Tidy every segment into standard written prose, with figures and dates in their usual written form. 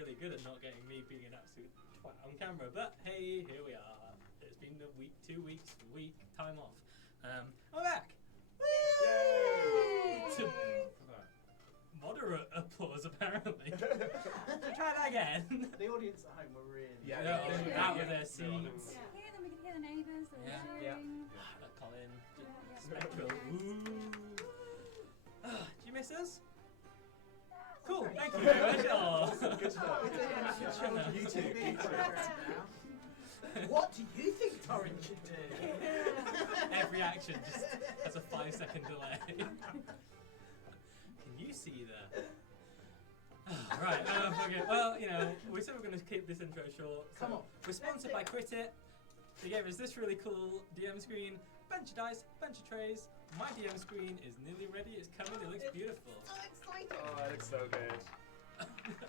really good at not getting me being an absolute twat on camera, but hey, here we are. It's been a week, 2 weeks, time off. I'm back! Yay! Moderate applause, apparently. Try that again. The audience at home were really out of their seats. Yeah. Hear them, we can hear the neighbours. That Colin, spectral. Ooh. Do you miss us? Cool, thank you very much. Oh. Good stuff. You too. What do you think Torin should do? Every action just has a 5-second delay. Can you see that? Right, okay. Well, we said we're going to keep this intro short. Come on. We're sponsored by Critit. They gave us this really cool DM screen, bunch of dice, bunch of trays. My DM screen is nearly ready. It's coming. It looks beautiful. So exciting! Oh, that looks so good.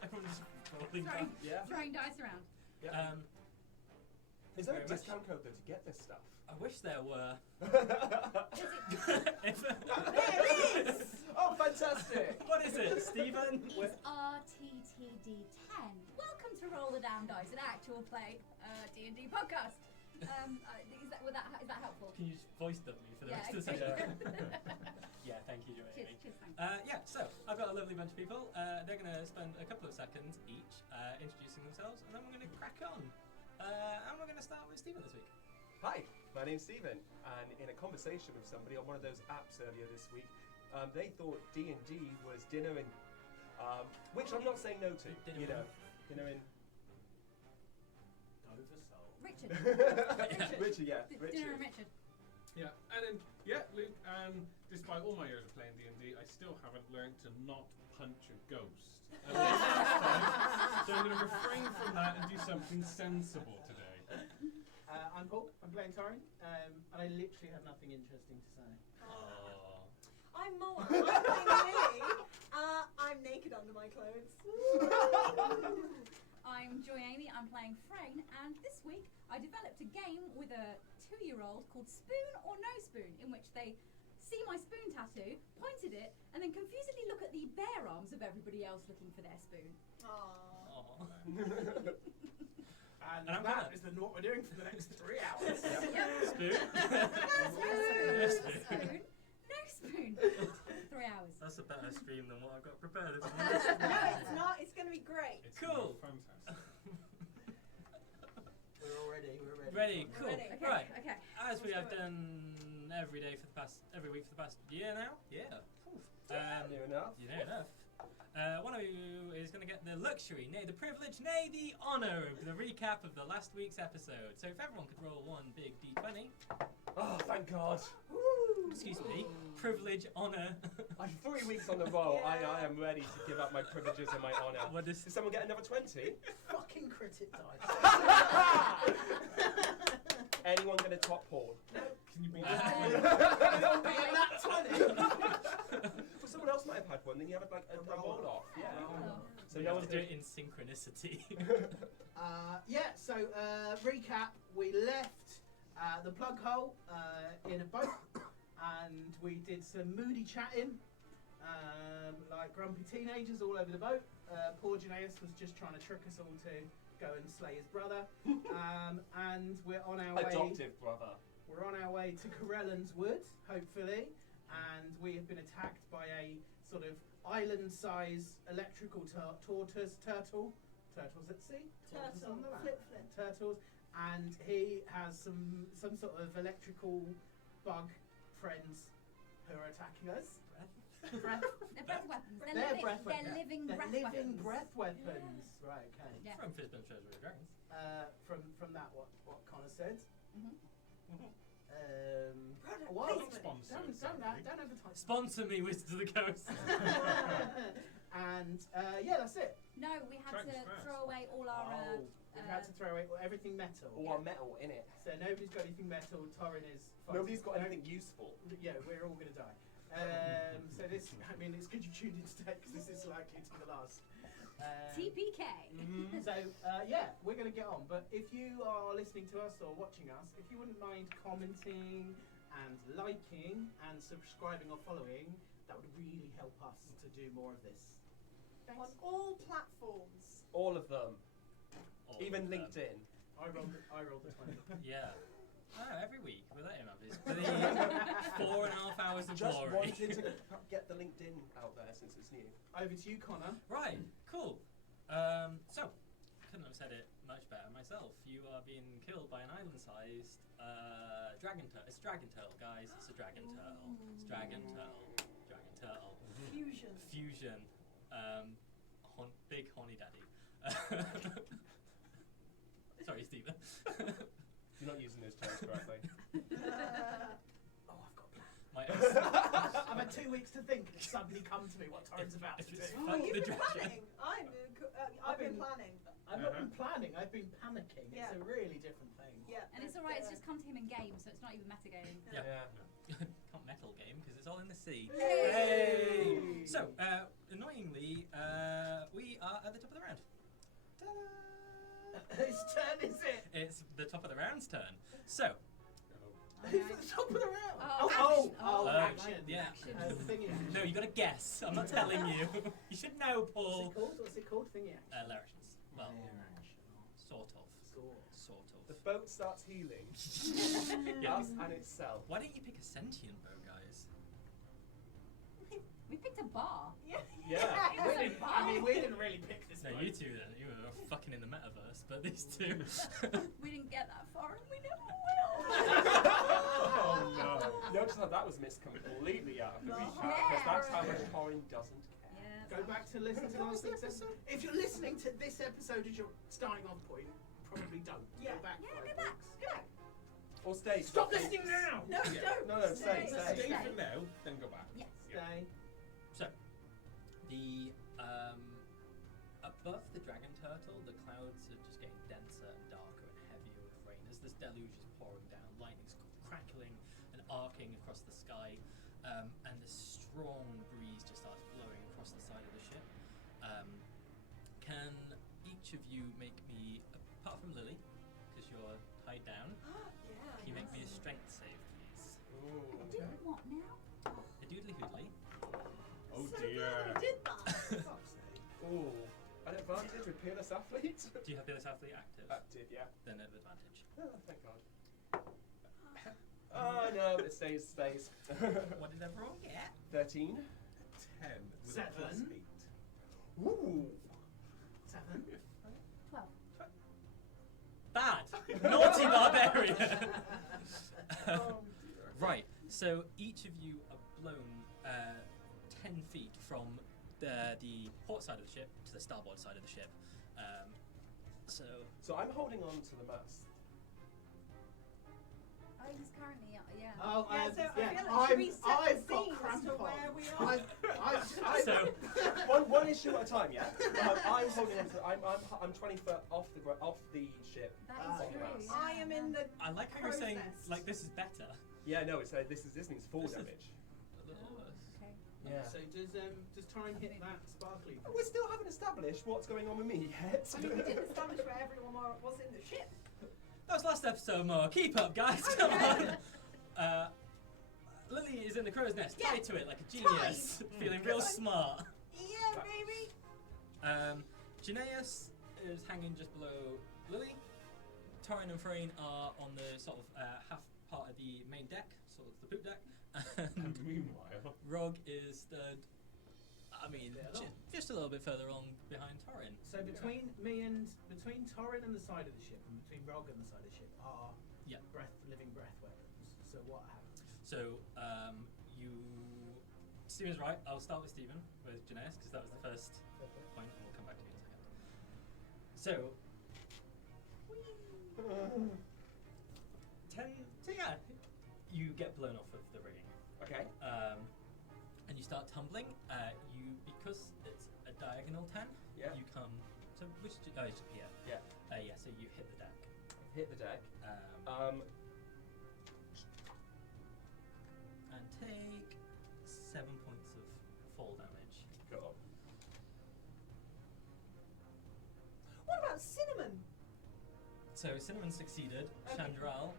Everyone's just rolling down. Throwing dice around. Yeah. Is there a very much. discount code though to get this stuff? I wish there were. Oh, fantastic! What is it, Stephen? It's RTTD10. Welcome to Roll the Damn Dice, an actual play D&D podcast. Is that helpful? Can you just voice dub me for the rest of the session? Yeah, thank you, Joanne. Cheers, thanks. So I've got a lovely bunch of people. They're going to spend a couple of seconds each introducing themselves, and then we're going to crack on. And we're going to start with Stephen this week. Hi, my name's Stephen, and in a conversation with somebody on one of those apps earlier this week, they thought D&D was dinnering, which I'm not saying no to. Dinnering. Richard. Richard, yeah. Dinner and Richard. Yeah, and then, Luke, despite all my years of playing D&D, I still haven't learned to not punch a ghost. So I'm going to refrain from that and do something sensible today. I'm Paul, I'm playing Torin, and I literally have nothing interesting to say. Oh. I'm Moa, I'm playing Lilli. I'm naked under my clothes. I'm Joy Amy, I'm playing Frayne, and this week I developed a game with a 2-year-old called Spoon or No Spoon, in which they see my spoon tattoo, point at it, and then confusedly look at the bare arms of everybody else looking for their spoon. Aww. And that is what we're doing for the next 3 hours. Spoon? Spoon. No spoon. 3 hours. That's a better stream than what I've got prepared. Isn't it? No, it's not. It's going to be great. It's Cool. Fantastic. We're all ready. We're ready. Ready, cool. Ready. Okay, Right. okay. As we Let's have do it. done every week for the past year now. Yeah. Near enough. You know enough. One of you is going to get the luxury, nay the privilege, nay the honour of the recap of the last week's episode. So if everyone could roll one big D20. Oh, thank God. Excuse me. Privilege, honour. I'm 3 weeks on the roll. I am ready to give up my privileges and my honour. What does Did someone get another 20? Fucking Critit dice. Anyone going to top Paul? Can you be That 20. Well, someone else might have had one, then you have like a roll off. Yeah. Oh. So you no have one's to do it doing in synchronicity. Recap, we left the plug hole in a boat, and we did some moody chatting, like grumpy teenagers all over the boat. Poor Geneius was just trying to trick us all to go and slay his brother, and we're on our way. adoptive brother. We're on our way to Corellan's Wood, hopefully, and we have been attacked by a sort of island-size electrical turtles at sea, turtles on the land. Flip. Turtles, and he has some sort of electrical bug friends who are attacking us. Breath. They're breath weapons. They're breath They're weapons. living They're breath living weapons. breath weapons. Right. Okay. Yeah. From Fizbin Treasure of Dragons. From that, what Connor said. Mm-hmm. What? Sponsored, Don't advertise. Sponsor me, Wizards of the Coast. And that's it. No, we had Tracks to fast. throw away all our. We've had to throw away everything metal. All our metal in it. So nobody's got anything metal. Torin is. Nobody's got anything useful. Yeah, we're all going to die. So this, I mean, it's good you tuned in today because this is likely to be the last. TPK. So we're going to get on. But if you are listening to us or watching us, if you wouldn't mind commenting and liking and subscribing or following, that would really help us to do more of this. On all platforms. All of Stephen LinkedIn. I rolled the 20. Yeah. Every week we let him have his 4.5 hours of Just glory. wanted to get the LinkedIn out there since it's new. Over to you, Connor. Right, cool. So, couldn't have said it much better myself. You are being killed by an island-sized dragon turtle. It's a dragon turtle, guys. It's a dragon turtle. It's a dragon turtle. Dragon turtle. Fusion. Big horny daddy. Sorry, Stephen. You're not using those terms correctly. Oh, I've got a plan. My I've had 2 weeks to think, and it's suddenly come to me what Torin's about to do. Oh, you've The been dragon. planning. I've been planning. I've not been planning, I've been panicking. Yeah. It's a really different thing. Yeah. And it's alright, it's just come to him in game, so it's not even metagame. Yeah. Can't metal game because it's all in the sea. Hey! Hey! So, annoyingly, we are at the top of the round. Whose turn is it? It's the top of the round's turn. So, Who's at the top of the round? Action. Action. Yeah. Action. Thingy action. No, you gotta guess. I'm not telling you. You should know, Paul. What's it called? Thingy action. Laractions. Well, action. sort of. Sort The of. boat starts healing. Yeah. Us and itself. Why don't you pick a sentient boat, guys? We picked a bar. Yeah. We didn't really pick this No, one. you two then. You were fucking in the metaverse, but these two. We didn't get that far, and we never will. Oh no. Notice how that was missed completely out of the recap, because that's how much Torin doesn't care. Yeah. Go back to listen to last week's episode. If you're listening to this episode as your starting off point, probably don't. Yeah. Go back. Yeah, 5 go back. weeks. Go back. Or stay. Stop listening now! No, don't. No, stay. Stay for now, then go back. Yes. Stay. So, the above the dragon turtle, the clouds are just getting denser and darker and heavier with rain as this deluge is pouring down. Lightning's crackling and arcing across the sky, and this strong breeze just starts blowing across the side of the ship. Can each of you make me, apart from Lilli, because you're tied down, Yeah. can you make me a strength save, please? Ooh. Do what now? A doodly hoodly. Oh So dear. glad we did that. Fuck's sake. Ooh. An advantage with Peerless Athlete? Do you have Peerless Athlete active? Active, yeah. Then at advantage. Oh, thank God. Oh no, it stays. What did everyone get? 13. 10 with Seven. a +8. Ooh. 7. 12. Bad! Naughty barbarian! Oh dear. Right, so each of you are blown 10 feet from the port side of the ship to the starboard side of the ship. So I'm holding on to the mast. Oh, he's currently, yeah. Oh, Yeah, so I feel like I'm- reset I've the got scene cramp as to on. where we are. So, one issue at a time, yeah. I'm holding on to. I'm 20 foot off the ship. That Ah, is true. yes. Yeah. I am in the. I like how you're saying, Processed. like, this is better. Yeah, no. It's this means 4 This is- damage. A little worse. Okay. Yeah. So does Torin hit that sparkly? We still haven't established what's going on with me yet. I mean, we didn't establish where everyone was in the ship. That was last episode, Mo. Keep up, guys. Come on. Lilli is in the crow's nest, tied to it like a genius, feeling real Good. smart. Yeah, baby. Geneius is hanging just below Lilli. Torin and Frayne are on the sort of half part of the main deck, sort of the poop deck. And meanwhile, Rogg is stood, I mean, Bit along. just a little bit further on behind Torin. So between Torin and the side of the ship, and between Rogg and the side of the ship, are Yeah. living breath weapons. So what happens? So, Stephen's right. I'll start with Stephen, with Geneius, because that was the first point, and we'll come back to you in a second. So, 10, so yeah, you get blown off of the rigging. Okay. And you start tumbling. Because it's a diagonal 10, Yeah. you come, so which, it's here. Yeah. Yeah, so you hit the deck. Hit the deck. And take 7 points of fall damage. Go. What about cinnamon? So Cinnamon succeeded. Okay. Chandrell,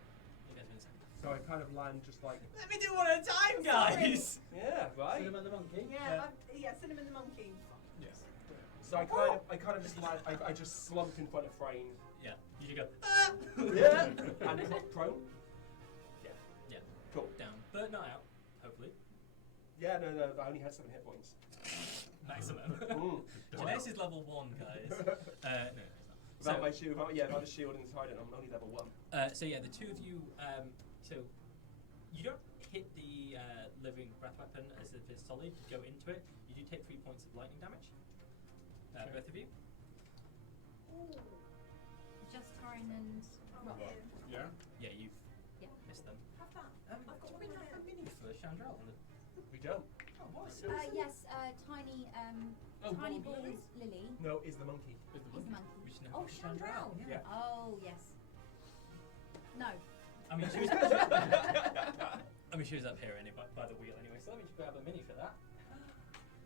you guys in a second. So I kind of land just like. Let me do one at a time, guys! Yeah. Right. Cinnamon the monkey. Yeah, cinnamon the monkey. yes. So So I kind of just like I just slumped in front of Frayne. Yeah. You should go. Yeah. And prone. Yeah. Yeah. Cool. Down, but not out. Hopefully. Yeah. No. I only had 7 hit points. Maximum. Geneius is level 1, guys. No, he's not. Without my shield, without the shield and the trident, I'm only level 1. So yeah, the two of you. So you don't hit the living breath weapon as if it's solid. You go into it. You do take 3 points of lightning damage. Both of you. Ooh. Just Torin and Rogg. Yeah? Yeah, you've Yeah. missed them. Have that. I've got Do one we in not my have hand. minis for Chandrell? We don't. Oh, what is Yes, tiny, Oh, tiny Lilli? balls, Lilli. No, is the monkey. Is the Is the monkey? monkey. We should know Oh, how to Chandrell. Yeah. Oh, yes. No. I mean, she was. I mean, she was up here anyway, by the wheel anyway. So let me just grab a mini for that.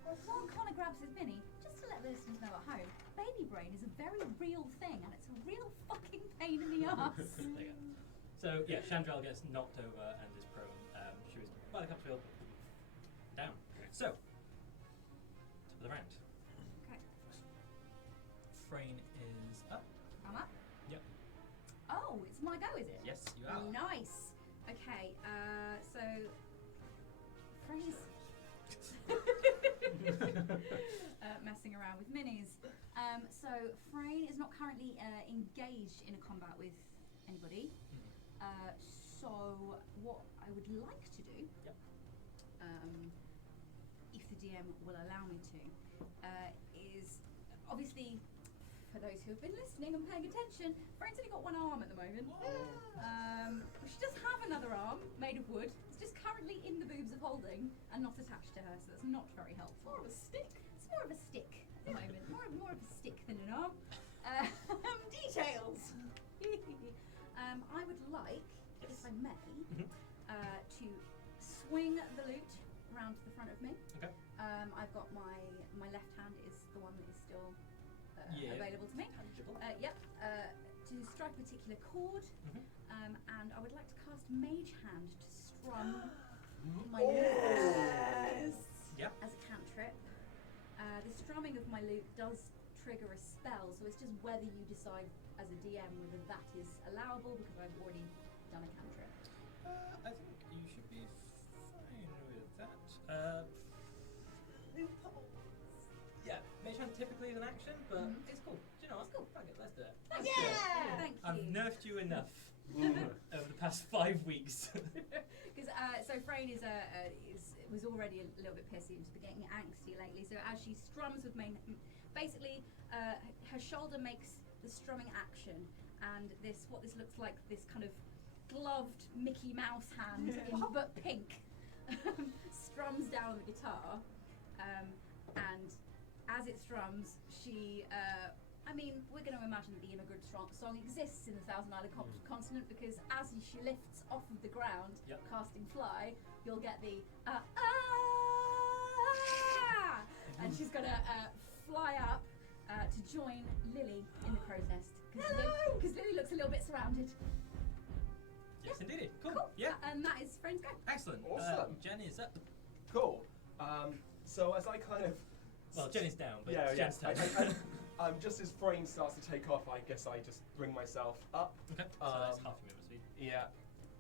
While Connor grabs his mini, just to let the listeners know at home, baby brain is a very real thing, and it's a real fucking pain in the ass. There you go. So yeah, Chandrell gets knocked over and is prone. She was by the Cupfield down. So top of the round. Okay. Frayne is up. I'm up. Yep. Oh, it's my go, is it? Yes, you are. Nice. Okay, so Frayne's messing around with minis. So Frayne is not currently engaged in a combat with anybody. So what I would like to do, Yep. if the DM will allow me to, is obviously, for those who have been listening and paying attention, Frayne's only got one arm at the moment. She does have another arm made of wood. It's just currently in the boobs of Holding and not attached to her, so that's not very helpful. More of a stick. It's more of a stick at the moment. More of a stick than an arm. Details. I would like, Yes. if I may, Mhm. to swing the loot round to the front of me. Okay. I've got my left hand is the one that is still Yeah. available to me. Tangible. Yep. To strike a particular chord, Mhm. and I would like to cast Mage Hand to strum my Oh. lute Yep. as a cantrip. The strumming of my lute does trigger a spell, so it's just whether you decide as a DM whether that is allowable, because I've already done a cantrip. I think you should be fine with that. Yeah, Mage Hand typically is an action, but Mhm. it's cool. Do you know what? It's cool. Fuck it, let's do it. Thank Let's do it. Yeah! Thank I've you. nerfed you enough over the past 5 weeks. Because so Frayne was already a little bit pissy and has been getting angsty lately. So as she strums with basically her shoulder makes the strumming action, and what this looks like, this kind of gloved Mickey Mouse hand but pink strums down on the guitar, and as it strums, she. I mean, we're going to imagine that the immigrant song exists in the Thousand Island continent, because as she lifts off of the ground, Yep. casting fly, you'll get the and she's going to fly up to join Lilli in the crow's nest, because Lilli looks a little bit surrounded. Yes, indeed. Cool. Cool. Yeah. And that is Frayne's go. Excellent. Awesome. Jen is up. Cool. So as I kind of Well, Jen is down, but yeah, Jen's I, turn. just as Frayne starts to take off, I guess I just bring myself up. Okay. So that's half your movement speed. Yeah.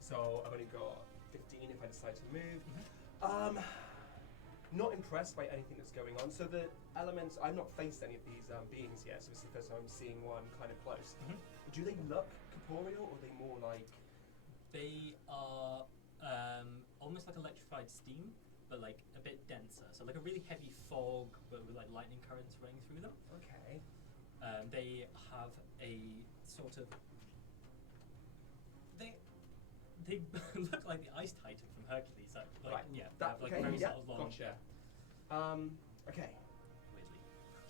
So I've only got 15 if I decide to move. Mhm. Not impressed by anything that's going on. So the elements, I've not faced any of these beings yet, so it's the first time I'm seeing one kind of close. Mhm. Do they look corporeal, or are they more like? They are almost like electrified steam, but like a bit denser. So like a really heavy fog, but with like lightning currents running through them. Okay. They have a sort of. They look like the Ice Titan from Hercules. Like Right. yeah, That, have, like okay. very Yeah. sort of long. Gotcha. Okay. Weirdly.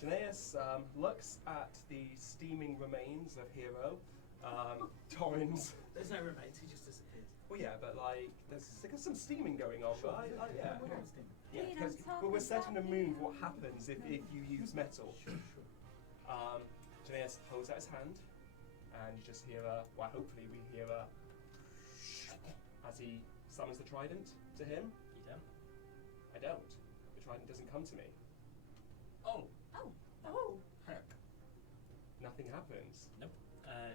Geneius looks at the steaming remains of Hero. Torin's. There's no remains, he just disappeared. Well, yeah, but like there's some steaming going on. Sure. But yeah. We're not steaming. Yeah, He because don't talk we're setting a about move. you. What happens if you use metal? Geneius holds out his hand, and you just hear well, hopefully we hear as he summons the trident to him. You down? I don't. The trident doesn't come to me. Oh. Oh. Oh. nothing happens. Nope.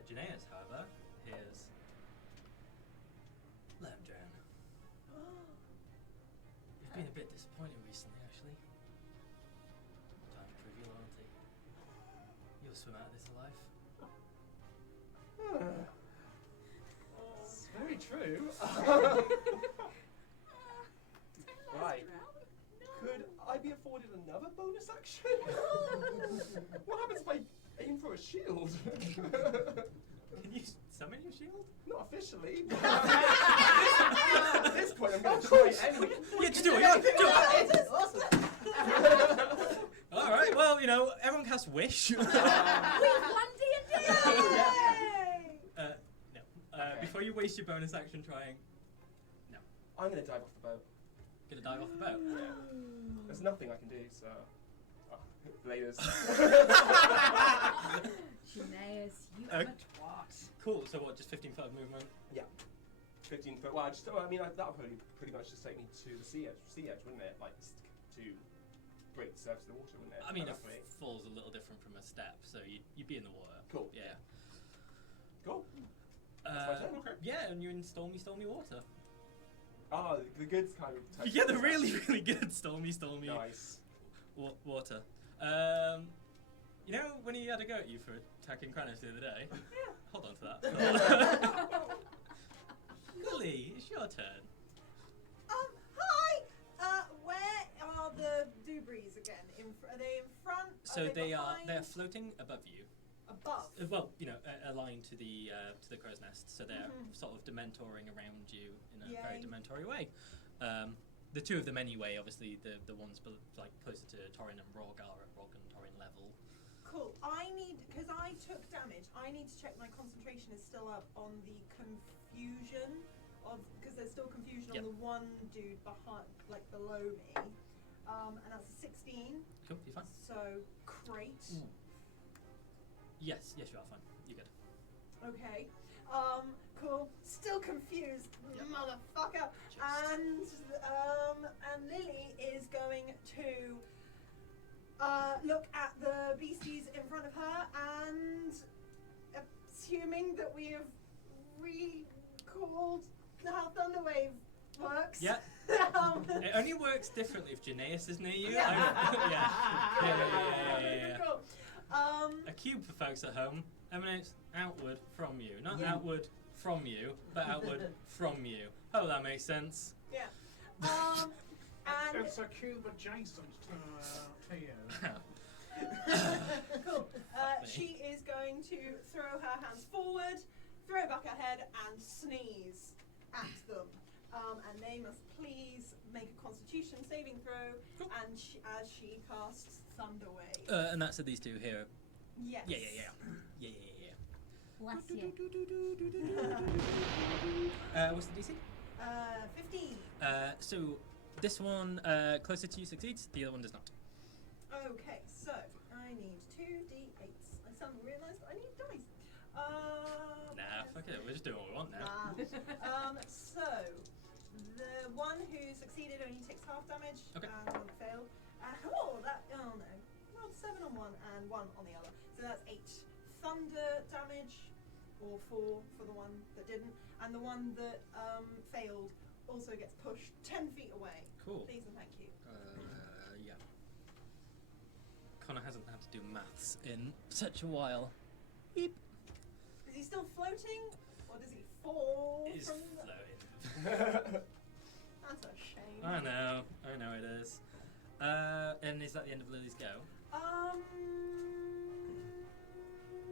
Geneius, however, hears. Let him drown. You've been a bit disappointing recently, actually. Time to prove your loyalty. You'll swim out of this alive. It's very true. Right. Could I be afforded another bonus action? What happens if I aim for a shield? Can you summon your shield? Not officially. At this point, I'm going to try it anyway. Yeah, just do it. Yeah, do it. It's awesome. All right. Well, you know, everyone casts wish. We've won D&D! No. Okay. Before you waste your bonus action trying, no. I'm going to dive off the boat. Gonna dive off the boat. Yeah. There's nothing I can do, so. Laters. Geneius, you Okay. twat. Cool. So what? Just 15 foot of movement. Yeah. 15 foot. Well, that'll probably pretty much just take me to the sea edge, wouldn't it? Like, to break the surface of the water, wouldn't it? I mean, a Roughly. fall's a little different from a step, so you'd be in the water. Cool. Yeah. Cool. That's my turn. Okay. Yeah, and you're in stormy water. Ah, the goods kind of. touch Yeah, the the really, really good stormy Nice. water. You know when he had a go at you for attacking Kranos the other day? Yeah. Hold on to that. Lilli, it's your turn. Hi. Where are the debris again? Are they in front? So are they're behind? floating above you. Above. Well, you know, aligned to the crow's nest, so they're Mhm. sort of dementoring around you in a very Yay. dementory way. The two of them anyway. Obviously, the ones like closer to Torin and Rogg are at Rogg and Torin level. Cool. Because I took damage, I need to check my concentration is still up on the confusion because there's still confusion Yep. on the one dude below me. And that's a 16. Cool, you fine? So, great. Yes, you are fine. You're good. Okay. Cool. Still confused, Yep. motherfucker. And Lilli is going to look at the beasties in front of her, and assuming that we have recalled how Thunderwave works. Yeah. um, It only works differently if Geneius is near you. Yeah. Yeah. Cool. A cube for folks at home emanates outward from you, not Yeah. outward from you, but outward from you. Oh, that makes sense. Yeah. And It's a cube adjacent to you. cool. She is going to throw her hands forward, throw back her head, and sneeze at them. And they must please make a Constitution saving throw, Cool. and as she casts Thunder Wave. And that's these two here. Yes. Yeah. Bless you. What's the DC? 15. So this one closer to you succeeds, the other one does not. Okay, so I need 2d8s. I suddenly realised I need dice. Nah, fuck it, we're just doing what we want now. So the one who succeeded only takes half damage, Okay. and the one that failed. Oh no. Well, 7 on one and 1 on the other. So that's 8 thunder damage, or 4 for the one that didn't, and the one that failed also gets pushed 10 feet away. Cool. Please and thank you. Yeah. Connor hasn't had to do maths in such a while. Beep. Is he still floating, or does he fall He's from floating. That's a shame. I know it is. And is that the end of Lilli's go?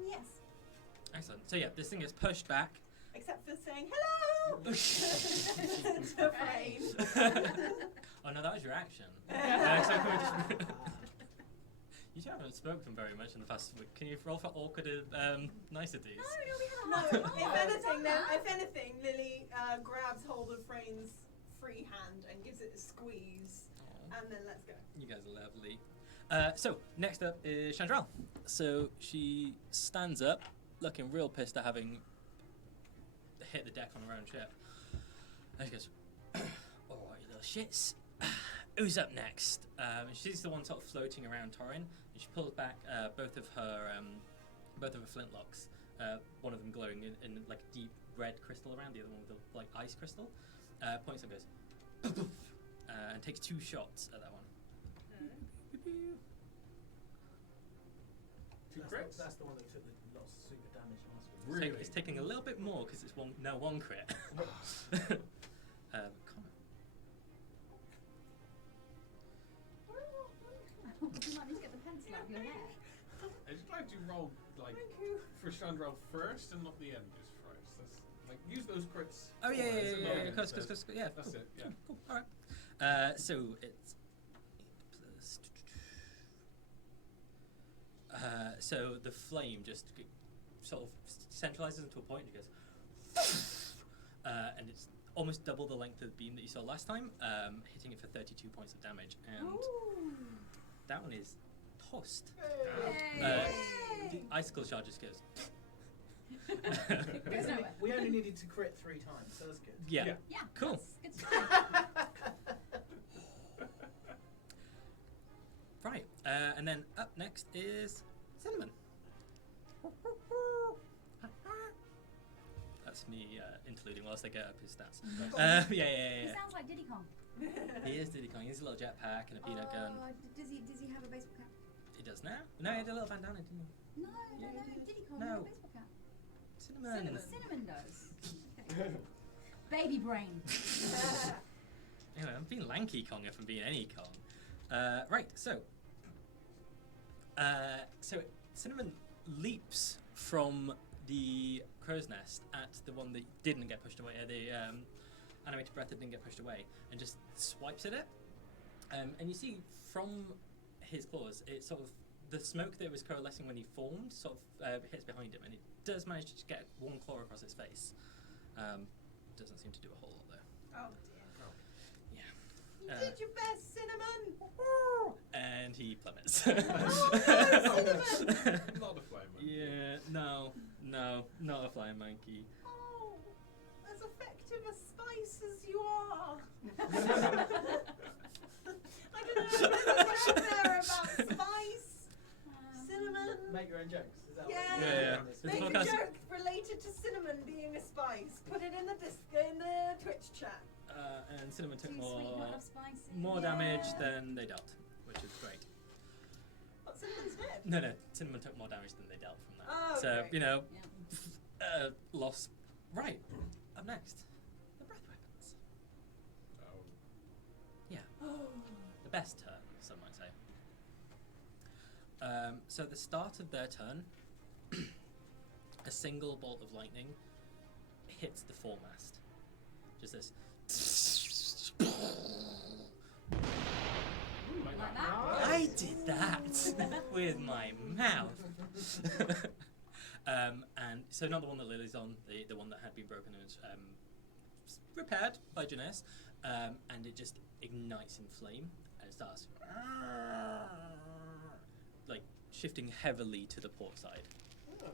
Yes. Excellent. So yeah, this thing gets pushed back. Except for saying hello to Frayne. Oh no, that was your action. You two haven't spoken very much in the past week. Can you roll for awkward niceties? No, Oh, if anything, Lilli grabs hold of Frayne's free hand and gives it a squeeze, and then let's go. You guys are lovely. So next up is Chandrell. So she stands up, looking real pissed at having hit the deck on her own ship. And she goes, "All right, you little shits. Who's up next?" She's the one sort of floating around Torin, and she pulls back both of her both of the flintlocks. One of them glowing in like a deep red crystal around, the other one with a like ice crystal. Points and goes, and takes 2 shots at that one. That's the one that took the lots of super damage last week. Really? It's taking a little bit more because it's one crit. Connor. Would you like me to get the pencil out of your hair? I'm just glad you rolled like for Chandrell first and not the enders first. That's, like use those crits. Oh yeah, twice, yeah, not yeah, the cause, enders. yeah. That's Cool, it. Yeah. cool, all right. So it's 8 plus. So the flame just sort of centralizes into a point and it goes, and it's almost double the length of the beam that you saw last time, hitting it for 32 points of damage, and that one is tossed. The icicle shard just goes. We only needed to crit 3 times, so that's good. Yeah. Yeah. Cool. That's good stuff. Right. And then up next is Cinnamon. That's me interluding whilst I get up his stats. He Yeah. sounds like Diddy Kong. He is Diddy Kong. He has a little jetpack and a peanut gun. Does he have a baseball cap? He does now. No, he had a little bandana, didn't he? No, Diddy Kong No. has a baseball cap. Cinnamon. Cinnamon does. Okay. Baby brain. Anyway, I'm being lanky Kong if I'm being any Kong. Right, so Cinnamon leaps from the crow's nest at the one that didn't get pushed away, the animated breath that didn't get pushed away, and just swipes at it. And you see from his claws, it's sort of the smoke that was coalescing when he formed sort of hits behind him, and it does manage to get one claw across his face. Doesn't seem to do a whole lot though. Oh dear. Yeah. You did your best, Cinnamon! And he plummets. Cinnamon! Not a flame monkey. Yeah, no, not a flying monkey. Oh, as effective a spice as you are! I don't know, there's a joke there about spice, cinnamon. Make your own jokes. Is that Yeah. what Yeah. This It's Make a podcast- joke related to cinnamon being a spice. Put it in the Twitch chat. And Cinnamon took Too sweet, not enough spicy. more Yeah. damage than they dealt, which is great. But cinnamon's dead. No, Cinnamon took more damage than they dealt from that. Oh, So, great. you know, Yeah. loss. Right, up next, the breath weapons. Oh. Yeah, the best turn, some might say. So at the start of their turn, a single bolt of lightning hits the foremast. Just this. Like that? I did that with my mouth. And so not the one that Lilli's on, the one that had been broken and was repaired by Geneius, and it just ignites in flame and it starts like shifting heavily to the port side. Okay.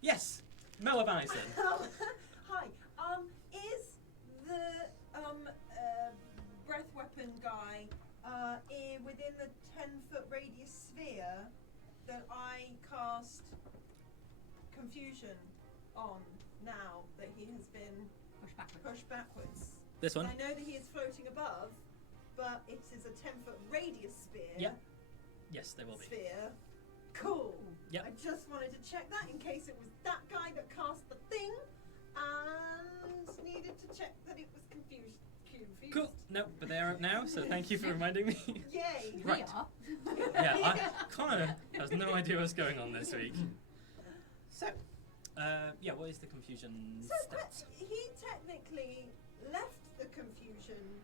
Yes, Moa Myerson. Hi. Is the breath weapon guy within the 10-foot radius sphere that I cast confusion on now that he has been Push backwards. pushed backwards? This one. I know that he is floating above, but it is a 10-foot radius sphere. Yeah. Yes, they will be. Sphere. Cool. Yep. I just wanted to check that in case it was that guy that cast the thing, and needed to check that it was confused. Cool. No, but they're up now, so thank you for reminding me. Yay. We Right. are. Yeah, Connor has no idea what's going on this week. So, yeah, what is the confusion So stats? he technically left the confusion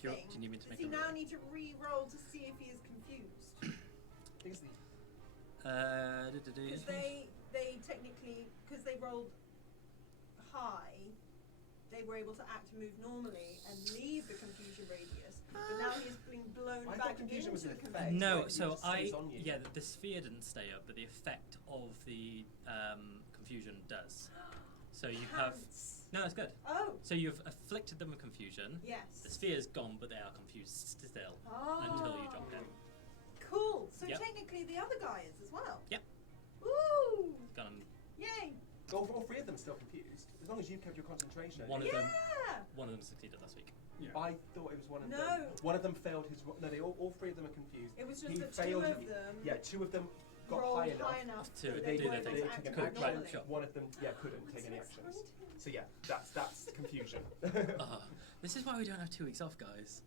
Do you thing. need me to Does make he a now roll? need to re-roll to see if he is confused? Because they technically, because they rolled high, they were able to act and move normally and leave the confusion radius. But now he's being blown I back thought confusion was into an the effect. confusion. No, Right, so it just stays on you. yeah, the sphere didn't stay up, but the effect of the confusion does. So you have, Pants. no, that's good. Oh, So you've afflicted them with confusion. yes. The sphere's gone, but they are confused still Oh. until you drop it. Cool. So Yep. technically the other guy is as well. Yep. Ooh! Got 'em. Yay! All three of them are still confused. As long as you kept your concentration. One of Yeah! them succeeded last week. Yeah. I thought it was one of No. them. One of them failed his. No, they all three of them are confused. It was just He that failed. two of them Yeah, two of them got rolled high enough. To that do they their weren't thing. able to act Could- Cool, right, normally. sure. One of them, couldn't take any actions. So yeah, that's confusion. This is why we don't have 2 weeks off, guys.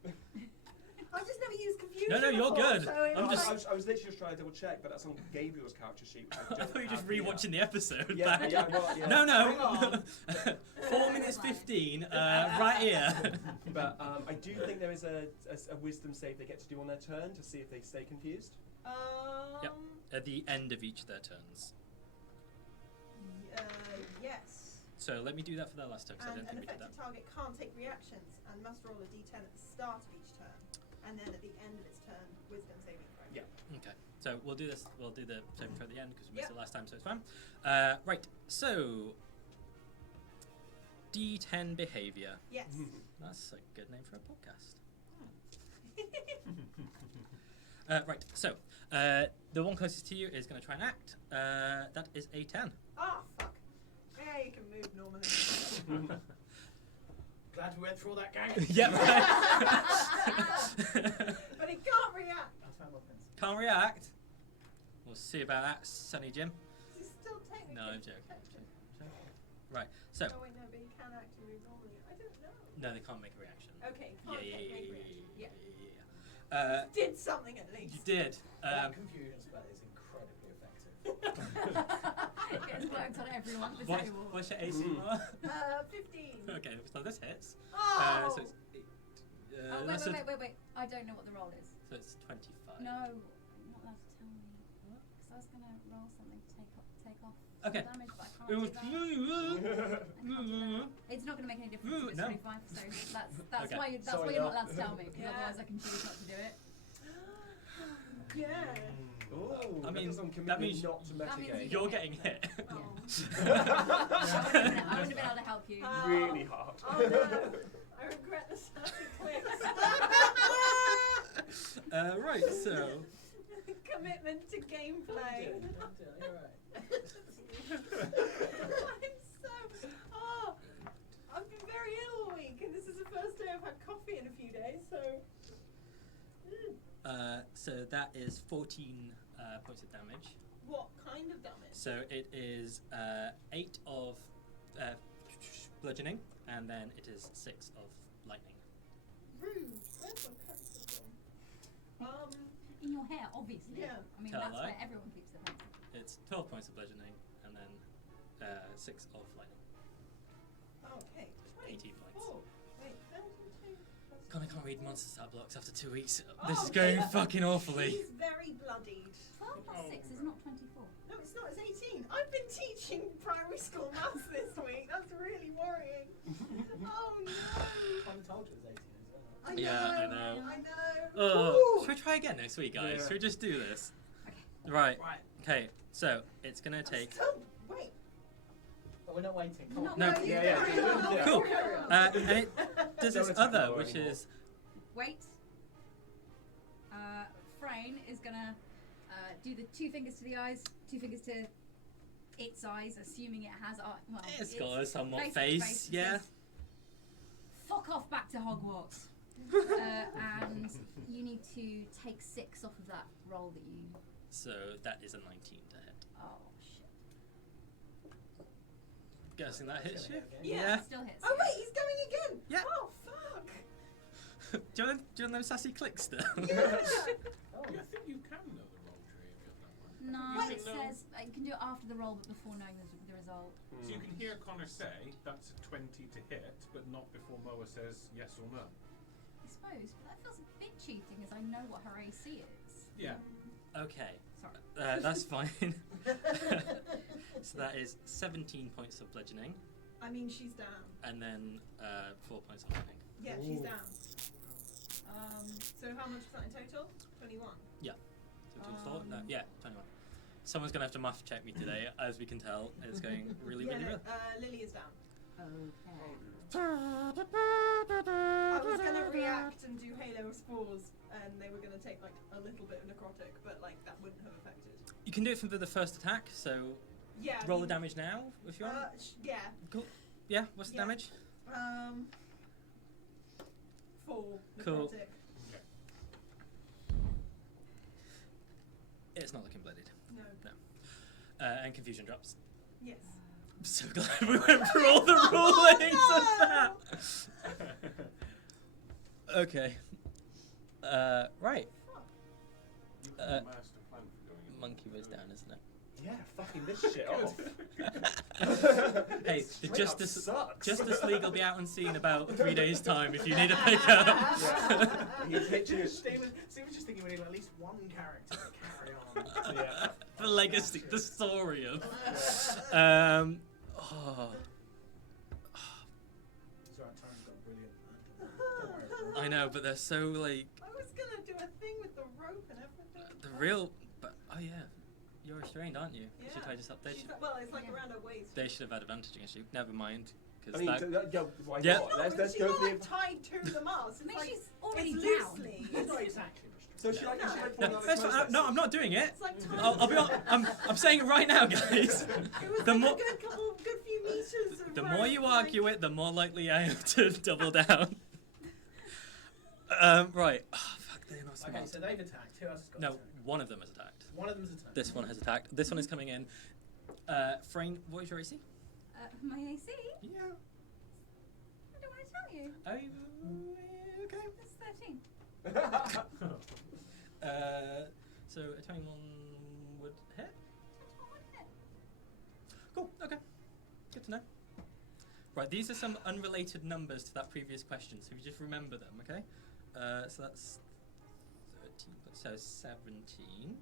I just never used confusion. No, you're before, good. So it I'm was I like, was literally just trying to double check, but that's on Gabriel's character sheet. I thought you were just rewatching the episode. Yeah, back. yeah, well, yeah. No, Hang on. no. 4 minutes 15, right here. But I do think there is a wisdom save they get to do on their turn to see if they stay confused. Yep. At the end of each of their turns. Yes. So let me do that for their last turn, because I And don't an think we did that. affected target can't take reactions and must roll a d10 at the start of each turn, and then at the end of its turn, wisdom saving throw. Yeah. Okay. So we'll do this. We'll do the saving throw at the end because we missed Yep. it last time, so it's fine. Right. So D10 behavior. Yes. That's a good name for a podcast. Right. So the one closest to you is going to try and act. That is a 10. Ah, fuck. Yeah, you can move normally. Glad we went through all that gang. Yep. But it can't react. I found my pencil. Can't react. We'll see about that, Sonny Jim. He's still technically No, I'm joking. protected. Right. So Oh, wait, no, but he can act and move normally. I don't know. no, they can't make a reaction. Okay, Yeah, can't yeah, make yeah, reaction. Yeah. yeah. Did something at least. You did. That confusion spell is incredibly effective. It's worked on everyone at the What, table. what's your AC more? 15. Okay, so this hits. Oh! So it's Oh, that's wait. I don't know what the roll is. So it's 25. No, you're not allowed to tell me. Because I was going to roll something to take off Okay. some damage, but I can't do that. I can't do that. It's not going to make any difference if it's No. 25, so that's Okay. why you're Sorry, not no. allowed to tell me, because Yeah. otherwise I can choose not to do it. Yeah. Oh, I mean, that that means not to that means mitigate. You're getting hit. Oh. I wouldn't have been able to help you. Really hard. Oh no. I regret the sassy clicks. Right, so Commitment to gameplay. You're right. I'm so. Oh, I've been very ill all week, and this is the first day I've had coffee in a few days, so. so that is 14 points of damage. What kind of damage? So it is 8 of bludgeoning, and then it is 6 of lightning. Rude. Where's my pencil gone? In your hair, obviously. Yeah. I mean, Tell a that's lie. where everyone keeps their pencil. It's 12 points of bludgeoning, and then 6 of lightning. Okay. 18 points. Oh, wait. God, I can't read monster stat blocks after 2 weeks. Oh, This is going yeah. fucking awfully. He's very bloodied. 12 plus 6 is not 24. No, it's not. It's 18. I've been teaching primary school maths this week. That's really worrying. Oh no. I told you it was 18 as well. I know. Yeah, I know. I know. Oh, Ooh. should we try again next week, guys? Yeah. Should we just do this? Okay. Right. Right. Okay. So it's gonna take. Still, wait. But we're not waiting. Come on. No. you Yeah, carry yeah, on. yeah. Cool. Carry on. And it does Don't this attack other, Noah which anymore. is Wait. Frayne is gonna do the 2 fingers to the eyes, 2 fingers to its eyes, assuming it has well, it's got a somewhat face, face, yeah. says, fuck off back to Hogwarts. And you need to take 6 off of that roll that you. So that is a 19 to hit. Oh shit. Guessing that hits you. Yeah. Still hits. Oh wait, he's going again. Yeah. Oh fuck. do you want those sassy clicks still? Oh. Yeah, I think you can know the roll tree if you've done one. No, You it can know- says you can do it after the roll, but before knowing the result. So you can hear Connor say that's a 20 to hit, but not before Moa says yes or no. I suppose, but that feels a bit cheating, as I know what her AC is. Yeah. Okay. Sorry. That's fine. So that is 17 points of bludgeoning, I mean, she's down. and then 4 points of lightning. Yeah, she's Ooh. down. So how much is that in total? 21. So no, yeah, 21. Someone's gonna have to math check me today, as we can tell. It's going really, Yeah, really no, well. Lilli is down. Okay. I was gonna react and do Halo of Spores, and they were gonna take like a little bit of necrotic, but like that wouldn't have affected. You can do it for the first attack, so Yeah. I roll the mean, damage now if you want. Yeah. Cool. Yeah, what's the Yeah. damage? 4. Cool. necrotic. It's not looking blooded. No. And confusion drops. Yes. I'm so glad we went through all the rulings of that. Okay. Right. You've got a master plan for going in. Monkey was down, isn't it? Yeah, fucking this shit off. Hey, the Straight up Justice sucks. League will be out on scene about 3 days' time if you need a pickup. Yeah. He's pitching his. Steven's just thinking we need at least one character to carry on. Yeah. The legacy, the story of. It's Oh. alright, Torin's got brilliant. Don't worry. I know, but they're so like I was gonna do a thing with the rope and everything. the real. But oh yeah, you're restrained, aren't you? Yeah. Should I just update She's you? like, well, it's like Yeah. around her waist. They should have had advantage against you. Never mind, I because mean, that. why Yeah. not? No, Let's but she's go not for like the. tied to the mast. I It's mean, like she's already it's down. loosely. It's not exactly restricted. So should I? No. Should I No, pull out that's the fine. No, I'm not doing it. It's like tied. I'll be. I'm saying it right now, guys. It was The like more. a good few meters of The rope, more you like- argue it, the more likely I am to double down. Right. Oh, fuck, they're not smart. Okay, so they've attacked. Who else has got No, attacked? one of them has attacked. One of them's attacked. This one has attacked. This one is coming in. Frayne, what is your AC? My AC? Yeah. I don't want to tell you. Oh, okay. It's 13. So a 21 would hit. Cool. Okay. Good to know. Right. These are some unrelated numbers to that previous question, so you just remember them, okay? So that's 13. So 17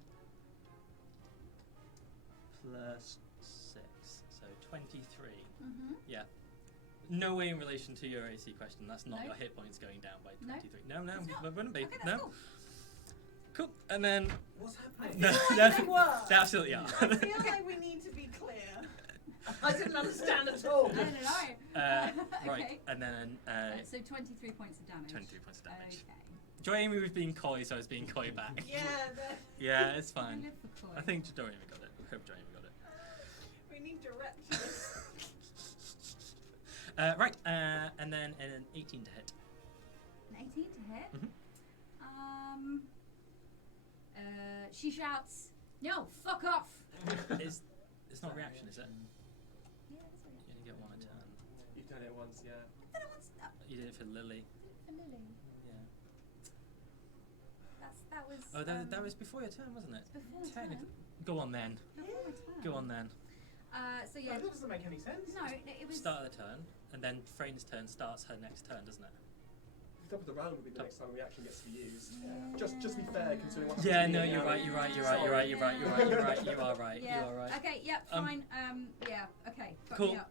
plus 6, so 23. Mm-hmm. Yeah. No way in relation to your AC question. That's not No. your hit points going down by No. 23. No, It's not. it wouldn't be. Okay, no. that's cool. Cool. And then What's happening? no, feel no, like they were. they absolutely are. I feel like we need to be clear. I didn't understand at all. I don't know. Right. Okay. And then So 23 points of damage. 23 points of damage. Okay. Joy-Amy was being coy, so I was being coy back. Yeah, Yeah, it's I fine. live for coin. I think Joy-Amy got it. I hope Joy-Amy got it. we need directions. Right. And then an 18 to hit. An 18 to hit. Mhm. She shouts, "No, fuck off!" It's not a reaction, is it? Yeah, that's what You only get one a turn. You've done it once, yeah. I don't want to. You did it for Lilli. For Lilli. Yeah. That was. Oh, that was before your turn, wasn't it? before my Technically. turn. Go on then. Before my turn. Go on then. So yeah. That doesn't make any sense. No, it was. Start of the turn, and then Frayne's turn starts her next turn, doesn't it? The top of the round will be the Top. next time reaction gets to be used. Yeah. Just be fair, considering what Yeah, happened to no, me you're now. right, you're right, you're right, Sorry. you're right, you're right, you're right, you're right, you are right, Yeah. you are right. Okay. Yep. Um, Fine. Yeah. Okay. Fuck Cool. me up.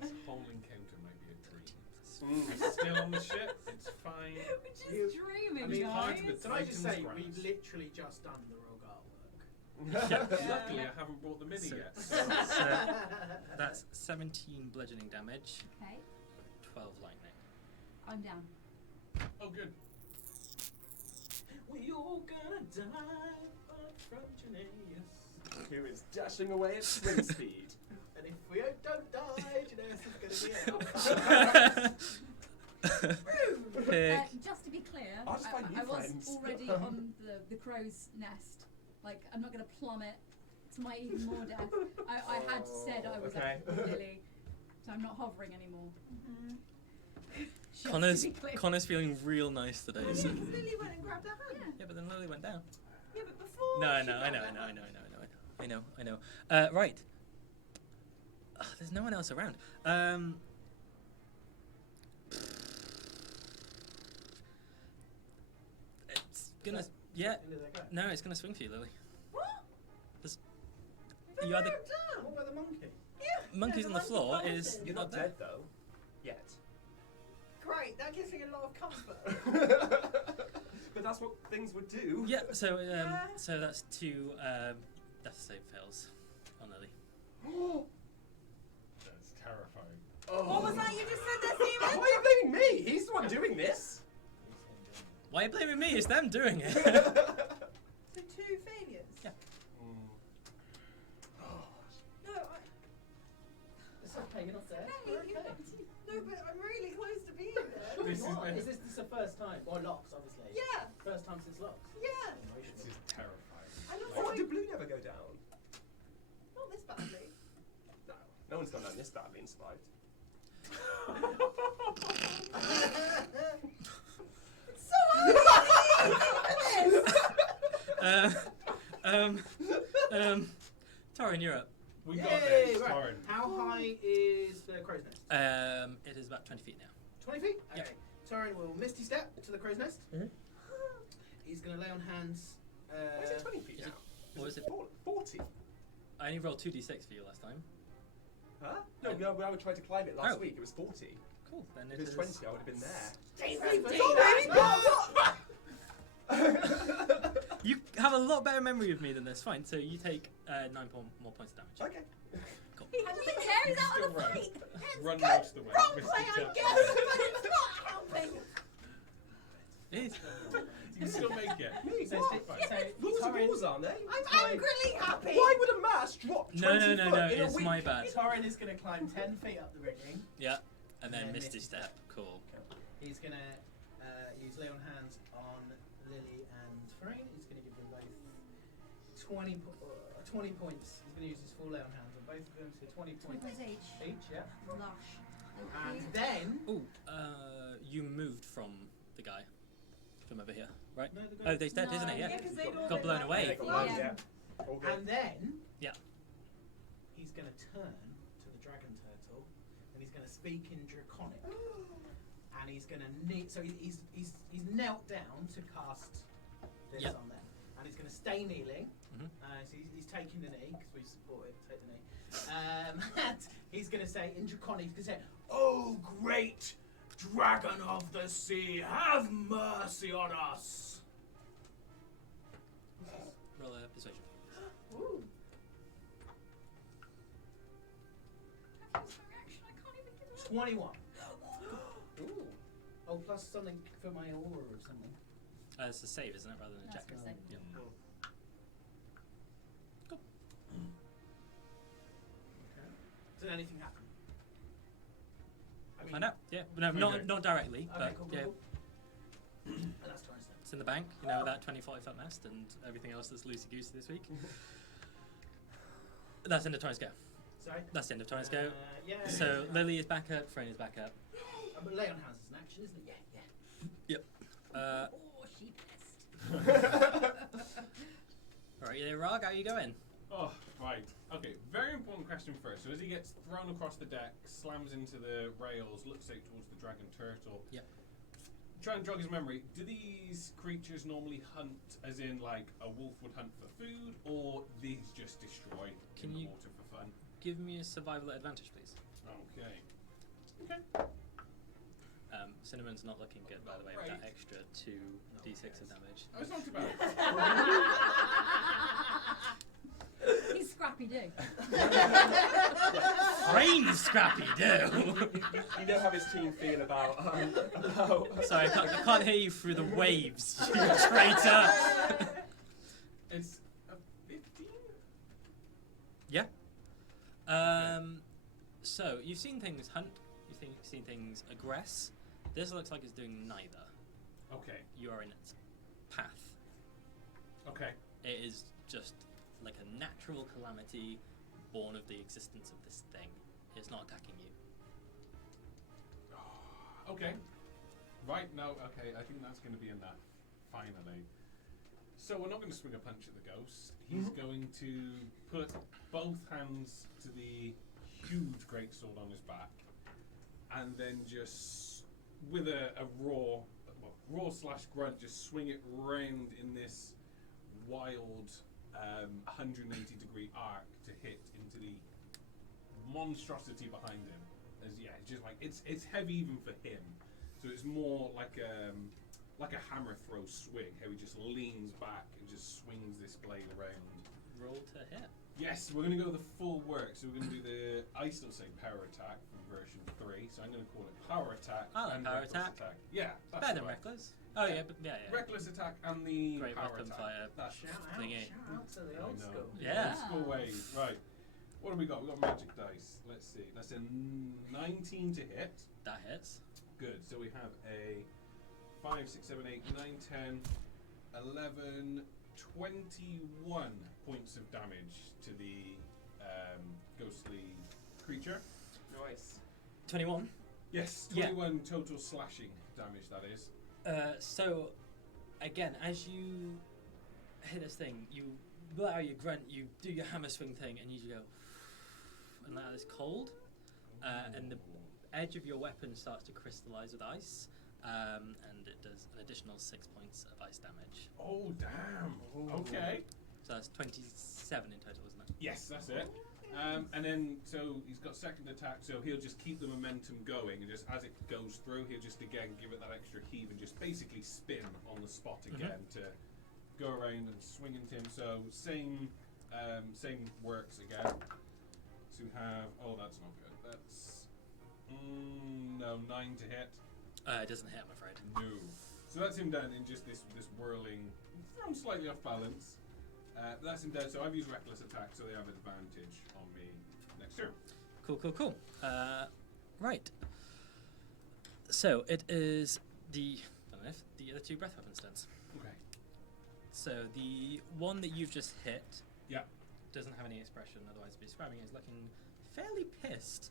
This whole encounter might be a dream. Mm. It's still on the ship. It's fine. We're just You- dreaming, I mean, part guys. of it. Can I just say, Titan's we've grasp. literally just done the Rogg artwork. Luckily, I haven't brought the MIDI So- yet. So that's 17 bludgeoning damage, Okay. 12 lightning. I'm down. Oh, good. We all gonna die but from Geneius. Who is dashing away at swim speed. And if we don't die, Geneius is gonna be out. Pick. Just to be clear, I'll just find new I was friends. already on the crow's nest. Like, I'm not going to plummet to my even more death. I had said I was Okay. at Lilli, so I'm not hovering anymore. Just to Connor's be clear. Connor's feeling real nice today. I So. think Lilli went and grabbed her hand. Yeah, but then Lilli went down. Yeah, but before. No, she no, I grabbed know, her I know, I hand- know, I know, I know, I know. Right. There's no one else around. It's gonna, yeah. Into they go. No, it's gonna swing for you, Lilli. What? There's, But you either they're down. What about the monkey? Yeah. monkey's yeah, on the floor monkey is bouncing. You're not dead though. Yet. Great, that gives me a lot of comfort. But that's what things would do. Yeah. So Yeah. so that's two death save fails on Lilli. That's terrifying. Oh. What was that you just said there, Why Steven? are you blaming me? He's the one doing this. Why are you blaming me? It's them doing it. So 2 failures. Yeah. No, It's okay, you're not there. Hey, We're you okay. got to- no, but I'm really close to being there. Sure This you is are. my- Is this the first time? Or Locks, obviously. Yeah, First time since Locks. yeah. This is terrifying. And Oh, also, did blue never go down? not this badly. No. No one's gone down this badly in Spite. It's so hard to Torin, you're up. We got Yay, this, right. Torin. How high is the crow's nest? It is about 20 feet now. 20 feet? Yep. Okay. Torin will misty step to the crow's nest. Mhm. He's going to lay on hands. Why is it 20 feet is now? it- what is it? 40. I only rolled 2d6 for you last time. Huh? No, I would try to climb it last Oh. week. It was 40. Cool. Then If it was 20, I would have been there. You have a lot better memory of me than this. Fine. So you take 9 more points of damage. Okay. Cool. He doesn't care, he's out Still on the run. fight. Run most of the way. Wrong Misty play, I step. guess, but it's not helping. It is. You can still make it. Me, So, what? Rules are Torin, rules, aren't they? I'm angrily happy. Why would a mass drop 20 No, foot in a it's week? my bad. Torin is going to climb 10 feet up the rigging. Yeah. And then Yeah, Misty Misty Step. Cool. He's going to use lay on hands on Lilli and Frayne. He's going to give them both 20 points. He's going to use his full lay on hands on both of them, so 20 points each. each, yeah. Lush. And then... Ooh, you moved from the guy from over here, right? No, the Oh, he's dead, No, isn't he? Yeah. Yeah, 'cause they'd all Got been blown like- away. Yeah, got blown, Yeah. yeah. All good. And then Yeah. he's going to turn to the dragon turtle and he's going to speak in Draconic. And he's going to so he's knelt down to cast this Yep. on them. And he's going to stay kneeling. Mhm. So he's taking the knee because we've supported. Take the knee. And he's going to say in Draconic, he's going to say, "Oh, great dragon of the sea, have mercy on us." Roll a persuasion. Ooh. That's my reaction, I can't even give it up. 21. Ooh. Oh, plus something for my aura or something. It's a save, isn't it, rather than a That's check? for a save. Yeah. Cool. Did anything happen? I Find out. Yeah. No, Okay. not directly, Okay, but cool, yeah. cool. And that's Torin's then. It's in the bank, you know, that 25-foot nest and everything else that's loosey goosey this week. That's the end of Torin's go. Sorry? That's the end of Torin's go. Yeah. So Lilli is back up, Frayne is back up. But lay on hands is an action, isn't it? Yeah. Uh, Oh, she pissed. Alright, yeah, Rogg, how are you going? Oh, right. Okay, very important question first. So as he gets thrown across the deck, slams into the rails, looks out towards the dragon turtle. Yep. Try and jog his memory. Do these creatures normally hunt as in like a wolf would hunt for food, or these just destroy Can in the you- water for fun? Give me a survival advantage, please. Okay. Okay. Cinnamon's not looking good, by the way, with that extra 2d6 of damage. Oh, it's not too bad. He's scrappy do. Frayne's scrappy do! You know how his team feel about Sorry, I can't hear you through the waves, you traitor! It's a 15? Yeah. So, you've seen things hunt, you've seen things aggress. This looks like it's doing neither. Okay. You are in its path. Okay. It is just like a natural calamity born of the existence of this thing. It's not attacking you. Okay. Right, no, okay, I think that's going to be enough, finally. So we're not going to swing a punch at the ghost. He's going to put both hands to the huge greatsword on his back, and then just, with a roar slash grunt, just swing it round in this wild 180-degree arc to hit into the monstrosity behind him. As it's just like it's heavy even for him, so it's more like a hammer throw swing. How he just leans back and just swings this blade around. Roll to hit. Yes, we're going to go the full work. So we're going to do the, I still say power attack from version 3, so I'm going to call it power attack I like and power reckless attack. Yeah, that's Better than right. reckless. Oh yeah, but yeah. Reckless attack and the Great power weapon attack. fire. That's Shout Thingy. out to the I old know. school. Yeah. Old school ways. Right. What have we got? We've got magic dice. Let's see. That's a 19 to hit. That hits. Good. So we have a 5, 6, 7, 8, 9, 10, 11, 21 points of damage to the ghostly creature. Nice. 21. Yes, Yeah. 21 total slashing damage, that is. So, again, as you hit this thing, you let out your grunt, you do your hammer swing thing, and you just go, and that is cold, and the edge of your weapon starts to crystallize with ice, and it does an additional 6 points of ice damage. Oh, damn. Okay. So that's 27 in total, isn't it? Yes, that's it. And then, so he's got second attack, so he'll just keep the momentum going, and just as it goes through, he'll just again give it that extra heave and just basically spin on the spot again to go around and swing into him. So same works again. So we have, oh, that's not good. That's no, 9 to hit. It doesn't hit, I'm afraid. No. So that's him down in just this whirling, thrown slightly off balance. That's him dead, so I've used reckless attack, so they have advantage on me next turn. Cool. Right. So it is the other two breath weapon stunts. Okay. So the one that you've just hit, Yeah. doesn't have any expression. Otherwise, be describing it as looking fairly pissed.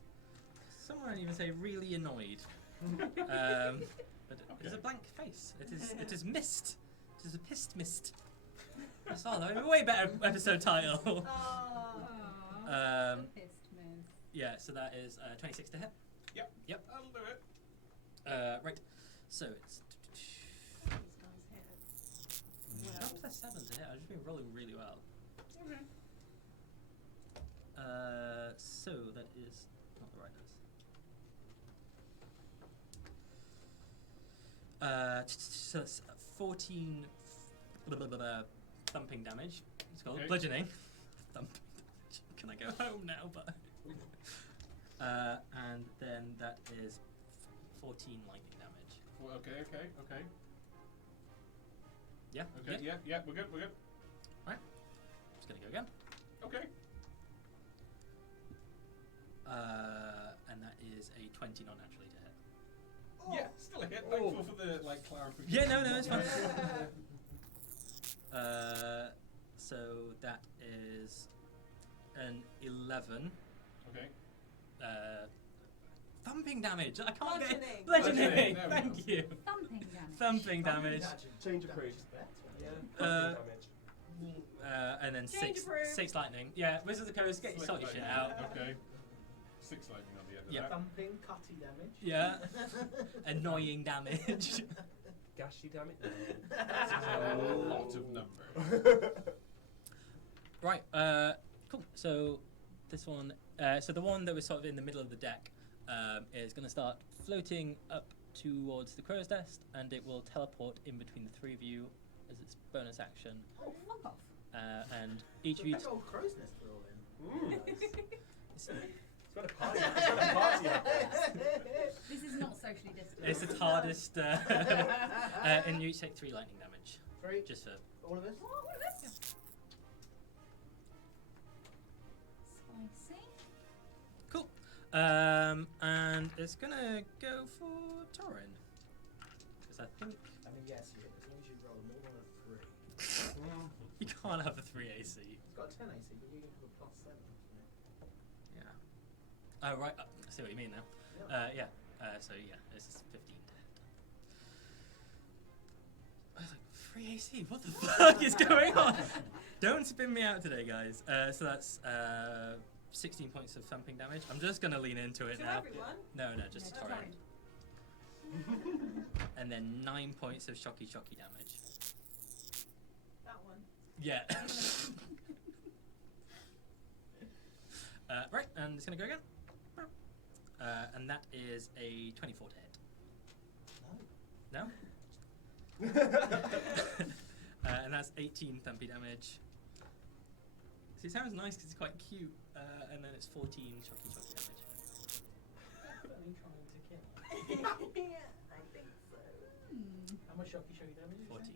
Some might even say really annoyed. But it is a blank face. It is mist. It is a pissed mist. That's all. That would be a way better episode title. Pissed moose. Yeah. So that is 26 to hit. Yep. That'll do it. Right. So it's These guys hit. not plus 7 to hit. I've just been rolling really well. Okay. So that is not the right dice. So it's 14 thumping damage. It's called Okay. bludgeoning. Thumping damage. Can I go home now? But and then that is 14 lightning damage. Well, okay. Yeah. Okay, yeah, we're good. Just gonna go again. Okay. And that is a 20 non-naturally to hit. Yeah, still a hit. Thankful for the clarification. Yeah, no, it's fine. So that is an 11. Okay. Thumping damage. I can't get Bludgeoning. bludgeoning. There we Thank go. you. Thumping damage. Thumping damage. Change approved. Yeah. Uh, Damage. And then Change approved. 6 lightning. Yeah, Wizards of the Coast, get your Slight salty shit lightning. out. Okay. 6 lightning on the end of Yep. that. Thumping, cutty damage. Yeah. Annoying damage. Gashy damage. That's a lot of number. Right, cool. So this one, so the one that was sort of in the middle of the deck is going to start floating up towards the crow's nest, and it will teleport in between the three of you as its bonus action. Oh, fuck off. And each of you. Big old crow's nest we're all in. It's, It's got a party. It's got a party up there. This is not socially distant. it's its hardest, and you each take 3 lightning damage. 3, Just for. all of us. Oh, what is this? Spicy. Cool. And it's gonna go for Torin. Because I think I mean, yes, you, as long as you roll more than a 3. you can't have a 3 AC. It's got a 10 AC, but you have a plus 7. Yeah. Oh, right. I see what you mean now. Yeah. So, yeah, this is 15 to hit. I was like, 3 AC? What the fuck is going on? Don't spin me out today, guys. So that's 16 points of thumping damage. I'm just going to lean into it To now. everyone? No, just No, Torin. And then 9 points of shocky damage. That one. Yeah. Right, and it's going to go again. And that is a 24 to hit. No? And that's 18 thumpy damage. 'Cause it sounds nice because it's quite cute, and then it's 14 shocky damage. Definitely trying to kill. Yeah, I think so. How much shocky damage is 14.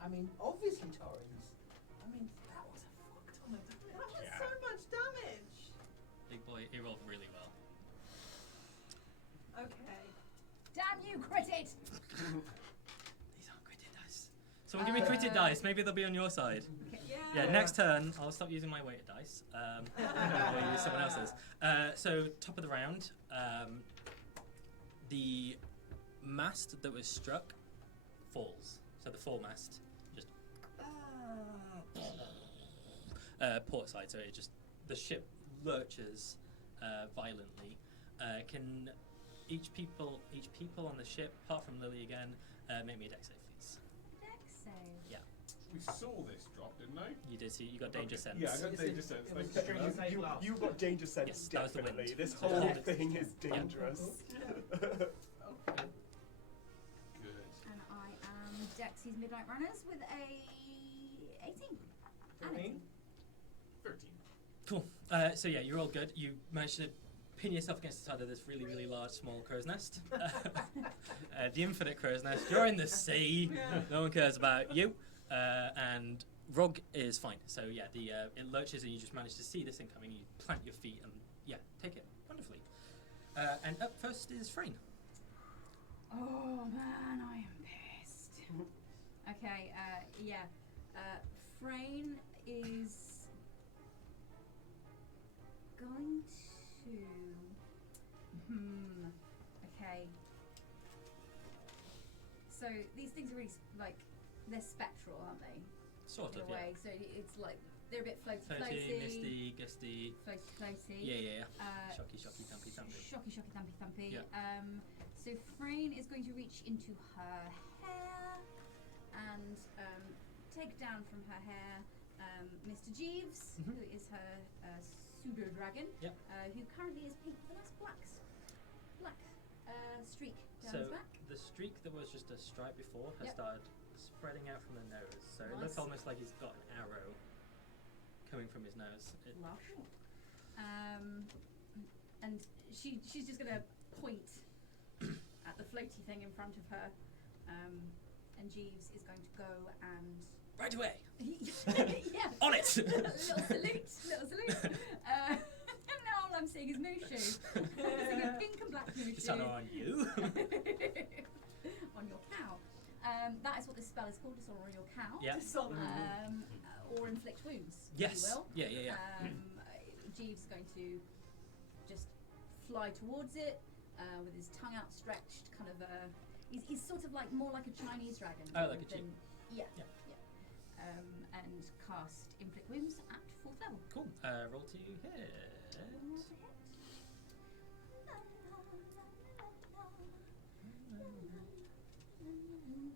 I mean, obviously Torin's. I mean, that was a fuck ton of damage. That was so much damage. Big boy, he rolled really well. Okay. Damn you, critted! These aren't critted dice. Someone give me critted dice. Maybe they'll be on your side. Yeah. Yeah, next turn, I'll stop using my weighted dice. I'll use someone else's. So, top of the round, the mast that was struck falls. So the foremast just port side. So it just the ship lurches violently. Can each people on the ship, apart from Lilli again, make me a dex save, please. Dex save. Yeah, We saw this drop, didn't I? you did see. You got danger sense. Yeah, I got It's danger a- sense. it was Thank strange you. to say last. You got danger sense, Yes, that was the definitely. wind. This So whole that's- thing is Yeah. dangerous. Good. And I am Dexy's Midnight Runners with a 18. And 13. 13. Cool. So yeah, you're all good. You managed to pin yourself against the side of this really, really large, small crow's nest. The infinite crow's nest. You're in the sea. Yeah. No one cares about you. And Rogg is fine. So yeah, the it lurches and you just manage to see this thing coming. You plant your feet and yeah, take it wonderfully. And up first is Frayne. Oh man, I am pissed. Okay, yeah. Frayne is going to. Okay. So these things are really they're spectral, aren't they? Sort In of, a way. So it's like they're a bit floaty, Floaty, misty, gusty. floaty. Yeah. Uh, Shocky, thumpy, thumpy. Shocky, thumpy. Yeah. So Frayne is going to reach into her hair and take down from her hair Mr. Jeeves, Mhm. who is her pseudo dragon, Yep. who currently is pink with a nice black streak down So his back. the streak that was just a stripe before has Yep. started spreading out from the nose. So it looks Nice. almost like he's got an arrow coming from his nose. Lush. And she's just gonna point at the floaty thing in front of her, and Jeeves is going to go and Right away! yeah. On it! little salute. And now all I'm seeing is Mushu. I'm seeing a pink and black Mushu. Dishonor on you. On your cow. That is what this spell is called, Dishonor on your cow. Yeah. Dishonor. Or inflict wounds, Yes. if you will. Yeah. Jeeves is going to just fly towards it with his tongue outstretched, kind of he's sort of like more like a Chinese dragon. Oh, like a than- chief. Yeah. Yeah. And cast inflict wounds at 4th level. Cool. Roll to hit. Which is 13?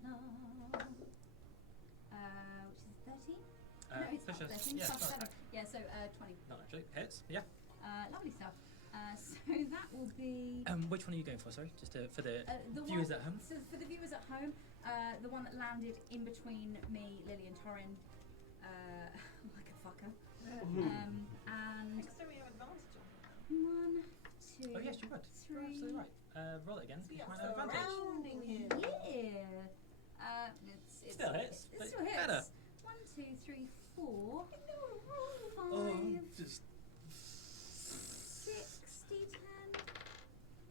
No, it's not push us. 13. Yeah, Plus sorry. 7. Yeah, so 20. Not actually. Hits. Yeah. Lovely stuff. So that will be Which one are you going for? Sorry, just for the the viewers one, at home. So for the viewers at home, the one that landed in between me, Lilli, and Torin, like a fucker. And Next time we have advantage on that. 1, 2, Oh yes, you would. You're 3. absolutely right. Roll it again. So You yeah, might have advantage. surrounding him. Yeah. It's Still hits, It but still hits. better. 1, 2, 3, 4, 5, Oh, just 60, 10.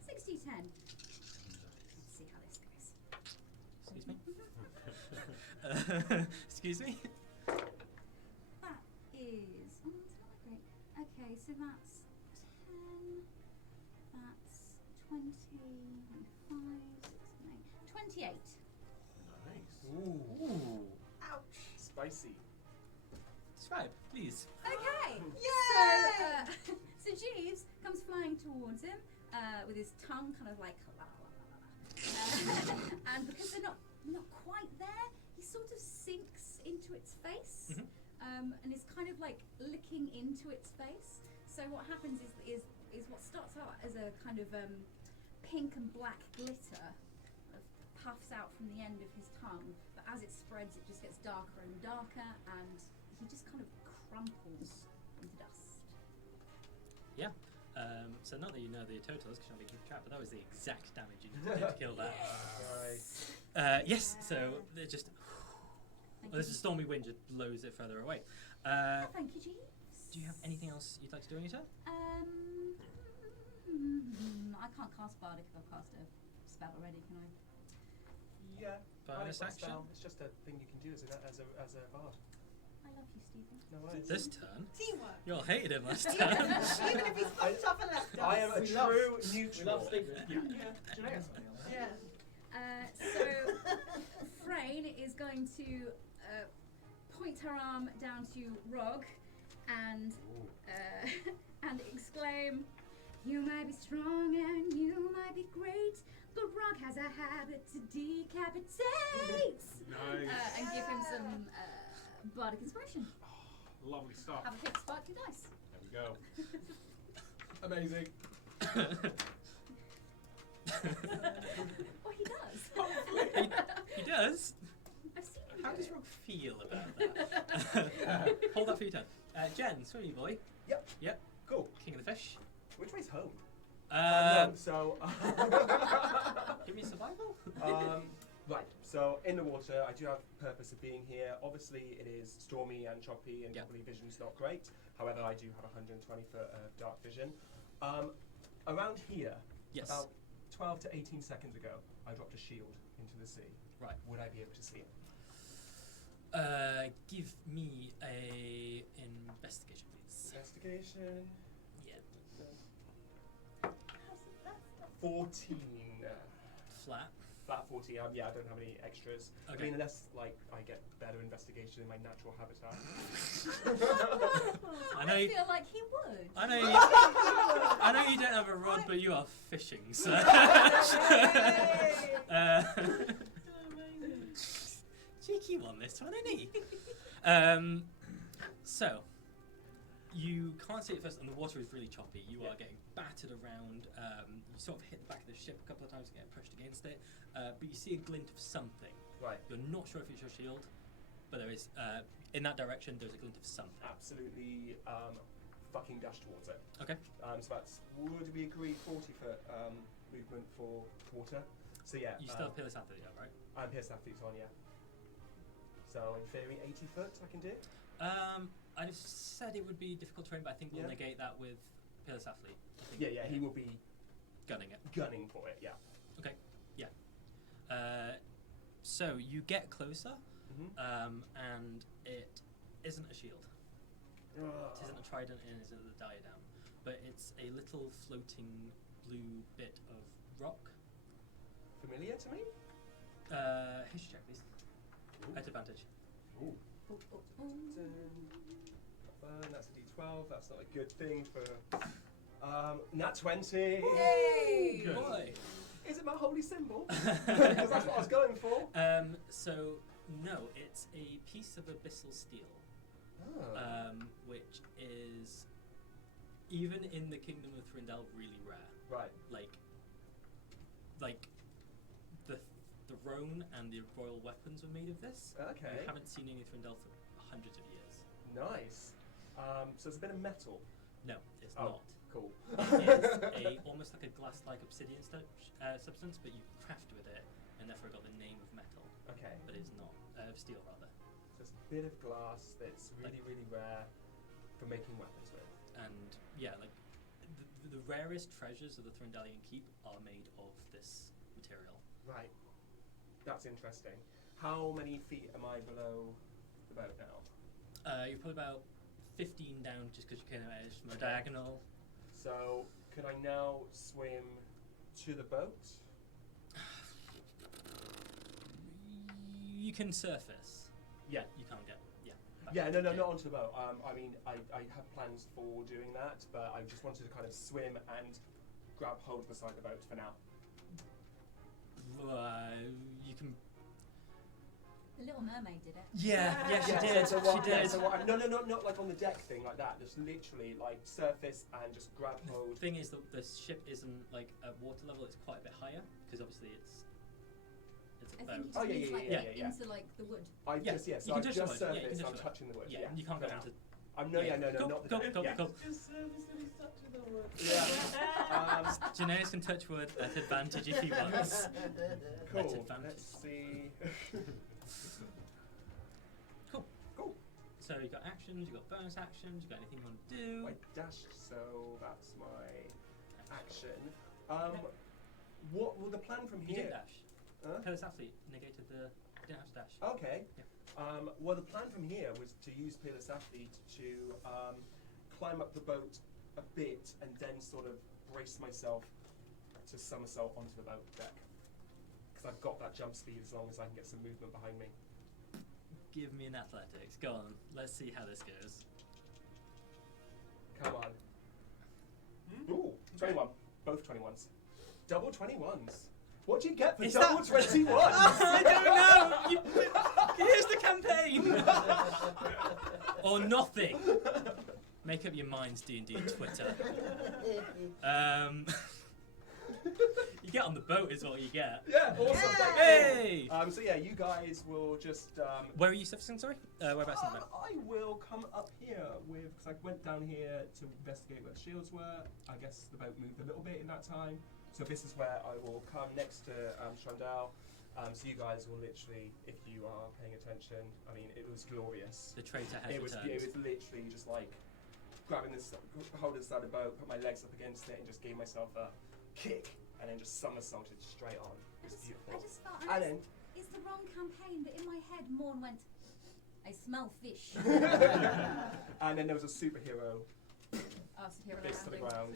60, 10. Let's see how this goes. excuse me. Excuse me. That is. Oh, that's not great. Okay, so that's 10. That's 20, 25, 6, 8, 28. Nice. Ooh. Ouch. Spicy. Describe, please. Okay. Yay! So Jeeves comes flying towards him with his tongue kind of like, and because they're not quite there, he sort of sinks into its face, and is kind of like licking into its face. So what happens is what starts out as a kind of pink and black glitter of puffs out from the end of his tongue, but as it spreads, it just gets darker and darker, and he just kind of crumples into dust. Yeah. So not that you know the totals, because you're not keeping track, but that was the exact damage you needed to kill that. Yes. So it just. There's a stormy wind just blows it further away. Thank you, Jeeves. Do you have anything else you'd like to do on your turn? I can't cast Bardic if I've cast a spell already, can I? Yeah. Bonus action? Spell. It's just a thing you can do as a bard. I love you, Stephen. No worries. This turn? Teamwork. You all hated him last Even time. if he's fucked up and left us. I am a We true We neutral. love Stephen. Yeah. Geneius. Yeah. So Frayne is going to point her arm down to Rogg and and exclaim, "You might be strong and you might be great, but Rogg has a habit to decapitate." Nice. And give him some bardic inspiration. Lovely stuff. Have a pick, spark your dice. There we go. Amazing. Well, he does. He does? I've seen him How do does it. Rogg feel about that? Hold that for your turn. Jen, swimmy boy. Yep. Yep. Cool. King of the fish. Which way's home? No, So. give me survival. Right, so in the water, I do have purpose of being here. Obviously, it is stormy and choppy, and Yeah. probably vision's not great. However, I do have 120 foot of dark vision. Around here, Yes. about 12 to 18 seconds ago, I dropped a shield into the sea. Right. Would I be able to see it? Give me a investigation, please. Investigation. Yeah. 14. Flat. Flat 40. Yeah, I don't have any extras. I Okay. mean, unless like I get better investigation in my natural habitat. I know. feel like he would. I know. I know you don't have a rod, but you are fishing, so. Cheeky one, this one, isn't he? So, you can't see it first, and the water is really choppy. You are getting battered around. You sort of hit the back of the ship a couple of times and get pushed against it. But you see a glint of something. Right. You're not sure if it's your shield, but there is. In that direction, there's a glint of something. Absolutely fucking dash towards it. Okay. So that's, would we agree 40 foot movement for water? So yeah. You still have Peerless Athlete, right? I'm Pierce Athlete's on, yeah. So in theory, 80 foot I can do. I'd have said it would be difficult terrain, but I think we'll Yeah. negate that with Peerless Athlete. I think, Yeah, he will be gunning it. gunning for it, yeah. Okay, yeah. So you get closer, and it isn't a shield. It isn't a trident and it isn't a diadem, but it's a little floating blue bit of rock. Familiar to me? History check, please. At advantage. Ooh. That's a d12, that's not a good thing for... nat 20! Yay! Good. Boy. Is it my holy symbol? Because that's what I was going for. So, no, it's a piece of abyssal steel. Oh. Which is, even in the Kingdom of Thrindel, really rare. Right. Like the throne and the royal weapons were made of this. Okay. You haven't seen any Thrindel for hundreds of years. Nice. So it's a bit of metal. No, it's Oh. not. Cool. It's almost like a glass-like obsidian substance, but you craft with it, and therefore it got the name of metal, Okay. but it's not steel rather. So it's a bit of glass that's really, really rare for making weapons with. And yeah, like the rarest treasures of the Thrindelian keep are made of this material. Right. That's interesting. How many feet am I below the boat now? You're probably about 15 down just because you came out from a Okay. diagonal. So, could I now swim to the boat? You can surface. Yeah. You can't get. Yeah. back Yeah, to no, the not onto the boat. I mean, I have plans for doing that, but I just wanted to kind of swim and grab hold beside the boat for now. You can. The Little Mermaid did it. Yeah, she Yeah, did. So She what, yeah, did. so what, no, not like on the deck thing like that. Just literally like surface and just grab hold. Thing is, the ship isn't like at water level. It's quite a bit higher because obviously I boat. think you Oh, just yeah, need to yeah, like yeah, get yeah. into like the wood. I Yeah, just, you so can I've touch just the wood, yeah, you can surfaced, touch I'm the wood. touching the wood. Yeah, and you can't go for now. into. No, Yeah. no, Cool, not the cool, deck. cool, Yeah. cool. Just service that he's touching the wood. Yeah. Geneius can touch wood at advantage if he wants. Cool. advantage. Let's see. Cool. Cool. So you got actions, you got bonus actions, you got anything you want to do. I dashed, so that's my action. What will the plan from You here? did dash. Huh? Pillar's athlete negated the. You didn't have to dash. Okay. Yeah. Well, the plan from here was to use Peerless Athlete to climb up the boat a bit and then sort of brace myself to somersault onto the boat deck. Because I've got that jump speed as long as I can get some movement behind me. Give me an athletics. Go on. Let's see how this goes. Come on. Ooh, 21. Both 21s. Double 21s. What do you get for Is double that- 21s? I don't know. Here's the campaign. Or nothing. Make up your minds, D&D Twitter. You get on the boat is what you get. Yeah, awesome. Thank you. Hey! So yeah, you guys will just. Where are you surfacing, sorry? Whereabouts in the boat? I will come up here because I went down here to investigate where the shields were. I guess the boat moved a little bit in that time. So this is where I will come next to Chandrell. So you guys will literally, if you are paying attention, I mean, it was glorious. The traitor has It was returned. literally just like grabbing this, holding the side of the boat, put my legs up against it, and just gave myself a kick, and then just somersaulted straight on. It was beautiful. I just felt And then it's the wrong campaign, but in my head, Morn went, I smell fish. and then there was a superhero Oh, so here fist to the ground.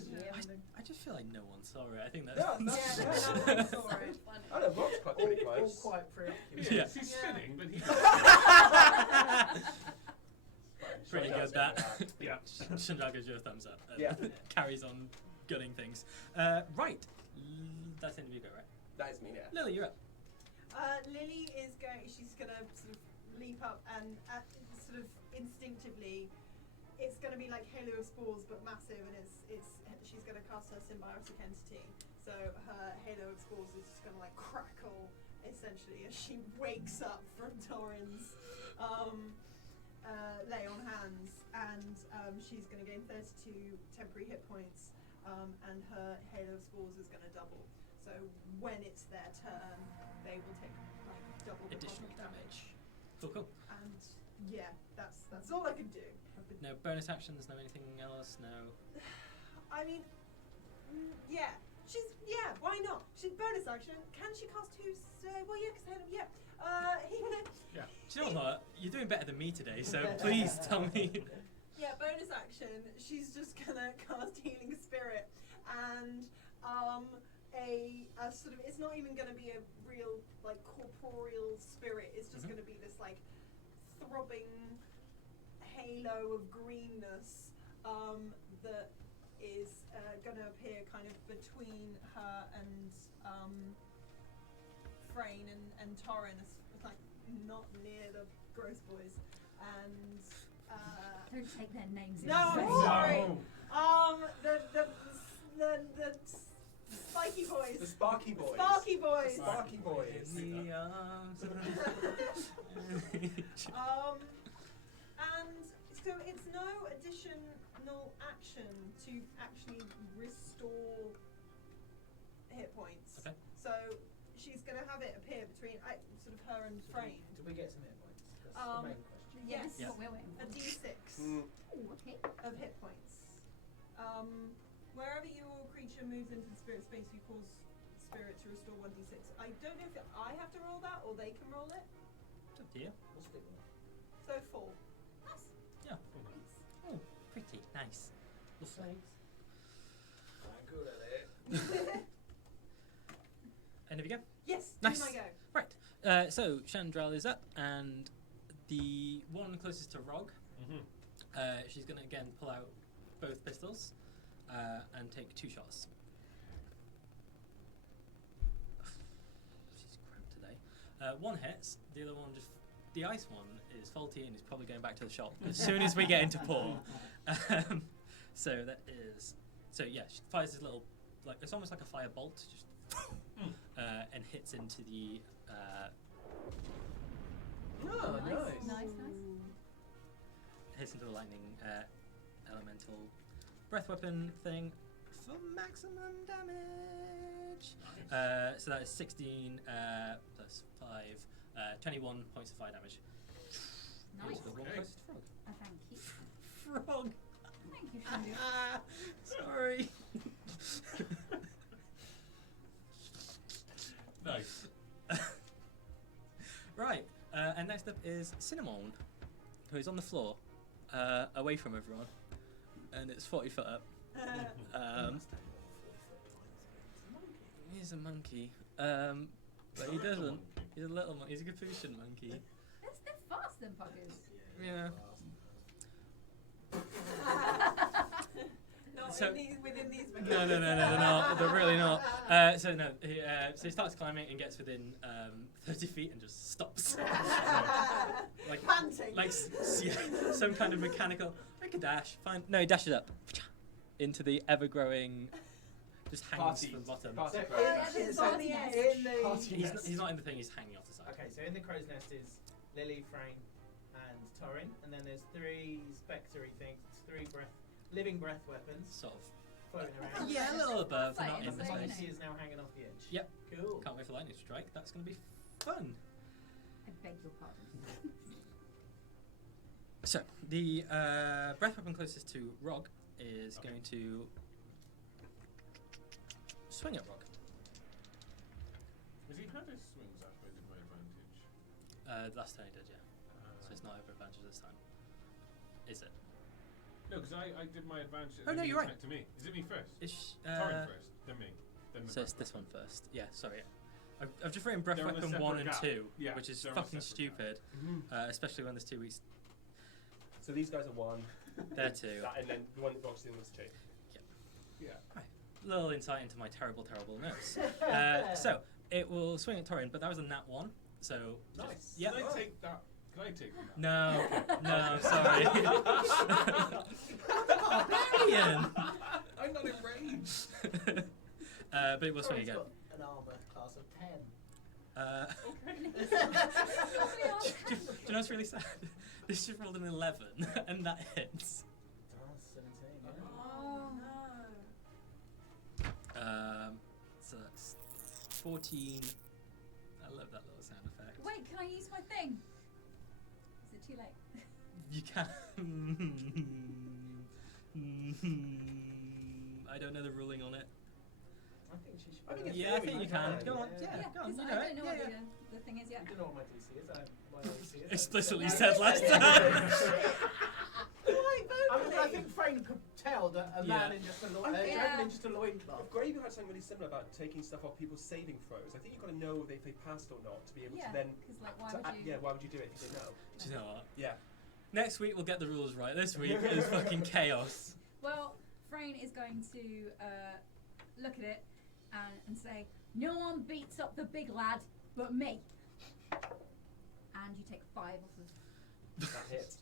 I just feel like no one saw it. I think that. Yeah, Yeah, that's no, no, so sorry. funny. I don't know, Rob's quite pretty All close. quite preoccupied. Yeah. He's Yeah. spinning, but he's Pretty Chandrell's good, that. doing yeah. Chandrell gives you a thumbs up. Yeah. Carries on gunning things. Right. That's the end of your go, right? That is me, yeah. Lilli, you're up. Lily is going. She's gonna sort of leap up and sort of instinctively, it's gonna be like Halo of Spores but massive, and she's gonna cast her symbiotic entity. So her Halo of Spores is just gonna like crackle essentially as she wakes up from Torin's lay on hands, and she's gonna gain 32 temporary hit points, and her Halo of Spores is gonna double. So when it's their turn, they will take like double the Additional cosmic damage. Cool, cool. And yeah, that's all I can do. No bonus actions, no anything else, no. I mean, yeah, why not? She's bonus action. Can she cast two? Well, yeah, because Do you know what? You're doing better than me today, so please tell me. yeah, bonus action. She's just gonna cast Healing Spirit, and a sort of, it's not even gonna be a real like corporeal spirit. It's just gonna be this like throbbing halo of greenness that is gonna appear kind of between her and Frayne and Torin, as like not near the gross boys, and Don't take their names in no, I'm vain. sorry. The spiky boys. The Sparky Boys. Sparky boys. Sparky Boys. In the arms of And so it's no additional action to actually restore hit points. Okay. So she's going to have it appear between sort of her and Frayne. Did we get some hit points? That's Um, the main question. Yes. Yeah. What we're waiting A for. d6 Oh, okay. of hit points. Wherever your creature moves into the spirit space, you cause spirit to restore 1d6. I don't know if I have to roll that or they can roll it. It's up to you. We'll stick with it. So 4. Nice. Yeah. Thanks. Oh, pretty nice. Lovely. I'm good at it. End of your go? Yes, Nice. do my go. Right. So Chandrell is up, and the one closest to Rogg, she's going to again pull out both pistols and take 2 shots. She's crap today. One hits, the other one just. The ice one is faulty and is probably going back to the shop as soon as we get into port. So that is. So yeah, she fires this little, like it's almost like a fire bolt, just and hits into the Oh, Nice. hits into the lightning elemental breath weapon thing for maximum damage. So that is 16 plus 5, 21 points of fire damage. Nice. The one Okay. closest frog. Thank you. Frog. Thank you, Chandrell. Sorry. Nice. Right. And next up is Cinnamon, who is on the floor, away from everyone, and it's 40 foot up. He's a monkey. But he doesn't. He's a little monkey. He's a Capuchin monkey. They're fast, them buggers. Yeah. Not So- within these No, they're not. They're really not. So he starts climbing and gets within 30 feet and just stops. like Panting. some kind of mechanical. Make a dash. Fine. No, he dashes up into the ever-growing. Just hangs Party. from the bottom. Party. It's on the edge. in the Party. He's not in the thing. He's hanging off the side. Okay, so in the crow's nest is Lilli, Frayne, and Torin, and then there's 3 spectre-y things, 3 living breath weapons Sort of. floating around. Yeah, a little above, but not Fine, in And the the so, space. monkey is now hanging off the edge. Yep. Cool. Can't wait for lightning to strike. That's going to be fun. I beg your pardon. So the breath weapon closest to Rogg is Okay. going to swing at Rogg. Has he had his swings after I did my advantage? Last time he did, yeah. So it's not over advantage this time. Is it? No, because I did my advantage. Oh, and no, then you're he right. attacked to me. Is it me first? It's Torin first, then me. Then the So it's breath this one first. Yeah, sorry. I've just written breath They're on a weapon 1 separate and gap. 2, Yeah, which is they're on a fucking separate stupid, Mhm. especially when there's 2 weeks. So these guys are 1. They're 2. That, and then the one that Rogg's doing was 2. Yeah. Little insight into my terrible notes. So it will swing at Torin, but that was a nat 1. So Nice. Yeah. Can I take that? Can I take that? no, I'm sorry. Barbarian. I'm not in range. But it will swing Torin's again. got an armour class of 10. Okay. Do you know what's really sad? This just rolled an 11, and that hits. 17, yeah. Oh no. So that's 14. I love that little sound effect. Wait, can I use my thing? Is it too late? You can. I don't know the ruling on it. I think she should. I think it's Yeah, I very think you good. can. Go on, yeah. Go on, because you I know don't it. know Yeah, what yeah. the thing is yet. I don't know what my DC is. My AC is. Explicitly said last time. I think Frayne could tell that a man in just a Yeah. in just a loincloth. Graven had something really similar about taking stuff off people's saving throws. I think you've got to know if they passed or not to be able Yeah, to then. because like, why to would act- you? Yeah, why would you do it if you didn't know? Do you know what? Yeah. Next week we'll get the rules right. This week is fucking chaos. Well, Frayne is going to look at it and say, "No one beats up the big lad but me." And you take 5 off of. That hit.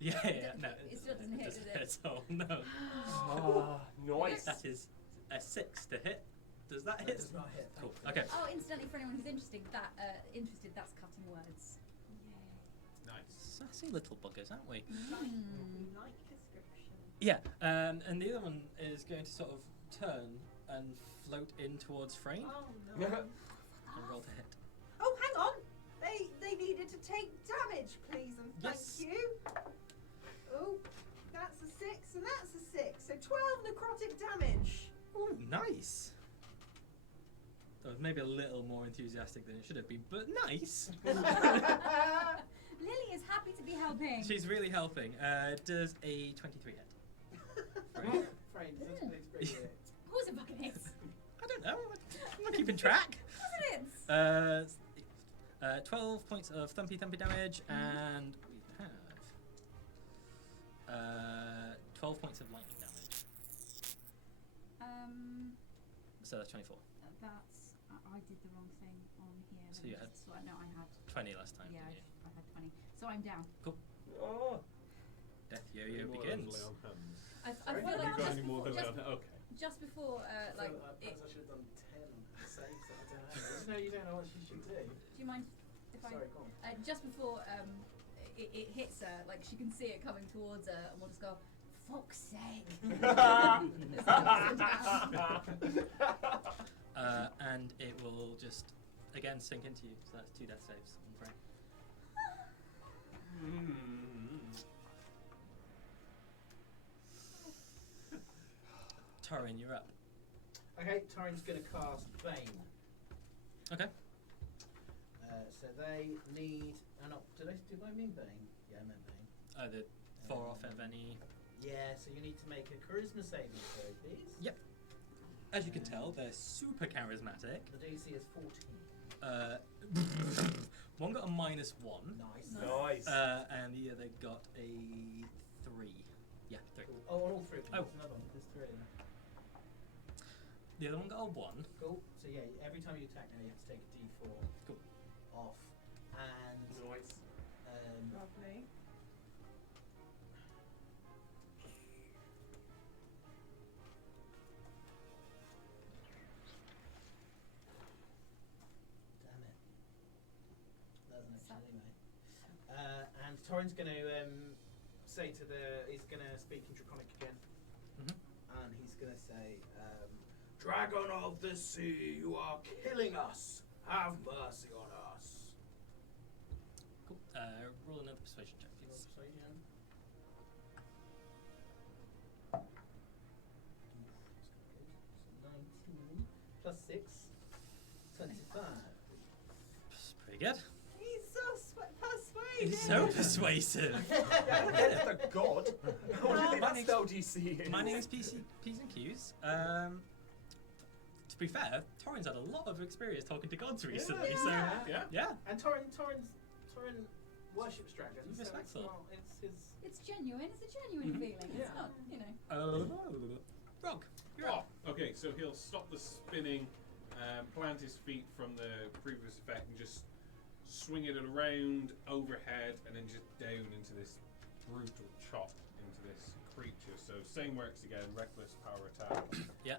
Yeah, no. It still doesn't hit, does it? At all, no. Oh, nice. That is a 6 to hit. Does that That hit? does not hit. Cool. Okay. Oh, incidentally, for anyone who's interested, that's cutting words. Nice. Sassy little buggers, aren't we? Like description. Yeah. And the other one is going to sort of turn and float in towards Frayne Oh no. and roll to hit. Oh, hang on. They needed to take damage, please and Yes. thank you. Oh, that's a 6 and that's a 6. So 12 necrotic damage. Ooh, nice. That was maybe a little more enthusiastic than it should have been, but nice. Lilli is happy to be helping. She's really helping. Does a 23 hit? Frayne? Frayne, that's pretty good. Of course it fucking hits. I don't know. I'm not keeping track. Of course it hits. 12 points of thumpy damage, and we have 12 points of lightning damage. So that's 24. That's I did the wrong thing on here. So you had- So I know I had. 20 last time, Yeah, didn't you? I had 20. So I'm down. Oh. Death Any yo-yo more begins. lay on hands? I Sorry? feel Have like You got any more than just, lay on? Okay. just before, I like, feel like perhaps I should have done 10 saves. I don't know. No, you don't know what you should do. Do you mind if Sorry, go on. just before it hits her, like she can see it coming towards her, and we'll just go, "Fuck's sake!" And it will just again sink into you. So that's 2 death saves on Frayne. Torin, you're up. Okay, Torin's going to cast Bane. Okay. So they need. Did I mean Bane? Yeah, I meant Bane. The 4 off of any. Yeah, so you need to make a charisma saving throw, please. Yep. As you can tell, they're super charismatic. The DC is 14. One got a -1. Nice. Nice. And the other got a 3. Yeah, 3. Cool. Oh, on all three. Oh. There's another one. There's 3 in there. The other one got a 1. Cool. So yeah, every time you attack now, you have to take a D4 Cool. off, and Nice. Lovely. damn it, doesn't actually anyway. And Torin's going to say to he's going to speak in Draconic again, and he's going to say, "Dragon of the sea, you are killing us. Have mercy on us." Cool. Roll another persuasion check, please. Persuasion. So 19 plus 6, 25. That's pretty good. He's so persuasive. He's so persuasive. Against a god? What do you think that spell DC is? My name is P's and Q's. To be fair, Torin's had a lot of experience talking to gods recently, so yeah. And Torin worships dragons. He's So respectful. it's his. It's genuine. It's a genuine feeling. Yeah. It's not, you know. Rogg, you're up. Okay, so he'll stop the spinning, plant his feet from the previous effect, and just swing it around overhead, and then just down into this brutal chop into this creature. So same works again. Reckless power attack. Yeah.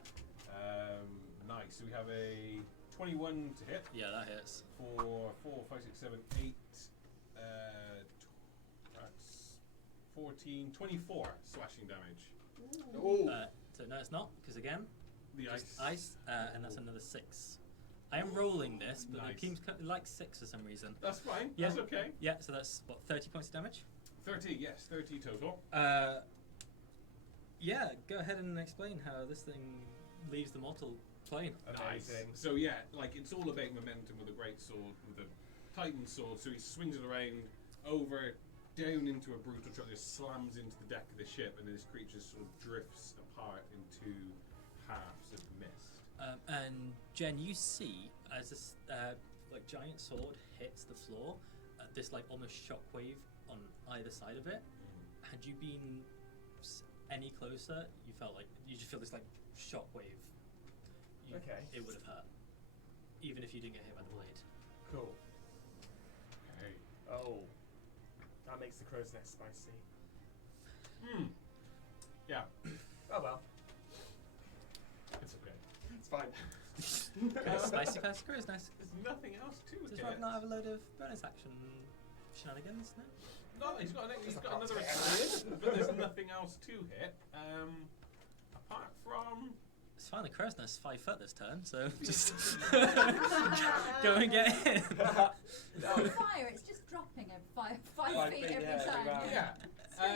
Nice. So we have a 21 to hit. Yeah, that hits. For 4, 5, 6, 7, 8. That's 14, 24 slashing damage. Ooh. So no, it's not, because again, The just ice. ice, and that's another 6. I am rolling this, but Nice. the team's like 6 for some reason. That's fine. Yeah. That's okay. Yeah, so that's what, 30 points of damage. 30, yes, 30 total. Yeah, go ahead and explain how this thing leaves the mortal plane. Amazing. So yeah, like it's all about momentum with a great sword, with a Titan sword. So he swings it around, over, down into a brutal truck, just slams into the deck of the ship, and this creature sort of drifts apart into halves of mist. And Jen, you see as this like giant sword hits the floor, this like almost shockwave on either side of it. Had you been any closer, you felt like you just feel this like shockwave. Okay. It would have hurt, even if you didn't get hit by the blade. Cool. Okay. Oh. That makes the crow's nest spicy. Yeah. Oh well. It's okay. It's fine. Spicy past crow's nest. There's nothing else to it. Does Rogg not have a load of bonus action shenanigans? No. No, he's got There's another a attack, but there's nothing else to hit. Apart from It's fine. The crow's nest's 5 foot this turn, so just go and get in. It's on fire. It's just dropping every 5 feet every yeah, time. every round. yeah.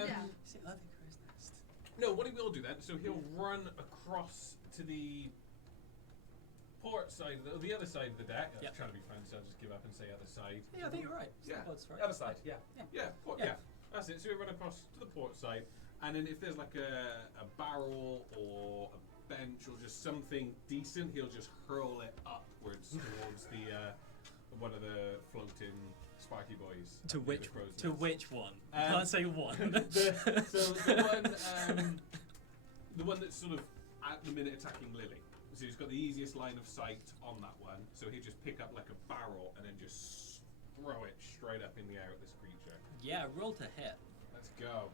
down. See, I love the crow's nest. No, what he will do then, so he'll run across to the port side, the other side of the deck. I'm Yep. trying to be fancy, I'll just give up and say other side. Yeah, I think you're right. Yeah. That's right. Other side, yeah. Yeah, port, Yeah. yeah. That's it. So he'll run across to the port side, and then if there's like a barrel or a bench or just something decent, he'll just hurl it upwards towards the one of the floating Sparky boys. To near which the crow's to nest. which one? You can't say one. The one that's sort of at the minute attacking Lilli. So he's got the easiest line of sight on that one. So he'll just pick up like a barrel and then just throw it straight up in the air at this creature. Yeah, roll to hit. Let's go.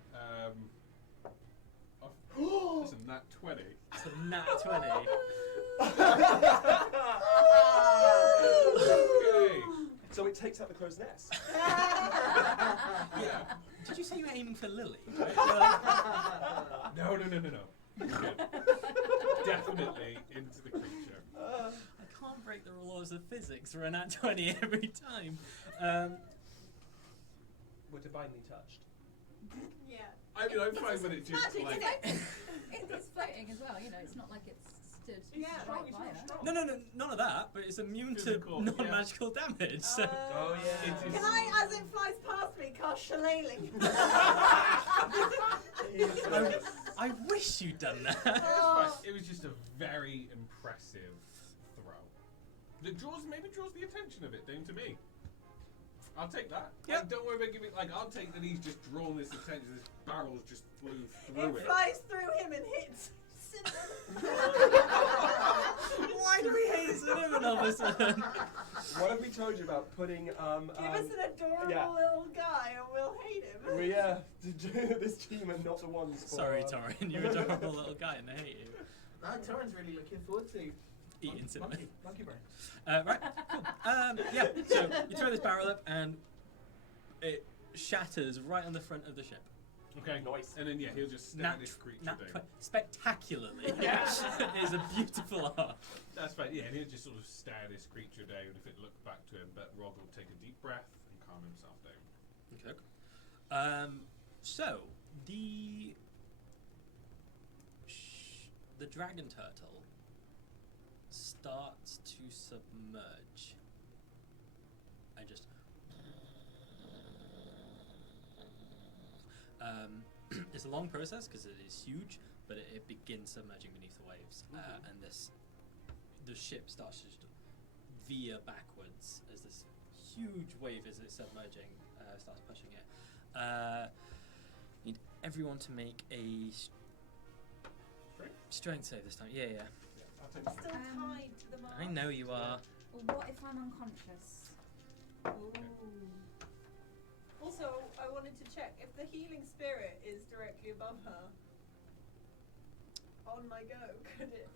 That's a nat 20. It's a nat 20. Okay. So it takes out the crow's nest. Yeah. Did you say you were aiming for Lilli? No. Good. Definitely into the creature. I can't break the laws of physics for a nat 20 every time. We're divinely touched. Yeah. I mean, I'm fine with it just magic, like... It's floating as well, you know, it's not like it's stood Yeah. right by her. No, none of that, but it's immune Physical, to non-magical damage. So. Oh, yeah. It is- Can I, as it flies past me, cast Shillelagh? I wish you'd done that. Oh. It was just a very impressive throw. That maybe draws the attention of it down to me. I'll take that. Yep. Like, don't worry about giving. Like, I'll take that he's just drawn this attention. This barrel's just flew through It it. flies through him and hits Why do we hate Cinnamon all of a sudden? What have we told you about putting Give us an adorable yeah. little guy and we'll hate him. this team are not the ones for... Sorry, Torin, you're a adorable little guy and I hate you. Torin's really looking forward to Eating cinnamon. monkey brain. Right, cool. Yeah, so you throw this barrel up and it shatters right on the front of the ship. Okay. Nice. And then he'll just stare this creature down. Spectacularly. It is a beautiful art. That's fine. Yeah, and he'll just sort of stare this creature down if it looked back to him. But Rogg will take a deep breath and calm himself down. Okay. So the dragon turtle starts to submerge. I just it's a long process because it is huge, but it begins submerging beneath the waves, and the ship starts to just veer backwards as this huge wave as it's submerging starts pushing it. Need everyone to make a strength save this time. Yeah. I'll take Still tied to the mast. I know you are. Well, what if I'm unconscious? Ooh. Also, I wanted to check if the healing spirit is directly above her. On my go, could it?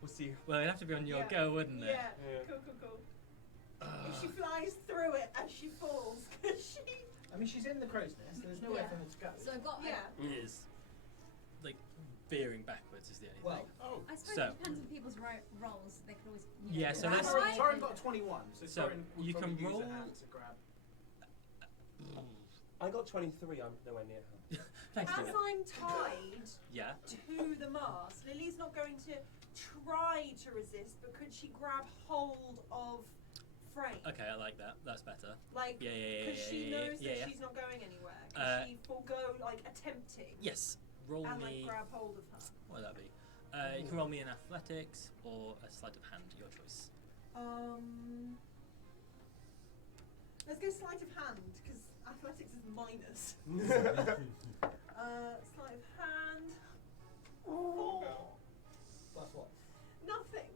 We'll see. Well, it'd have to be on your Yeah. go, wouldn't it? Yeah. Cool. If she flies through it as she falls, could she? I mean, she's in the crow's nest. There's nowhere Yeah. for her to go. So I've got. Yeah. It is. Like, veering backwards is the only Well, thing. Oh. I suppose So- it depends on people's rolls. They could always. Yeah, so let's- Torin got a 21, so Torin would you probably can use roll- her hand to grab. I got 23, I'm nowhere near her. Thanks, As David. I'm tied Yeah. to the mast, Lily's not going to try to resist, but could she grab hold of Frayne? Okay, I like that. That's better. Like, Yeah. because she knows that yeah. she's not going anywhere. Can she forego, like, attempting Yes. Roll and, me. like, grab hold of her? What would that be? You can roll me an athletics or a sleight of hand, your choice. Let's go sleight of hand, because athletics is minus. Sleight of hand. 4. Plus what? Nothing.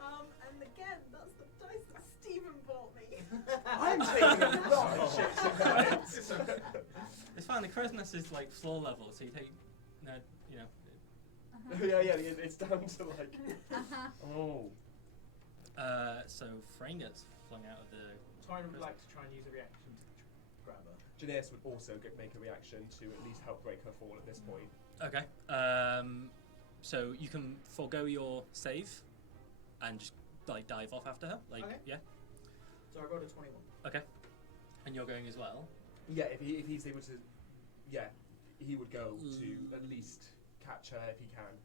And again, that's the dice that Stephen bought me. I'm taking a lot of shit tonight. It's fine. The crow's nest is like floor level, so you take, yeah, it's down to like... Oh. So Frayne gets flung out of the. Torin would like to try and use a reaction to grab her. Geneius would also make a reaction to at least help break her fall at this point. Okay. So you can forego your save, and just like dive off after her. Like, Okay. yeah. So I rolled a 21. Okay. And you're going as well. Yeah, if he's able to... Yeah, he would go to at least catch her if he can.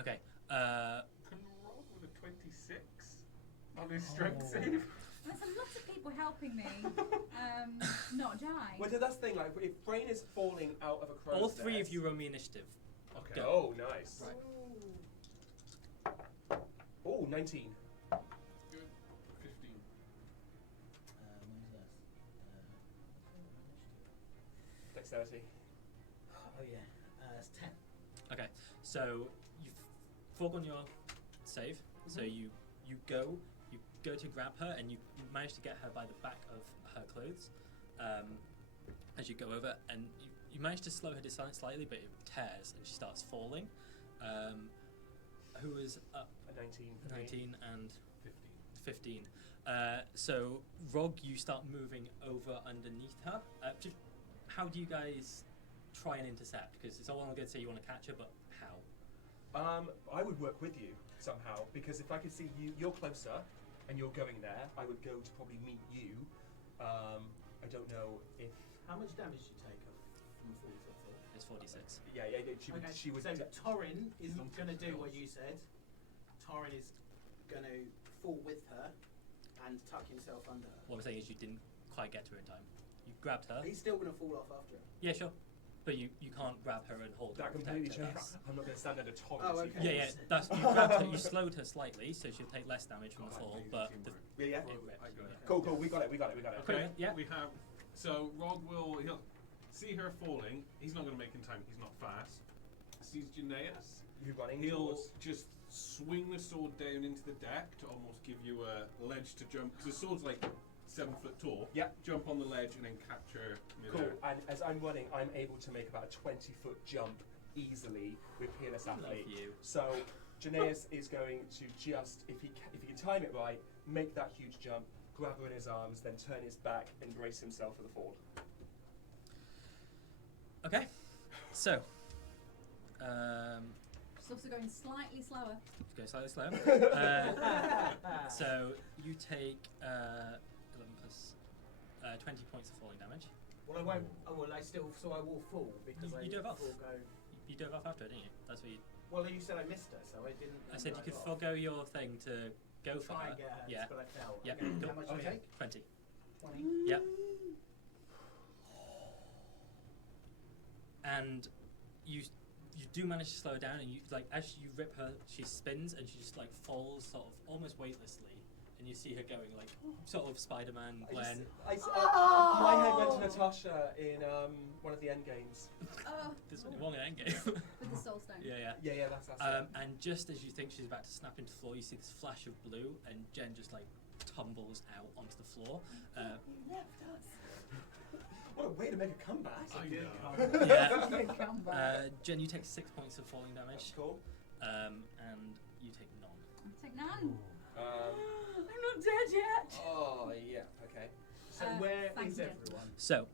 Okay. Can Rogg with a 26 on his strength save? There's a lot of people helping me. Not die. Well, that's the thing, like, if Frayne is falling out of a crow's All three nest- of you roll me initiative. Okay. Go. Oh, nice. Right. Oh, 19. Good. 15. Dexterity. Oh yeah, it's 10. Okay. So you've foregone your save. So you go to grab her, and you manage to get her by the back of her clothes. As you go over, and you manage to slow her descent slightly, but it tears, and she starts falling. Who is up? A 19 for me. 19 and 15. So, Rogg, you start moving over underneath her. How do you guys try and intercept? Because it's all I'm going to say you want to catch her, but how? I would work with you somehow, because if I could see you're closer and you're going there, I would go to probably meet you. I don't know if... How much damage do you take from a 40-foot fall? It's 46. Yeah, she would... So Torin is not going to do what you said. Torin is going to fall with her and tuck himself under her. What I'm saying is you didn't quite get to her in time. You grabbed her. He's still going to fall off after her. Yeah, sure. But you can't grab her and hold her. That and completely protect her. changed. I'm not going to stand under Torin. Oh, okay. Yeah, that's, you grabbed her, you slowed her slightly, so she'll take less damage from the fall, but... Yeah. I got it. Cool, we got it. Okay, yeah. we have. So Rogg he'll see her falling. He's not going to make in time. He's not fast. Sees Geneius. You running He'll towards... just swing the sword down into the deck to almost give you a ledge to jump. Because the sword's like 7 foot tall. Yeah. Jump on the ledge and then capture Cool, midair. and as I'm running, I'm able to make about a 20-foot jump easily with Peerless Athlete. you. So, Geneius is going to just, if he can time it right, make that huge jump, grab her in his arms, then turn his back and brace himself for the fall. Okay, so... It's also going slightly slower. go slightly slow. So, you take 11 plus 20 points of falling damage. Well, I won't. Oh, well, so I will fall because You I dove off. forego. You dove off after it, didn't you? That's what you... Well, you said I missed her, so I didn't. I said you could drive off. forego your thing to go for Try her. and get her, Yeah. but I fell. Yep. Okay. Cool. How much do I take? 20. 20. Yep. And you do manage to slow her down, and you like as you rip her, she spins and she just like falls sort of almost weightlessly, and you see her going like sort of Spider-Man Gwen. My head went to Natasha in one of the end games. This one wrong in Endgame. With the soul stone. Yeah. Yeah, that's it. And just as you think she's about to snap into the floor, you see this flash of blue, and Jen just like tumbles out onto the floor. You left us. What a way to make a comeback. I did know. Yeah. Come back. Jen, you take 6 points of falling damage, Cool. and you take none. I'll take none. I'm not dead yet. Oh, yeah, okay. So where thank is you. everyone? So,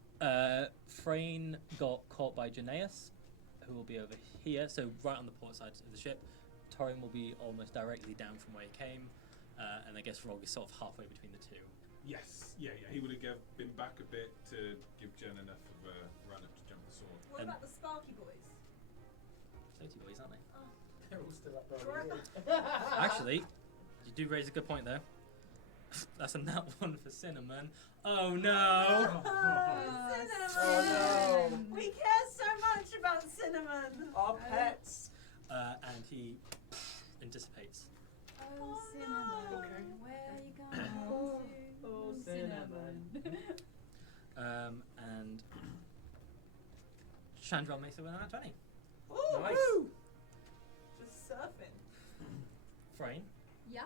Frayne got caught by Geneius, who will be over here, so right on the port side of the ship. Torin will be almost directly down from where he came, and I guess Rogg is sort of halfway between the two. Yes. Yeah. He would have been back a bit to give Jen enough of a run up to jump the sword. What about the Sparky boys? Floaty boys, aren't they? They're all still up Forever. there. Actually, you do raise a good point there. That's a nat one for Cinnamon. Oh no! Cinnamon! Oh, no. We care so much about Cinnamon. Our pets. And he anticipates. Oh, Cinnamon. Okay. Where are you going to? Oh, Cinnamon. And Chandrell makes it with a nat 20. Ooh, Nice. woo. Just surfing. Frayne. Yeah.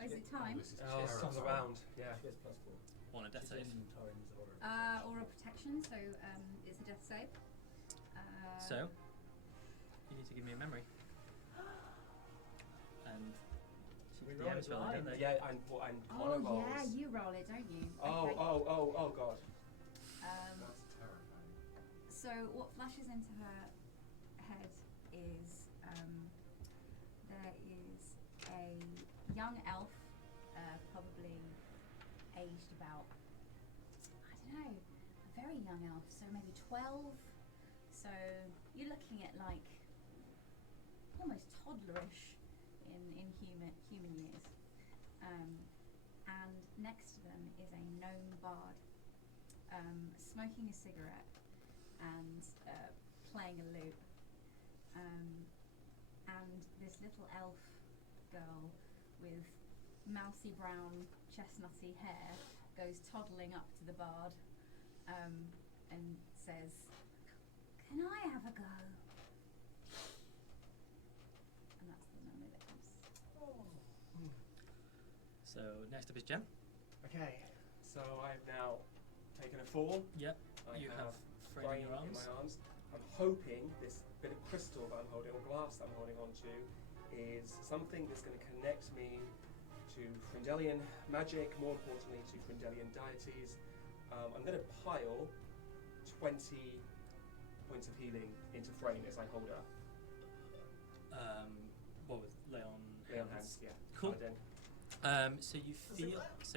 Oh, is it time? This is Oh, songs terrifying. around. Yeah. She has +4. On a death She's save. in Torin's aura. Aura protection, so it's a death save. So, you need to give me a memory. And We the roll DMs it will, don't blind. they? Yeah, and Oh monogrolls. yeah, you roll it, don't you? Oh, Okay. oh, God. That's terrifying. So what flashes into her head is there is a young elf, probably aged about, I don't know, a very young elf, so maybe 12. So you're looking at like almost toddlerish in human years. And next to them is a gnome bard, smoking a cigarette and playing a lute. And this little elf girl with mousy brown chestnutty hair goes toddling up to the bard and says, "Can I have a go?" And that's the memory that comes. So, next up is Jen. Okay, so I've now taken a fall. Yep. I You have have Frayne in your in arms. my arms. I'm hoping this bit of crystal that I'm holding, or glass that I'm holding on to, is something that's going to connect me to Frindelian magic, more importantly to Frindelian deities. I'm going to pile 20 points of healing into Frayne as I hold her. What was lay on Lay on hands, yeah. Cool. Paladin. So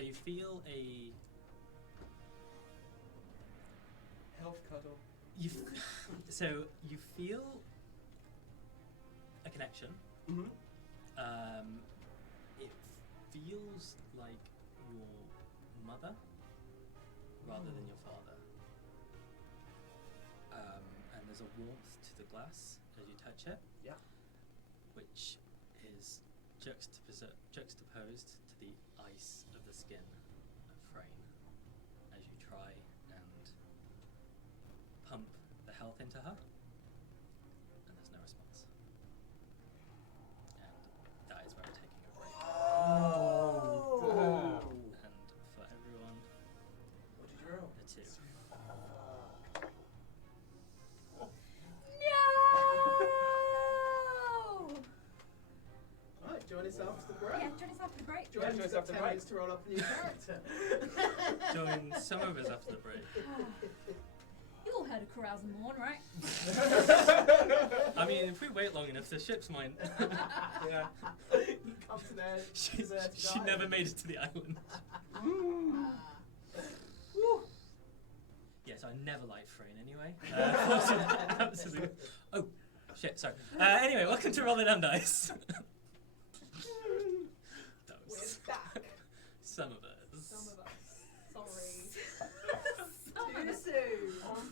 you feel a Health cuddle. so you feel a connection. Mm-hmm. It feels like your mother rather than your father. And there's a warmth to the glass as you touch it. Yeah. Which is juxtaposed to the ice of the skin of Frayne as you try and pump the health into her, and there's no response. And that is where I'm taking a break. Oh. And for everyone, What did you roll? a 2. No! Right, join us after the break. Yeah, join us after the break. Join Yeah, us join us got after 10 the break. minutes to roll up a new character. Join some of us after the break. You all heard of Carouse and Mourn, right? I mean, if we wait long enough, the ship's mine. Yeah. You come to their she deserted island. never made it to the island. Woo. Yeah, so I never liked Frayne anyway. Absolutely. Oh, shit, sorry. Anyway, welcome to Roll the Damn Dice. That was We're back. some of us. Some of us. Sorry. Some Too of us. soon.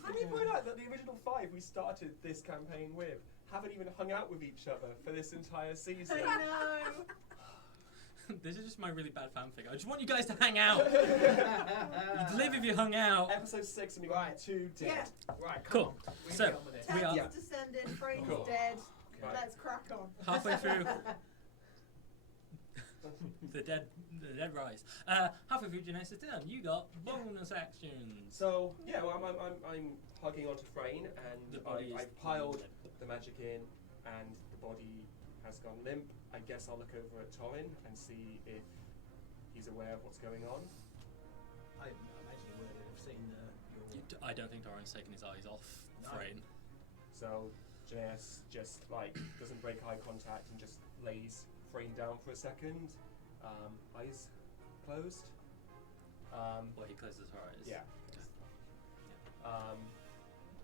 Can you point out that the original 5 we started this campaign with haven't even hung out with each other for this entire season? I know. This is just my really bad fanfic. I just want you guys to hang out. You'd live if you hung out. Episode 6 and we got Right. 2 dead. Yeah. Right, come Cool. on. We So, get on with it. we Ted's are descended, Frayne's Cool. dead. Okay. Let's crack on. halfway through the dead rise. Halfway through Geneius is done. You got bonus actions. So yeah, well, I'm hugging onto Frayne and The body is I've piled the magic in and the body has gone limp. I guess I'll look over at Torin and see if he's aware of what's going on. I imagine you would have seen your... I don't think Doran's taken his eyes off No. Frayne. So Geneius just like doesn't break eye contact and just lays Frayne down for a second, eyes closed. Well, he closes her eyes. Yeah.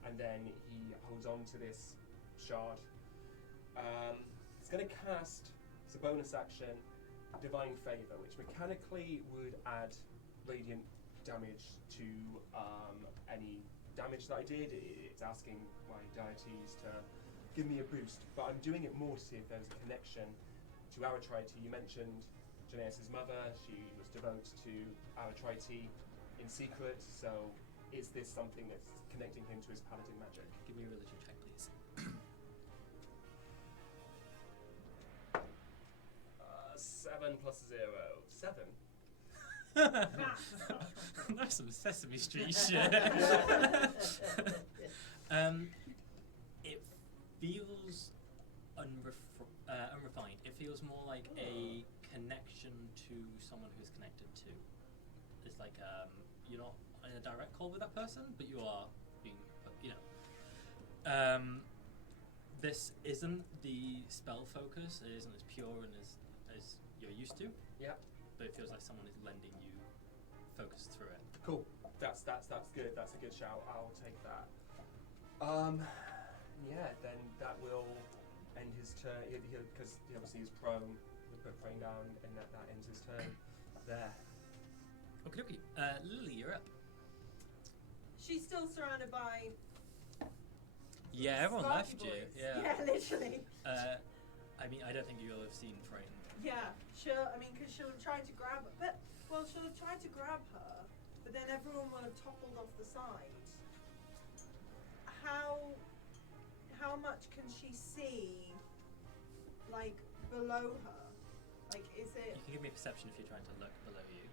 And then he holds on to this shard. It's going to cast, it's a bonus action, Divine Favour, which mechanically would add radiant damage to any damage that I did. It's asking my deities to give me a boost, but I'm doing it more to see if there's a connection to Aratrite. You mentioned Geneius' mother, she was devoted to Aratrite in secret, so is this something that's connecting him to his paladin magic? Give me a religion check, please. 7 plus 0. 7. That's some Sesame Street shit. It feels unrefined. It feels more like a connection to someone who's connected to. It's like you're not in a direct call with that person, but you are being, this isn't the spell focus. It isn't as pure and as you're used to. Yeah. But it feels like someone is lending you focus through it. Cool. That's good. That's a good shout. I'll take that. Yeah. Then that will end his turn. Because he obviously is prone. We'll put Frayne down, and that ends his turn. There. Okay, okay. Lilli, you're up. She's still surrounded by. Yeah, everyone Sparky left you. boys. Yeah. Yeah, literally. I mean, I don't think you'll have seen Frayne. Yeah, because she'll have tried to grab her. She'll have tried to grab her, but then everyone will have toppled off the side. How much can she see, like, below her? Like, is it... You can give me a perception if you're trying to look below you.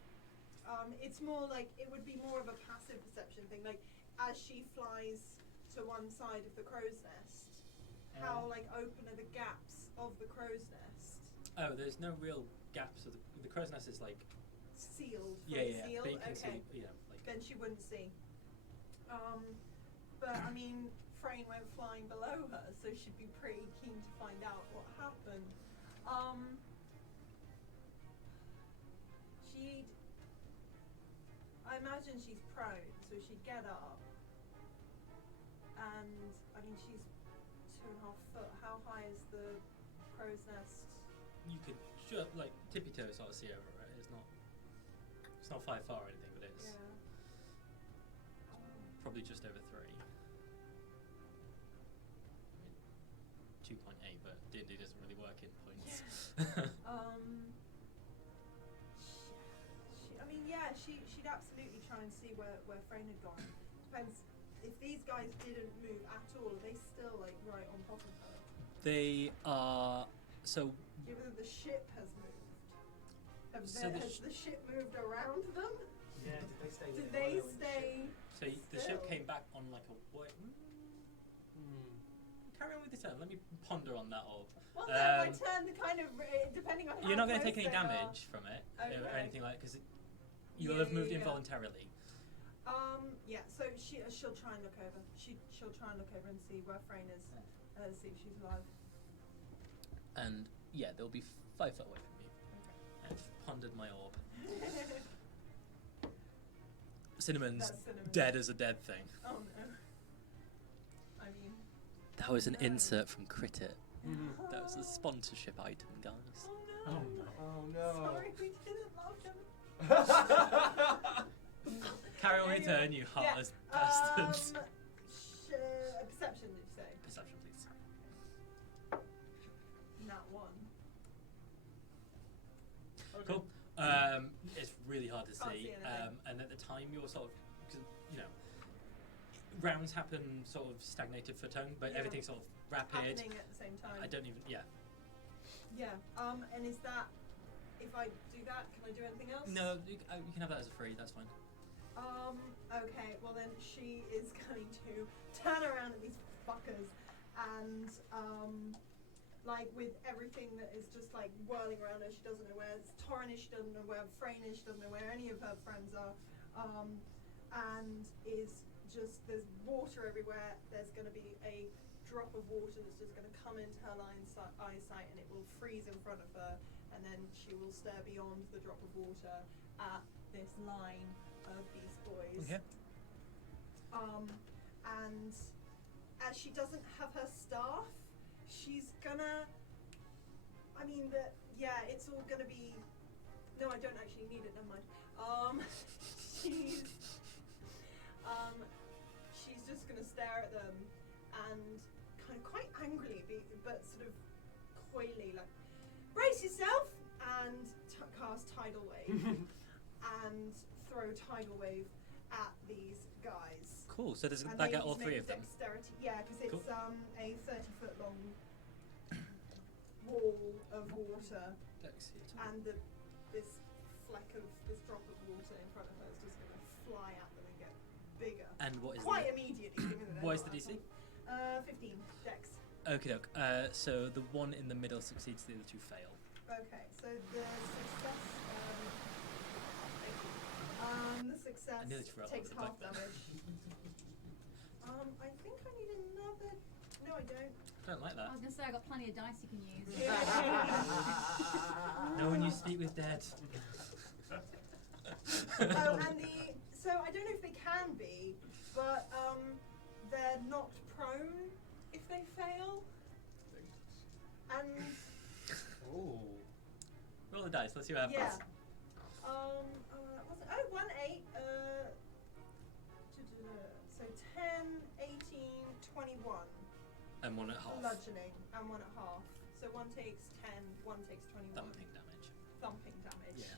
It's more like, it would be more of a passive perception thing, like, as she flies to one side of the crow's nest, how, like, open are the gaps of the crow's nest? Oh, there's no real gaps. So the crow's nest is like Sealed. yeah, fully Sealed. but you can Okay. see, like Then she wouldn't see. But I mean, Frayne went flying below her, so she'd be pretty keen to find out what happened. I imagine she's prone, so she'd get up. And I mean, she's 2.5 foot. How high is the crow's nest? you could like tippy toe sort of see over it. It's not 5 far or anything, but it's Yeah. probably just over 3. I mean, 2.8, but D&D doesn't really work in points. She'd absolutely try and see where Frayne had gone. Depends if these guys didn't move at all. Are they still like right on top of her? They are so. Given that the ship has moved, So the has the ship moved around them? Yeah, did they stay? Did they stay? So the ship Still. came back on like a way. Carry on with your turn. Let me ponder on that orb. Well, no, my turn kind of depending on how You're not going to close take any they are. damage from it or Okay. anything like because you'll Yeah, have moved yeah, yeah. involuntarily. Yeah. So she'll try and look over. She'll try and look over and see where Frayne is. See if she's alive. And yeah, they'll be 5 foot away from you. I've pondered my orb. Cinnamon's That's Cinnamon. dead as a dead thing. Oh no. I mean. That was an No. insert from Critit. That was a sponsorship item, guys. Oh no. Oh no. Sorry, we didn't love him. Carry on with your Anyway, turn, you heartless yeah, bastards. Perception, did you say? Perception, please. Not 1. Okay. Cool. It's really hard to Can't see. see anything. And at the time, you're sort of, 'cause, you know, rounds happen sort of stagnated for tone, but Yeah. everything's sort of rapid. Happening at the same time. I don't even, yeah. Yeah. And is that if I do that, can I do anything else? No, you can have that as a free, that's fine. Okay, well then she is going to turn around at these fuckers and, like with everything that is just like whirling around her, she doesn't know where Torin is, she doesn't know where Frayne is, she doesn't know where any of her friends are, and is just, there's water everywhere, there's going to be a drop of water that's just going to come into her eyesight and it will freeze in front of her, and then she will stare beyond the drop of water at this line of these boys. Okay. And as she doesn't have her staff, she's gonna. I mean, it's all gonna be. No, I don't actually need it. Never mind. She's just gonna stare at them and kind of quite angrily, but sort of coyly, like, brace yourself, and cast Tidal Wave and throw Tidal Wave at these guys. Cool, so does And that they get need all to 3 make of them? Dexterity, yeah, because it's Cool. a 30-foot long wall of water, and this drop of water in front of her is just going to fly at them and get bigger. And what is Quite the, immediately. Given that what is they're the DC? not 15 Dex. Okie doke. So the one in the middle succeeds, the other 2 fail. Okay, so the success. The success I nearly forgot takes what it half was like damage. I think I need another. No, I don't. Don't like I that. was going to say, I've got plenty of dice you can use. No one you speak with dead. So I don't know if they can be, but they're knocked prone if they fail. And Ooh. Roll the dice, let's see what happens. yeah. What's it? 1, 8. So 10, 18, 21. And 1 at half. Bludgeoning and 1 at half. So 1 takes 10, 1 takes 21. Thumping damage. Thumping damage. Yeah.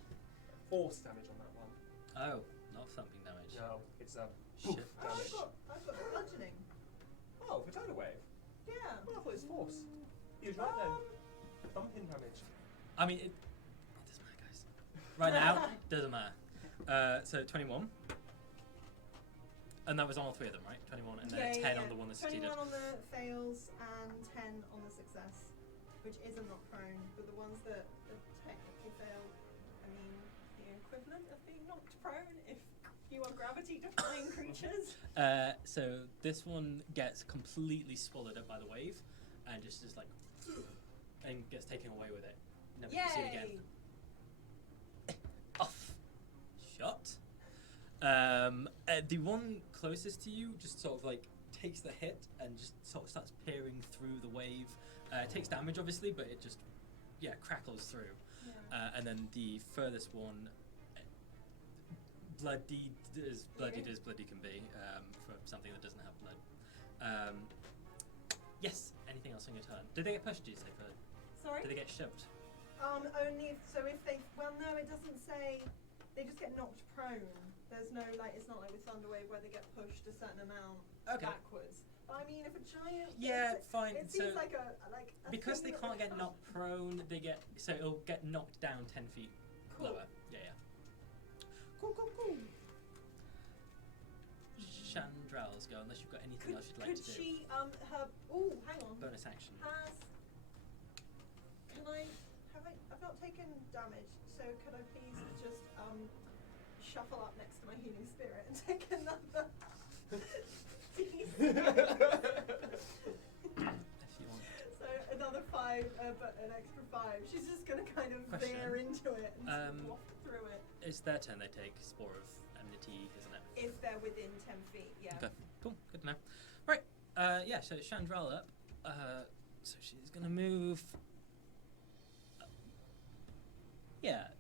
Force damage on that one. Oh, not thumping damage. No, it's a Shit. Oh, damage. I've got the bludgeoning. Oh, for tidal wave. Yeah. Oh, I thought it was force. He was right then. Thumping damage. I mean, it doesn't matter, guys. Right now, doesn't matter. So 21. And that was on all 3 of them, right? 21 and then a 10 on the one that succeeded. 21 on the fails and 10 on the success. which isn't not prone, but the ones that technically fail, I mean, the equivalent of being knocked prone if you are gravity-defying creatures. So this one gets completely swallowed up by the wave, and just is like, and gets taken away with it. Never to see it again. Yay! Off. Shot. The one closest to you just sort of like takes the hit and just sort of starts peering through the wave. Takes damage obviously, but it just crackles through. Yeah. And then the furthest one, bloodied as bloody can be, for something that doesn't have blood. Yes. Anything else on your turn? Did they get pushed? Do you say? Sorry? Did they get shoved? Only so if they. Well, no, it doesn't say. They just get knocked prone. There's no like. It's not like with Thunderwave where they get pushed a certain amount backwards. But I mean, if a giant. Fine. It seems like a because they thing that can't would get happen. knocked prone, they get it'll get knocked down 10 feet Cool. lower. Yeah. Cool. Chandrell's go unless you've got anything else you'd like Could to do. she hang on. Bonus action. I've not taken damage, so could I please just shuffle up next to my healing spirit and take another piece? If you want. So another 5, but an extra 5. She's just gonna kind of Question. veer into it and waft through it. It's their turn. They take Spore of Enmity, isn't it? If they're within 10 feet, yeah. Okay. Cool. Good to know. Right. So it's Chandrell up. So she's gonna move.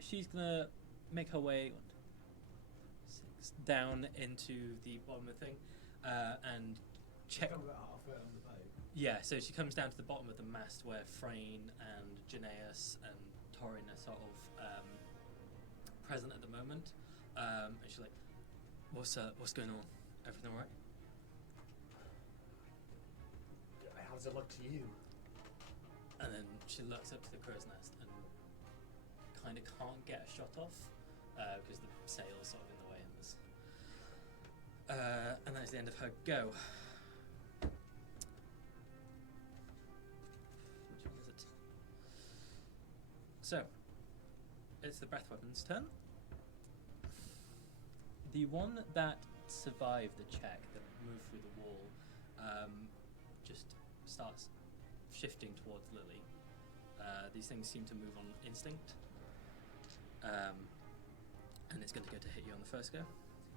She's gonna make her way 6 down into the bottom of the thing, and check. Come about halfway on the boat. Yeah, so she comes down to the bottom of the mast where Frayne and Geneius and Torin are sort of present at the moment, and she's like, "What's going on? Everything all right?" How does it look to you? And then she looks up to the crow's nest and kind of can't get a shot off because the sail's sort of in the way and this. And that's the end of her go. Which one is it? So, it's the breath weapon's turn. The one that survived the check, that moved through the wall, just starts shifting towards Lilli. These things seem to move on instinct. And it's going to go to hit you on the first go.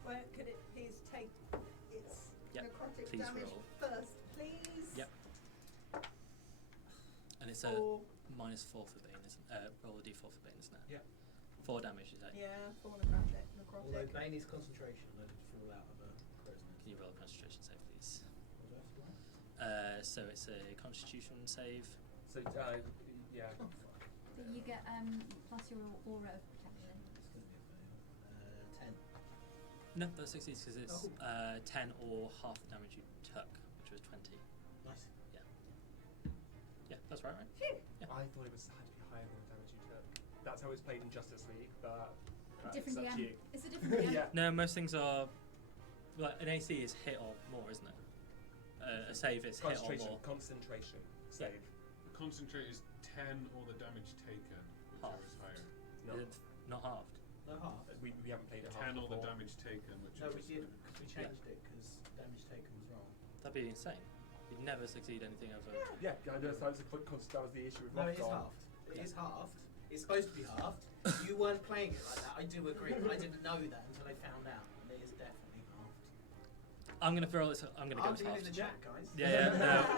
Well, could it please take its Yep, necrotic please damage roll. first, please? Yep. And it's Four. a -4 for Bane, isn't it? Roll a d4 for Bane, isn't it? Yeah. 4 damage, is that? Yeah, 4 necrotic. Although Bane is concentration, I did fall out of a crow's nest. Can you roll a concentration save, please? What do I have to roll? So it's a constitution save. So, yeah. Oh, fuck. So you get plus your aura of protection. It's going to be a fail. 10. No, that succeeds because it's Oh. 10 or half the damage you took, which was 20. Nice. Yeah, that's right? Phew. Yeah. I thought it was had to be higher than the damage you took. That's how it's played in Justice League, but Different it's up to DM. you. It's a different DM. Yeah. No, most things are like an AC is hit or more, isn't it? A save is hit or more. Concentration save. Concentrate is 10 or the damage taken, Half. whichever is higher. No, Is it not halved? No half. we haven't played it 10 half or the before. damage taken, No, whichever we is did, higher. because we changed it, because damage taken was wrong. That'd be insane. You'd never succeed anything over. Yeah, I know that was the issue with No, Rogg it is on. halved. It is halved. It's supposed to be halved. You weren't playing it like that. I do agree. I didn't know that until I found out. And it is definitely halved. I'm gonna throw this. I'm gonna go I'm with doing halved. the chat, guys. Yeah,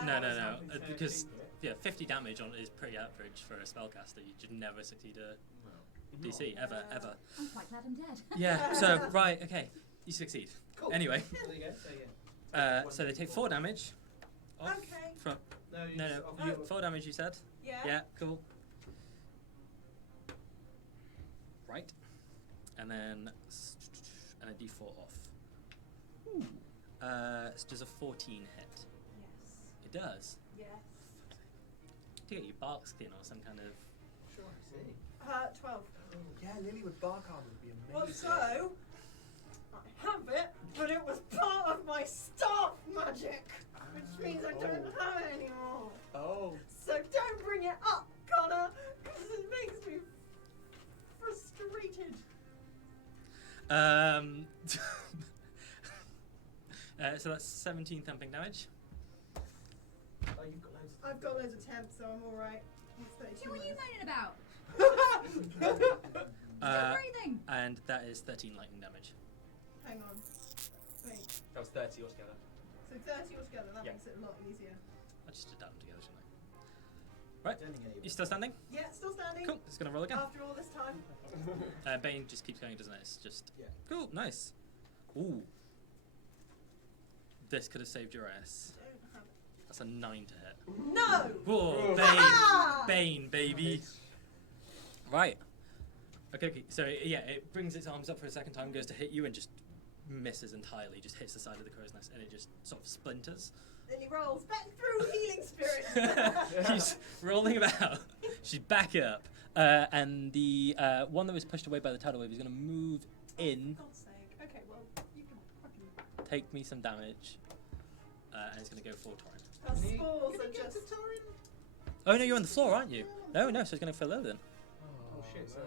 no. There's something fair Because to 50 damage on is pretty average for a spellcaster. You should never succeed a No. DC ever. I'm quite glad I'm dead. Yeah. So right, okay, you succeed. Cool. Anyway, There you go. So yeah. so they take 4 damage. Off Okay. From No, no, it's- you, 4 damage. You said. Yeah. Yeah. Cool. Right, and then and a D4 off. Does a 14 hit? Yes. It does. Yes. To get you bark skin or some kind of. Sure, I see. 12. Yeah, Lilli with bark armor would be Well, amazing. so I have it, but it was part of my staff magic, which means I don't have it anymore. Oh. So don't bring it get up, Connor, because it makes me frustrated. So that's 17 thumping damage. Oh, you've got loads. I've got loads of temps, so I'm alright. What's 32 What are you minus? moaning about? Stop breathing. And that is 13 lightning damage. Hang on. Wait. That was 30 altogether. So 30 altogether, that Yeah. makes it a lot easier. I just did that one together, shouldn't I? Right. Standing anyway. You still standing? Yeah, still standing. Cool. Just gonna roll again. After all this time. Bane just keeps going, doesn't it? It's just Yeah. cool. Nice. Ooh. This could have saved your ass. Don't have it. That's a 9 to hit. No! Whoa, Ah! Bane, baby. Right. Okay. So yeah, it brings its arms up for a second time, goes to hit you, and just misses entirely. Just hits the side of the crow's nest, and it just sort of splinters. Lilli rolls back through healing spirit. She's rolling about. She's back up, and the one that was pushed away by the tidal wave is going to move in, For God's sake. Okay, well, you can fucking. take me some damage, and it's going to go for Torin. Her Can you- spores can are you get just. to Torin? Oh no, you're on the floor, aren't you? No, so it's going to fill low then. Oh, shit, sorry.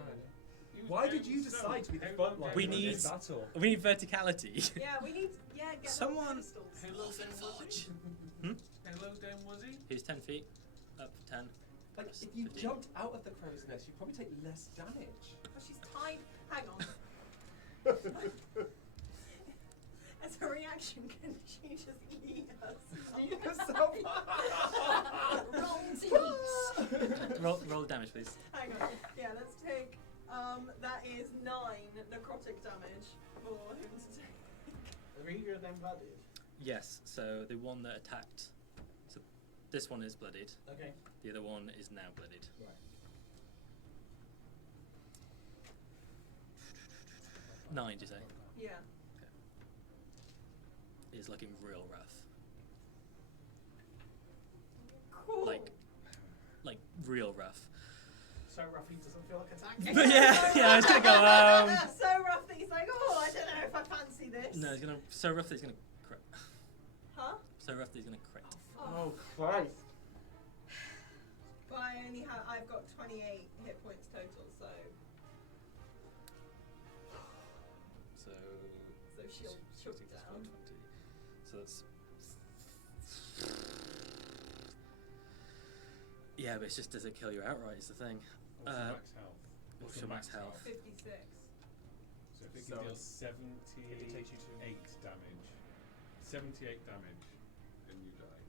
Why did you decide to be the front line We in need- this battle? We need verticality. Yeah, we need. Yeah, get Someone- those pedestals. How low down was he? Hmm? How low down was he? He's 10 feet, up 10. Like, if you 15. jumped out of the crow's nest, you'd probably take less damage. Oh, she's tied. Hang on. As a reaction, can she just eat herself? Eat herself? Roll the damage, please. Hang on. Yeah, let's take. That is 9 necrotic damage for him to take. The reader then blooded. Yes. So the one that attacked. So this one is bloodied. Okay. The other one is now bloodied. Right. 9, do you say? Yeah. Is looking real rough. Cool. Like real rough. So rough he doesn't feel like attacking. But yeah, I was gonna go. So rough that he's like, oh, I don't know if I fancy this. No, he's gonna so rough that he's gonna crit. Huh? So rough that he's gonna crit. Oh, Christ. But I only have. I've got 28 hit points total, so So she'll be 60 plus down. 420. So that's. Yeah, but it's just does it kill you outright? Is the thing. What's your max health? What's your max health? 56. So if it So can deal if it takes you to 78 damage, 78 damage, then you die.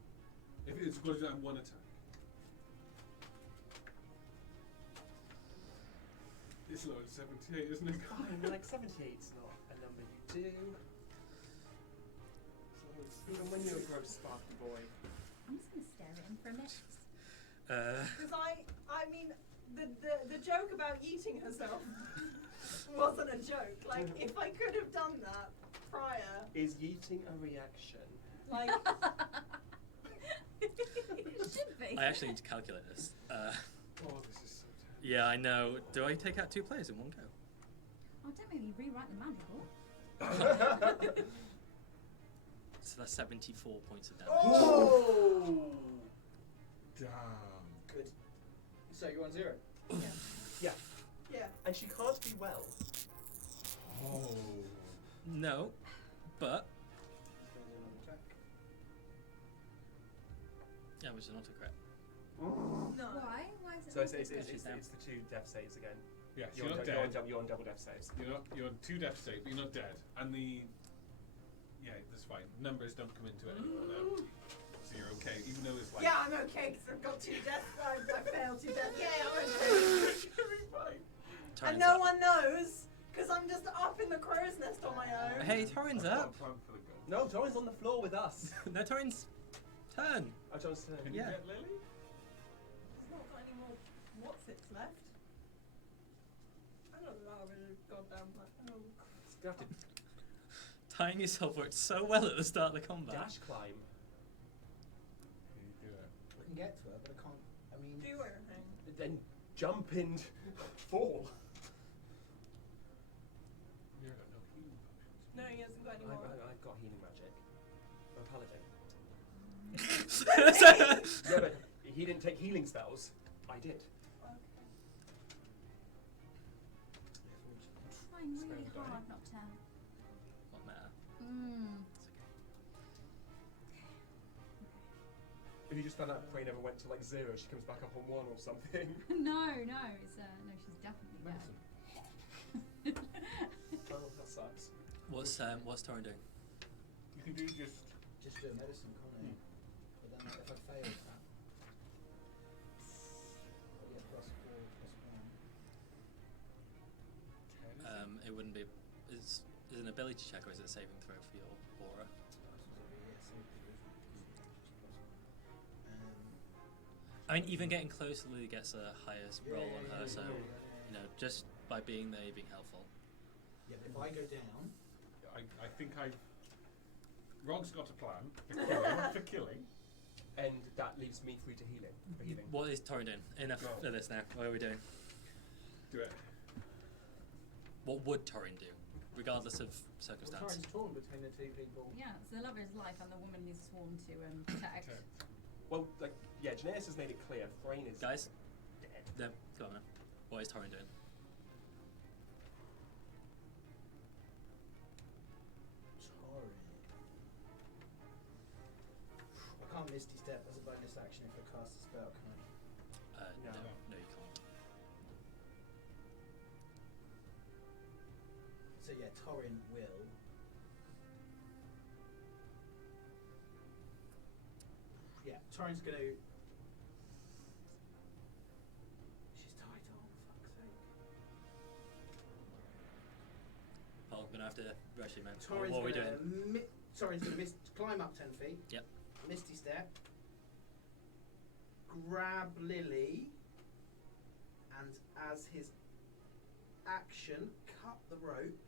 If it's got to do that in one attack. It's lower than 78, isn't it? Fine, like 78's not a number you do. So even when you're a gross sparky boy. I'm just going to stare at him for a minute. Because I mean, the joke about eating herself wasn't a joke. Like, if I could have done that prior, Is yeeting a reaction? like, It should be. I actually need to calculate this. Oh, this is so terrible. Yeah, I know. Do I take out 2 players in one go? Oh, don't make me rewrite the manual. So that's 74 points of damage. Oh! Damn. Good. So you're on 0. Yeah, yeah. and she can't be well. Oh. No, but He's going to do another attack. yeah, which is not a crit. No. Why? Why is it So not it's a crit? the 2 death saves again. Yeah, so You're you're not you're dead. you're on double death saves. You're on 2 death saves, but you're not dead. And the. Yeah, that's fine. Numbers don't come into it anymore now. So you're okay, even though it's like. Yeah, I'm okay because I've got 2 deaths. I failed 2 deaths. Yeah, I'm okay. You're fine. Torin's And no up. one knows because I'm just up in the crow's nest on my own. Hey, Torin's I've got up. a plan for the goal. No, Torin's on the floor with us. No, Torin's turn. Oh, Torin's turn. Can Yeah. you get Lilli? There's not got any more what's-its left. I don't know really goddamn plan. Oh. You have to Tying yourself worked so well at the start of the combat. dash climb. Can you do it? I can get to her, but I can't. I mean. Do anything. Then jump and fall. You're got no healing potions. No, he hasn't got any more. I've got healing magic. I'm a paladin. Yeah, but he didn't take healing spells. I did. Okay. Trying really Spend die. hard not to. What matter? If you just found out Frayne never went to like 0, she comes back up on 1 or something. No, it's no, she's definitely dead. Oh, that sucks. What's Torin doing? You can do just. Just do a medicine, can't I? But then if I fail that, I get +4, +1. It wouldn't be. Is it an ability check or is it a saving throw for your aura? I mean, even getting close, Lilli gets a highest roll on her, so you know, just by being there, you're being helpful. Yeah, but if I go down, I think Rogg's got a plan for killing. And that leaves me free to for healing. What is Torin doing? Enough of this now. What are we doing? Do it. What would Torin do, regardless of well, circumstance? Torin's torn between the two people. Yeah, it's the love of his life and the woman he's sworn to protect. Well, like, yeah, Geneius has made it clear. Frayne is Guys, dead. no, come on, man. What is Torin doing? Torin. I can't Misty Step as a bonus action if I cast a spell, can I? No, No. no, you can't. So yeah, Torin will. Yeah, Torin's gonna. She's tied on, fuck's sake. Paul, I'm gonna have to rush you, man. Torin's What are we gonna doing? Torin's gonna climb up 10 feet. Yep. Misty Step. Grab Lilli. And as his action, cut the rope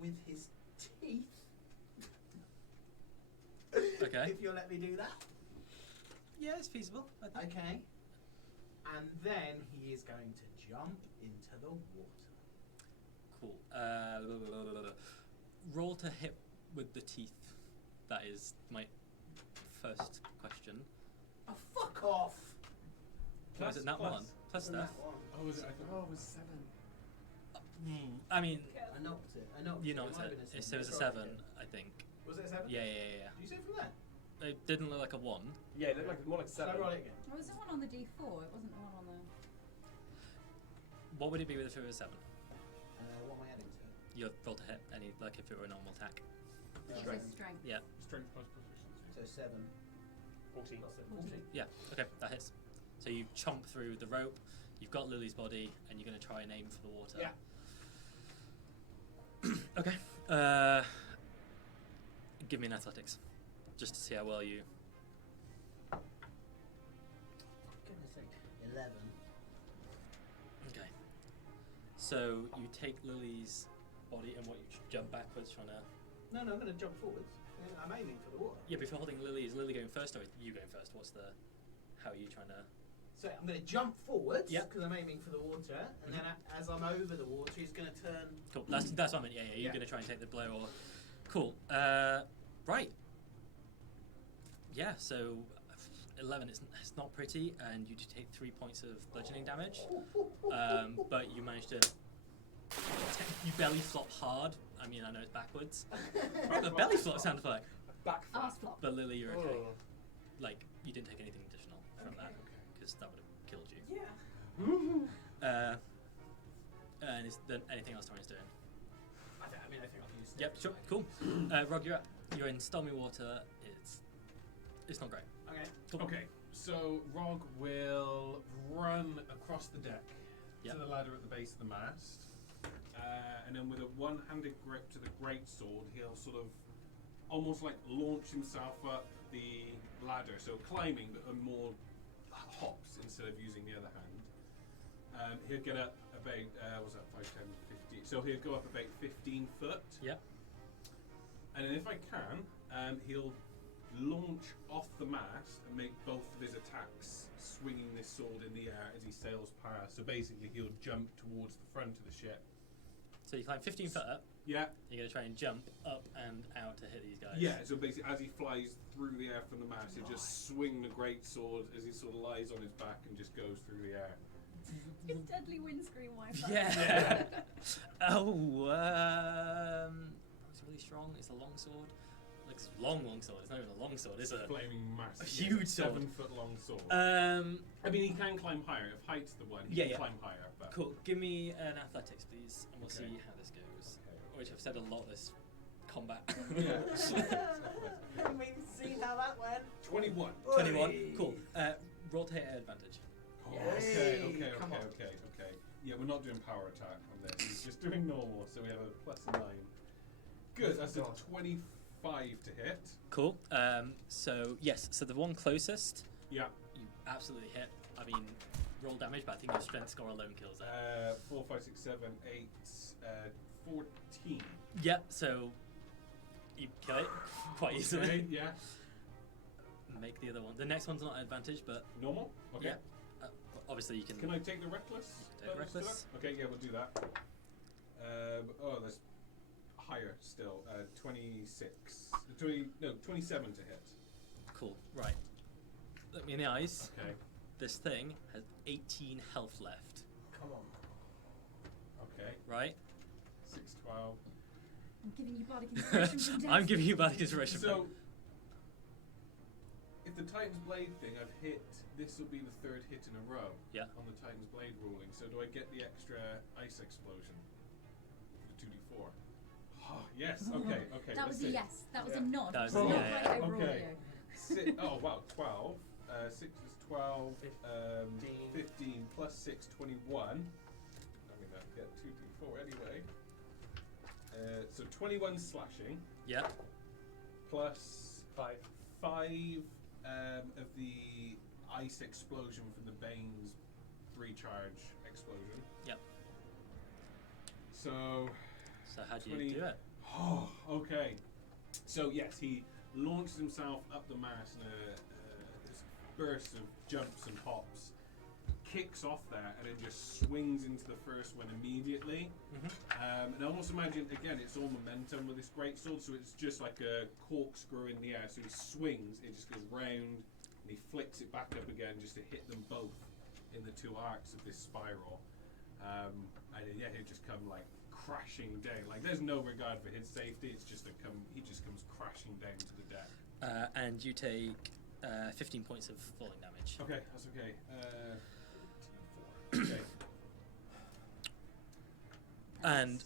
with his teeth. Okay. If you'll let me do that. Yeah, it's feasible. I think. Okay. And then he is going to jump into the water. Cool. Roll to hit with the teeth. That is my first question. Oh, fuck off! Was it that one? Plus Wasn't stuff. that one? Oh, is it? Oh, it was 7. I mean, I knocked it. I knocked you it. know, It might have been a so it was a seven. 7, I think. Was it a 7? Yeah. Did you say from there? It didn't look like a 1. Yeah, it looked like more like Shall 7. I roll it again? Well, it was the one on the D4. It wasn't the one on the. What would it be if it was 7? What am I adding to it? You roll to hit any, like if it were a normal attack. It Strength. was strength. Yeah. Strength plus proficiency. So 7. 14. 14. Yeah. Okay, that hits. So you chomp through the rope. You've got Lilli's body, and you're going to try and aim for the water. Yeah. Okay. Give me an athletics, just to see how well you. Goodness sake. 11. Okay. So you take Lilli's body, and what you jump backwards, trying to. No, I'm going to jump forwards. I'm aiming for the water. Yeah, but if you're holding Lilli, is Lilli going first, or are you going first? What's the? How are you trying to? So I'm going to jump forwards Yep. because I'm aiming for the water, and then as I'm over the water, he's going to turn. Cool. That's what I meant. Yeah. You're Yeah. going to try and take the blow, or. Cool. Right. Yeah. So 11. It's not pretty, and you do take 3 points of bludgeoning damage. But you manage to. You belly flop hard. I mean, I know it's backwards. The belly flop sounded like. Back Arse flop. But Lilli, you're okay. Oh. Like you didn't take anything additional from Okay. that, because that would have killed you. Yeah. And is there anything else Torin's doing? I think I've used it. Yep, sure, cool. Rogg, you're up. You're in stormy water. It's not great. Okay. Cool. Okay, so Rogg will run across the deck Yep. to the ladder at the base of the mast, and then with a one-handed grip to the greatsword, he'll sort of almost like launch himself up the ladder, so climbing but on more hops instead of using the other hand. He'll get up about, was that 5, 10, 15? So he'll go up about 15 foot. Yep. And then if I can, he'll launch off the mast and make both of his attacks swinging this sword in the air as he sails past. So basically he'll jump towards the front of the ship So you climb 15 foot up. Yeah. You're going to try and jump up and out to hit these guys. Yeah, so basically as he flies through the air from the mast, he just swing the great sword as he sort of lies on his back and just goes through the air. It's deadly windscreen Wi-Fi. Yeah. Oh, it's really strong. It's a long sword. Like it's a long sword. It's not even a long sword. It's a Flaming massive. a huge sword. 7 foot long sword. I mean, he can climb higher. If height's the one, he can climb higher. But Cool. Give me an athletics, please, and we'll Okay. see how this goes. Which I've said a lot this combat. We've seen how that went. 21. 21. Cool. Roll to hit at advantage. Oh, Yes. Come on. Okay. Yeah, we're not doing power attack on this. He's just doing normal, so we have a +9. Good. That's a 25 to hit. Cool. So yes. So the one closest, Yeah. you absolutely hit. I mean, roll damage, but I think your strength score alone kills that. 4, 5, 6, 7, 8, 14. Yep. So you kill it quite easily. Okay, yeah. Make the other one. The next one's not an advantage, but Normal? Okay. yeah. Obviously you can. Can I take the reckless? Take reckless. Okay, yeah, we'll do that. That's higher still. 26. 27 to hit. Cool. Right. Look me in the eyes. Okay. This thing has 18 health left. Come on. Okay. Right. 6, 12. I'm giving you bardic inspiration from death. I'm giving you bardic inspiration. So, if the Titan's Blade thing I've hit, this will be the 3rd hit in a row. Yeah. On the Titan's Blade ruling. So do I get the extra ice explosion? The 2d4. Oh, yes. Okay. That was a let's see. yes. That was Yeah. a nod. That was Not a yeah, quite yeah. over Okay. audio. Oh wow, 12. 6 is 12. 15. 15 plus 6, 21. I'm gonna get 2d4 anyway. So 21 slashing Yeah. plus 5. 5 of the ice explosion from the Bane's 3-charge explosion. Yep. So So how do 20. you do it? Oh, okay. So yes, he launches himself up the mast in this burst of jumps and hops, kicks off there, and then just swings into the first one immediately. And I almost imagine, again, it's all momentum with this greatsword, so it's just like a corkscrew in the air. So he swings, it just goes round, and he flicks it back up again just to hit them both in the 2 arcs of this spiral. And yeah, he'll just come like crashing down. Like there's no regard for his safety. It's just he just comes crashing down to the deck. And you take 15 points of falling damage. Okay, that's okay. 4. Okay. And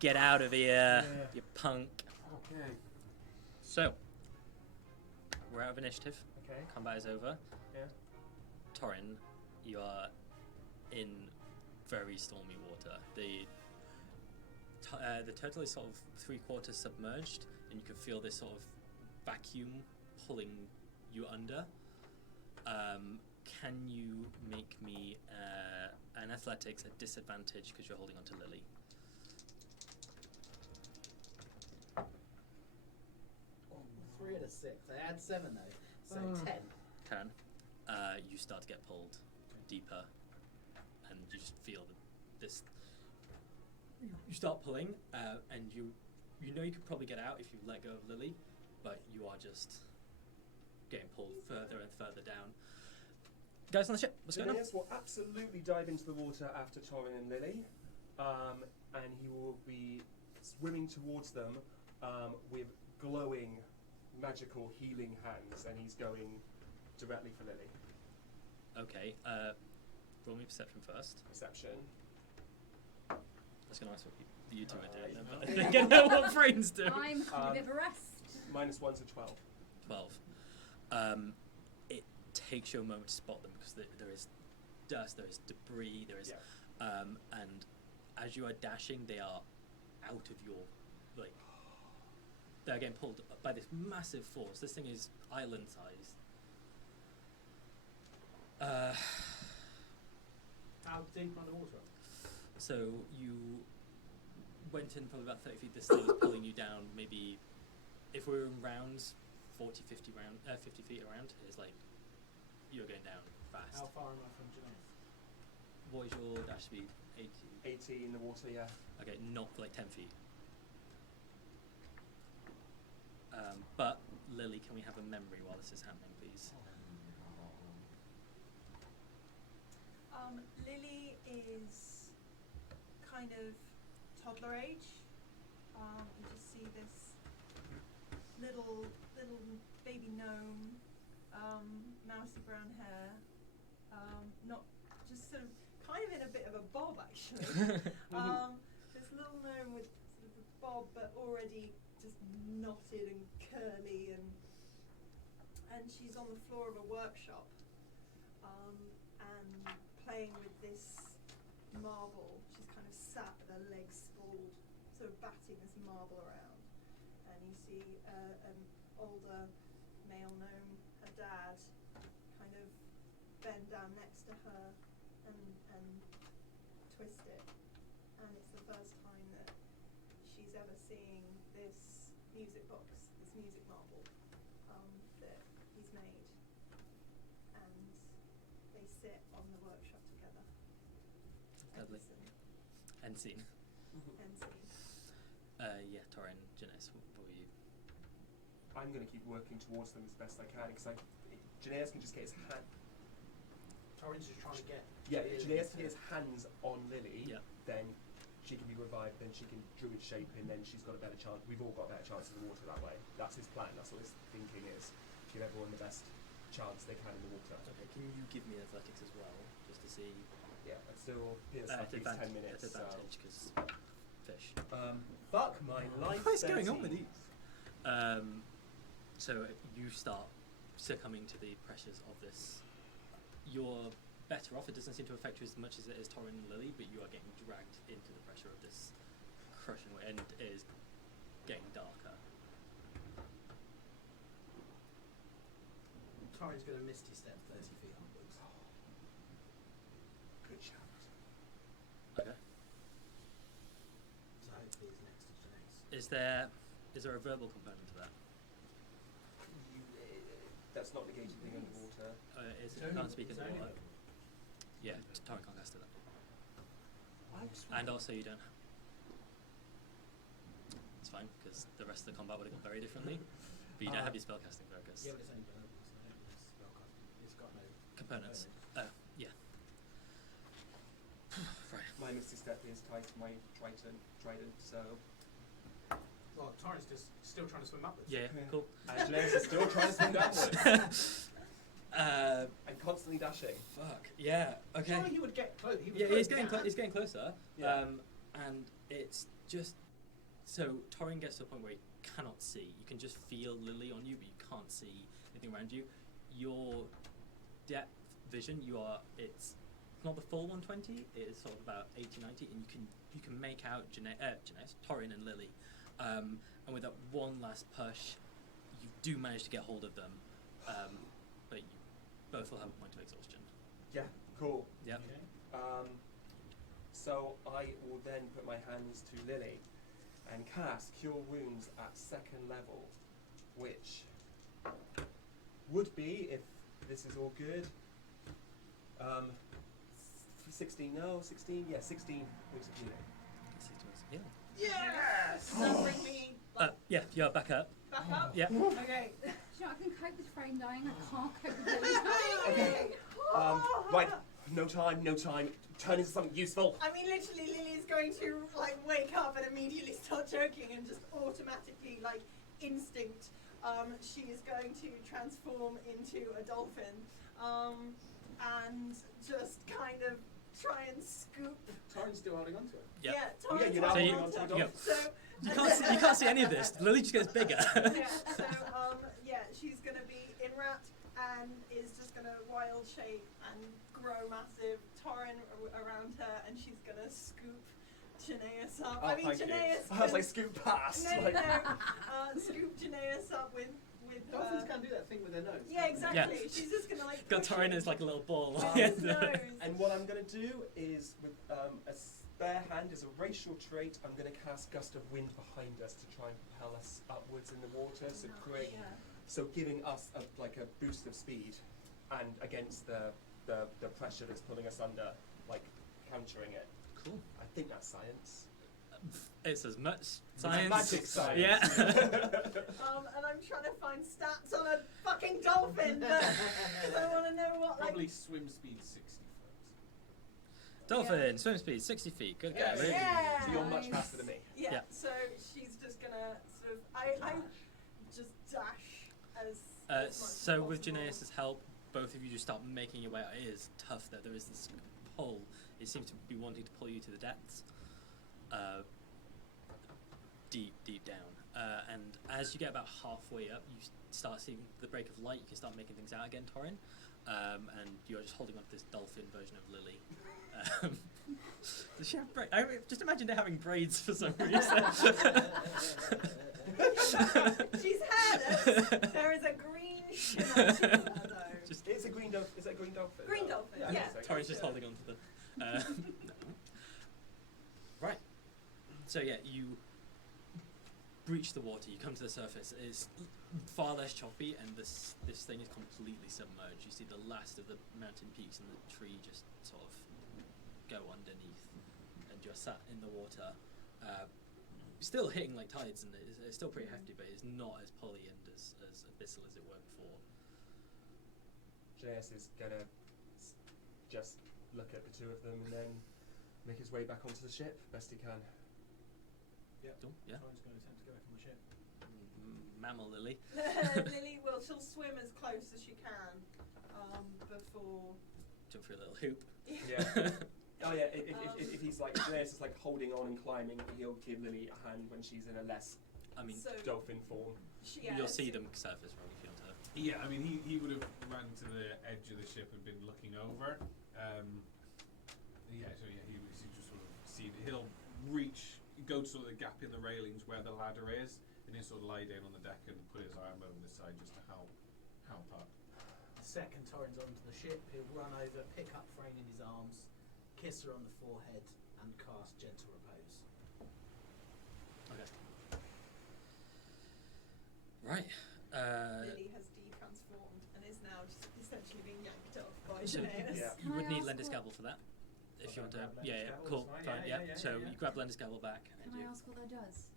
get out of here, Yeah. you punk. Okay. So we're out of initiative. Okay. Combat is over. Yeah. Torin, you are in very stormy water. The turtle is sort of 3/4 submerged, and you can feel this sort of vacuum pulling you under. Can you make me an athletics at disadvantage because you're holding on to Lilli? Oh, 3 out of 6. I had 7 though, so 10. Can you start to get pulled deeper, and you just feel this. You start pulling, and you know you could probably get out if you let go of Lilli, but you are just getting pulled further and further down. Guys on the ship, what's going on? Geneius will absolutely dive into the water after Torin and Lilli, and he will be swimming towards them with glowing, magical healing hands, and he's going directly for Lilli. Okay, roll me perception first. Perception. I was going to ask what you two are doing, then, but I think I know what Frayne's doing. I'm having a bit of a rest. -1 to 12. 12. It takes you a moment to spot them because there is dust, there is debris, there is, and as you are dashing, they are out of your, like, they're getting pulled by this massive force. This thing is island-sized. How deep underwater? So you went in probably about 30 feet. This thing is pulling you down. Maybe if we were in rounds, 40, 50 feet around, it's like you're going down fast. How far am I from Geneius? What is your dash speed? 80. 80 in the water, yeah. Okay, not like 10 feet. But Lilli, can we have a memory while this is happening, please? Lilli is kind of toddler age. You just see this little baby gnome, mousy brown hair, not just sort of kind of in a bit of a bob actually. This little gnome with sort of a bob, but already just knotted and curly, and she's on the floor of a workshop, and playing with this marble. She's kind of sat with her legs sprawled, sort of batting this marble around. And you see an older male gnome, her dad, kind of bend down next to her and twist it. And it's the first time that she's ever seeing this music box, this music marble that he's made. And they sit on the workshop together. Lovely. End scene. End scene. Yeah, Torin, Geneius, what were you? I'm going to keep working towards them as best I can, because Geneius can just get his hand. Torin's just trying to get. Yeah, if Geneius can get his hands on Lilli, Yeah. then she can be revived, then she can druid shape, and then she's got a better chance. We've all got a better chance in the water that way. That's his plan, that's what his thinking is. Give everyone the best chance they can in the water. Okay, can you give me athletics as well, just to see? Yeah, and still Pierce at least 10 minutes. At advantage, because fish. Fuck my life. What is going on 13. with these? So you start succumbing to the pressures of this. You're better off. It doesn't seem to affect you as much as it is Torin and Lilli, but you are getting dragged into the pressure of this crushing weight, and it is getting darker. Torin's going to misty step 30 feet upwards. Good shout. Okay. So hopefully he's next to Geneius. Is there a verbal component to that? That's not negating being underwater. Is It's it only- can't speak it's underwater? only- Yeah, Torin can't cast it. I swear. And also you don't. It's fine because the rest of the combat would have gone very differently. But you don't have your spellcasting focus. Yeah, but it's only verbal, so I don't think it's spellcasting. It's got no Components. Yeah. Right. My misty step is tied to my trident, so. Well, Torin's just still trying to swim upwards. Yeah, Yeah. cool. And Geneius is still trying to swim downwards. And constantly dashing. Fuck. Yeah. Okay. Surely he would get close. He was Yeah, close he's getting now. he's getting closer. Yeah. And it's just so Torin gets to a point where he cannot see. You can just feel Lilli on you, but you can't see anything around you. Your depth vision, it's not the full 120. It is sort of about 80, 90, and you can make out Geneius, Torin, and Lilli. And with that one last push, you do manage to get hold of them, but you both will have a point of exhaustion. Yeah, cool. Yep. Okay. So I will then put my hands to Lilli and cast Cure Wounds at 2nd level, which would be, if this is all good, 16, no, 16, yeah, 16 points of healing. Yeah. Yes! Does that bring me Yeah, you're back up. back up? Yeah. Okay. Do you know, I can cope with Frayne dying. I can't cope with Lilli dying. Okay. Right, no time. Turn into something useful. I mean, literally, Lily is going to like wake up and immediately start joking and just automatically, like instinct, she is going to transform into a dolphin, and just kind of try and scoop. Torin's still holding on to it. Yeah. Torin's Yeah, you're now holding holding onto onto a it. dolphin. So You can't see any of this. Lilli just gets bigger. yeah, so she's gonna be in rat and is just gonna wild shape and grow massive. Torin around her, and she's gonna scoop Geneius up. Oh, I mean, thank you. Geneius. I was like, scoop past. No, like, scoop Geneius up with Dolphins can do that thing with their nose. Yeah, exactly. Yeah. She's just gonna like. Got push Torin him as like a little ball. with Yeah. his nose. And what I'm going to do is, with a spare hand as a racial trait, I'm going to cast Gust of Wind behind us to try and propel us upwards in the water, so create, Yeah. so giving us a boost of speed, and against the pressure that's pulling us under. like countering it. Cool. I think that's science. It's as much science. Magic science. Yeah. And I'm trying to find stats on a fucking dolphin, because I want to know what like. Probably swim speed 60 foot. Dolphin, swim speed 60 feet. Good Yes. guess. Yeah. So you're much Nice. faster than me. Yeah. Yeah. So she's just gonna sort of I just dash as. much So as with possible. Geneius' help, both of you just start making your way out. It is tough though. There is this pull. It seems to be wanting to pull you to the depths. Deep down. And as you get about halfway up, you start seeing the break of light. You can start making things out again, Torin. And you're just holding on to this dolphin version of Lilli. Does she have I mean, just imagine her having braids for some reason. She's hairless. There is a green shimmer to her though. Just It's a green dolphin. Is that a green dolphin? Green dolphin, I yeah. think so. Torin's just holding on to the. No. Right. So yeah, you breach the water. You come to the surface. It's far less choppy, and this thing is completely submerged. You see the last of the mountain peaks and the tree just sort of go underneath, and you're sat in the water. Still hitting like tides, and it's still pretty hefty, but it's not as pulley and as abyssal as it were before. Geneius is gonna just look at the two of them and then make his way back onto the ship best he can. Cool, yeah. Torin's going to attempt to go back on the ship. Mammal Lilli. Lilli will. She'll swim as close as she can before. Jump through a little hoop. Yeah. Oh yeah. If he's like Geneius is like holding on and climbing, he'll give Lilli a hand when she's in a less I mean, So dolphin form. you'll see them surface from if you want to. Yeah, I mean, he would have run to the edge of the ship and been looking over. He just sort of see. He'll go to sort of the gap in the railings where the ladder is, and he'll sort of lie down on the deck and put his arm over the side just to help up. The second Torin's onto the ship, he'll run over, pick up Frayne in his arms, kiss her on the forehead, and cast Gentle Repose. Okay. Right. Lilli has de-transformed and is now just essentially being yanked off by So Geneius. Yeah. you Can would I need ask Lendiscabble for that. If you want to. grab Yeah, Lendiscabble, cool. that's Fine, fine. yeah. Yeah, So yeah. you grab Lendiscabble back and Can I you. ask what that does?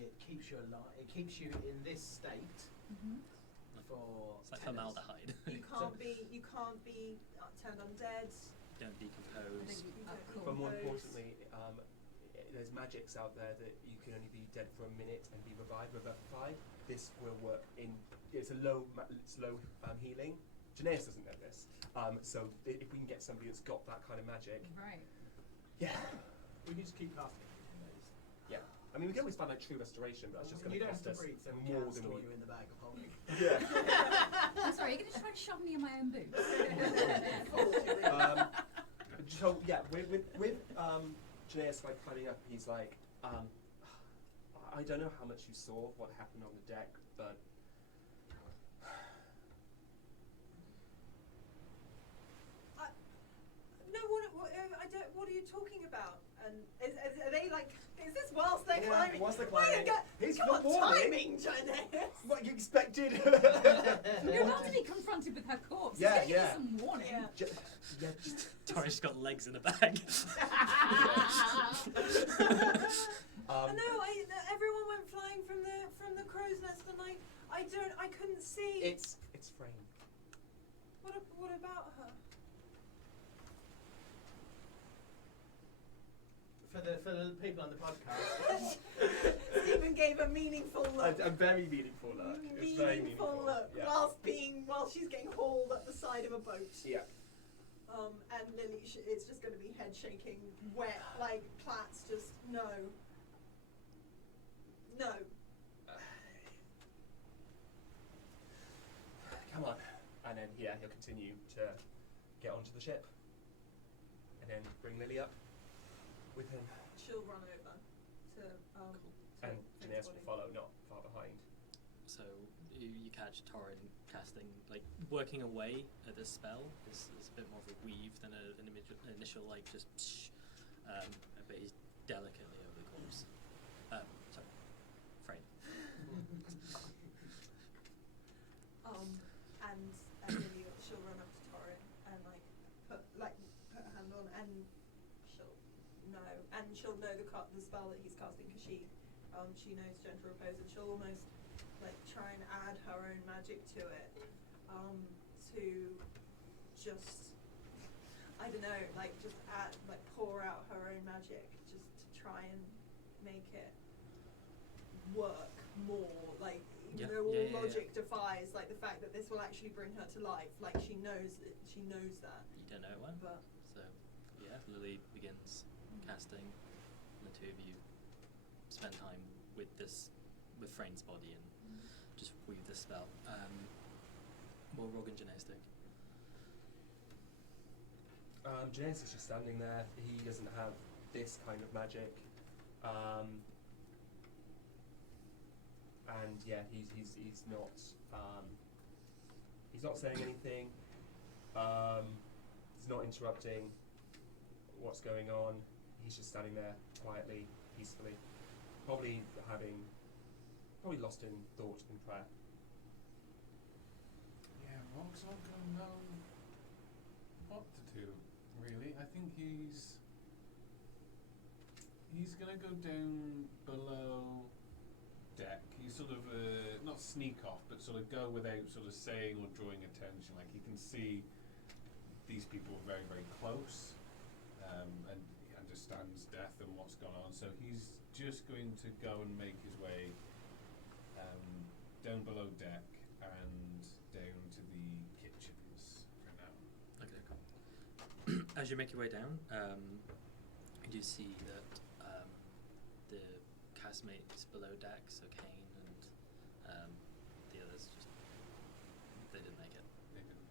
It keeps you alive. It keeps you in this state Mm-hmm. for. It's like 10 minutes. formaldehyde. You can't be turned undead. Don't decompose. Cool. But more importantly, there's magics out there that you can only be dead for a minute and be revived, revivified. This will work in. It's a slow healing. Geneius doesn't know this. So if we can get somebody that's got that kind of magic, Right. yeah. We need to keep casting it for 10 days. Yeah. I mean, we can always find like true restoration, but that's just going You to don't cost have us to breathe, so we more can than store we. you in the bag of holding. Yeah. I'm sorry, you're going to try to shove me in my own boots? So yeah, with Geneius like climbing up, he's like, I don't know how much you saw what happened on the deck, but No, what are you talking about? And are they like? Is this whilst they're Yeah, climbing? whilst they're Why climbing. you He's got warning. timing, Geneius. What you expected? You're about to be confronted with her corpse. Yeah, It's gonna yeah. give you some warning. Yeah. Just Tori's got legs in a bag. No, everyone went flying from the crow's nest, and I couldn't see. it's Frayne. What about her? For the people on the podcast, Stephen gave a meaningful look. A very meaningful look. It's very meaningful. look. Yeah. While she's getting hauled up the side of a boat. Yeah. And Lilli, it's just going to be head shaking, wet, like plaits. Just no. Come on. And then he'll continue to get onto the ship, and then bring Lilli up with him, She'll run over to. and to Geneius Finn's will follow, not far behind. So you catch Torin casting, like working away at the spell. Is a bit more of a weave than an initial like just. But he's delicately over the corpse. Sorry, Frayne. And Lilli, she'll run up to Torin and put her hand on, and and she'll know the spell that he's casting because she knows gentle repose, and she'll almost like try and add her own magic to it, to just, I don't know, like just pour out her own magic just to try and make it work more, like even though all logic defies like the fact that this will actually bring her to life, like she knows that. You don't know it when. But so yeah, Lilli begins casting, and the two of you spend time with Frayne's body and just weave this spell. What Rogg and Geneius doing? Geneius is just standing there. He doesn't have this kind of magic. And yeah, he's not saying anything. He's not interrupting what's going on. He's just standing there quietly, peacefully, probably lost in thought and prayer. Yeah, Rogg's not gonna know what to do, really. I think he's gonna go down below deck. He's sort of not sneak off, but sort of go without sort of saying or drawing attention. Like he can see these people are very, very close, and he understands death and what's gone on. So he's just going to go and make his way down below deck and down to the kitchens for now. Okay, cool. As you make your way down, you do see that the castmates below deck, so Kane and the others, they didn't make it. They didn't.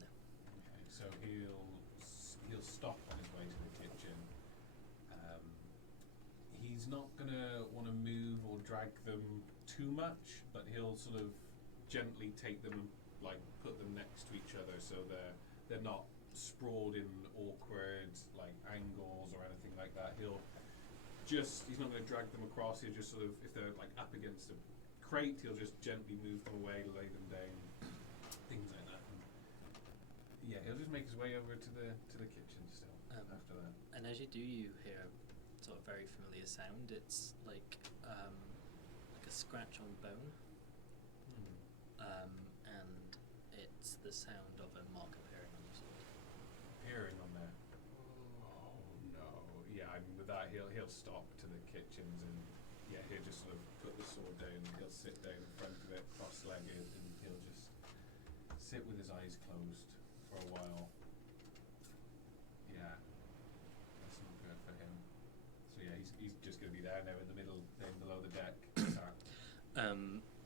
No. Okay, so he'll stop on his way to the kitchen. He's not gonna want to move or drag them too much, but he'll sort of gently take them and like put them next to each other so they're not sprawled in awkward like angles or anything like that. He's not going to drag them across. He'll just sort of, if they're like up against a crate, he'll just gently move them away, lay them down, things like that. And yeah, he'll just make his way over to the kitchen still after that. And as you do, you hear sort of very familiar sound. It's like a scratch on bone, and it's the sound of a mark appearing on your sword. Appearing on there. Oh no! Yeah, I mean, with that he'll stop to the kitchens and yeah, he'll just sort of put the sword down. He'll sit down in front of it, cross-legged, and he'll just sit with his eyes closed for a while. Yeah, that's not good for him. So yeah, he's just going to be there now in the middle, down below the deck.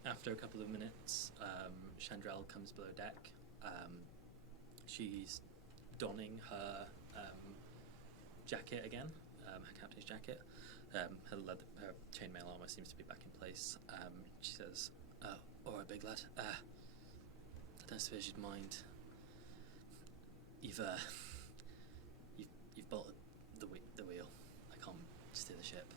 After a couple of minutes, Chandrell comes below deck. She's donning her jacket again, her captain's jacket. Her chainmail armor seems to be back in place. She says, "All right, big lad. I don't suppose you'd mind. You've bolted the wheel. I can't steer the ship."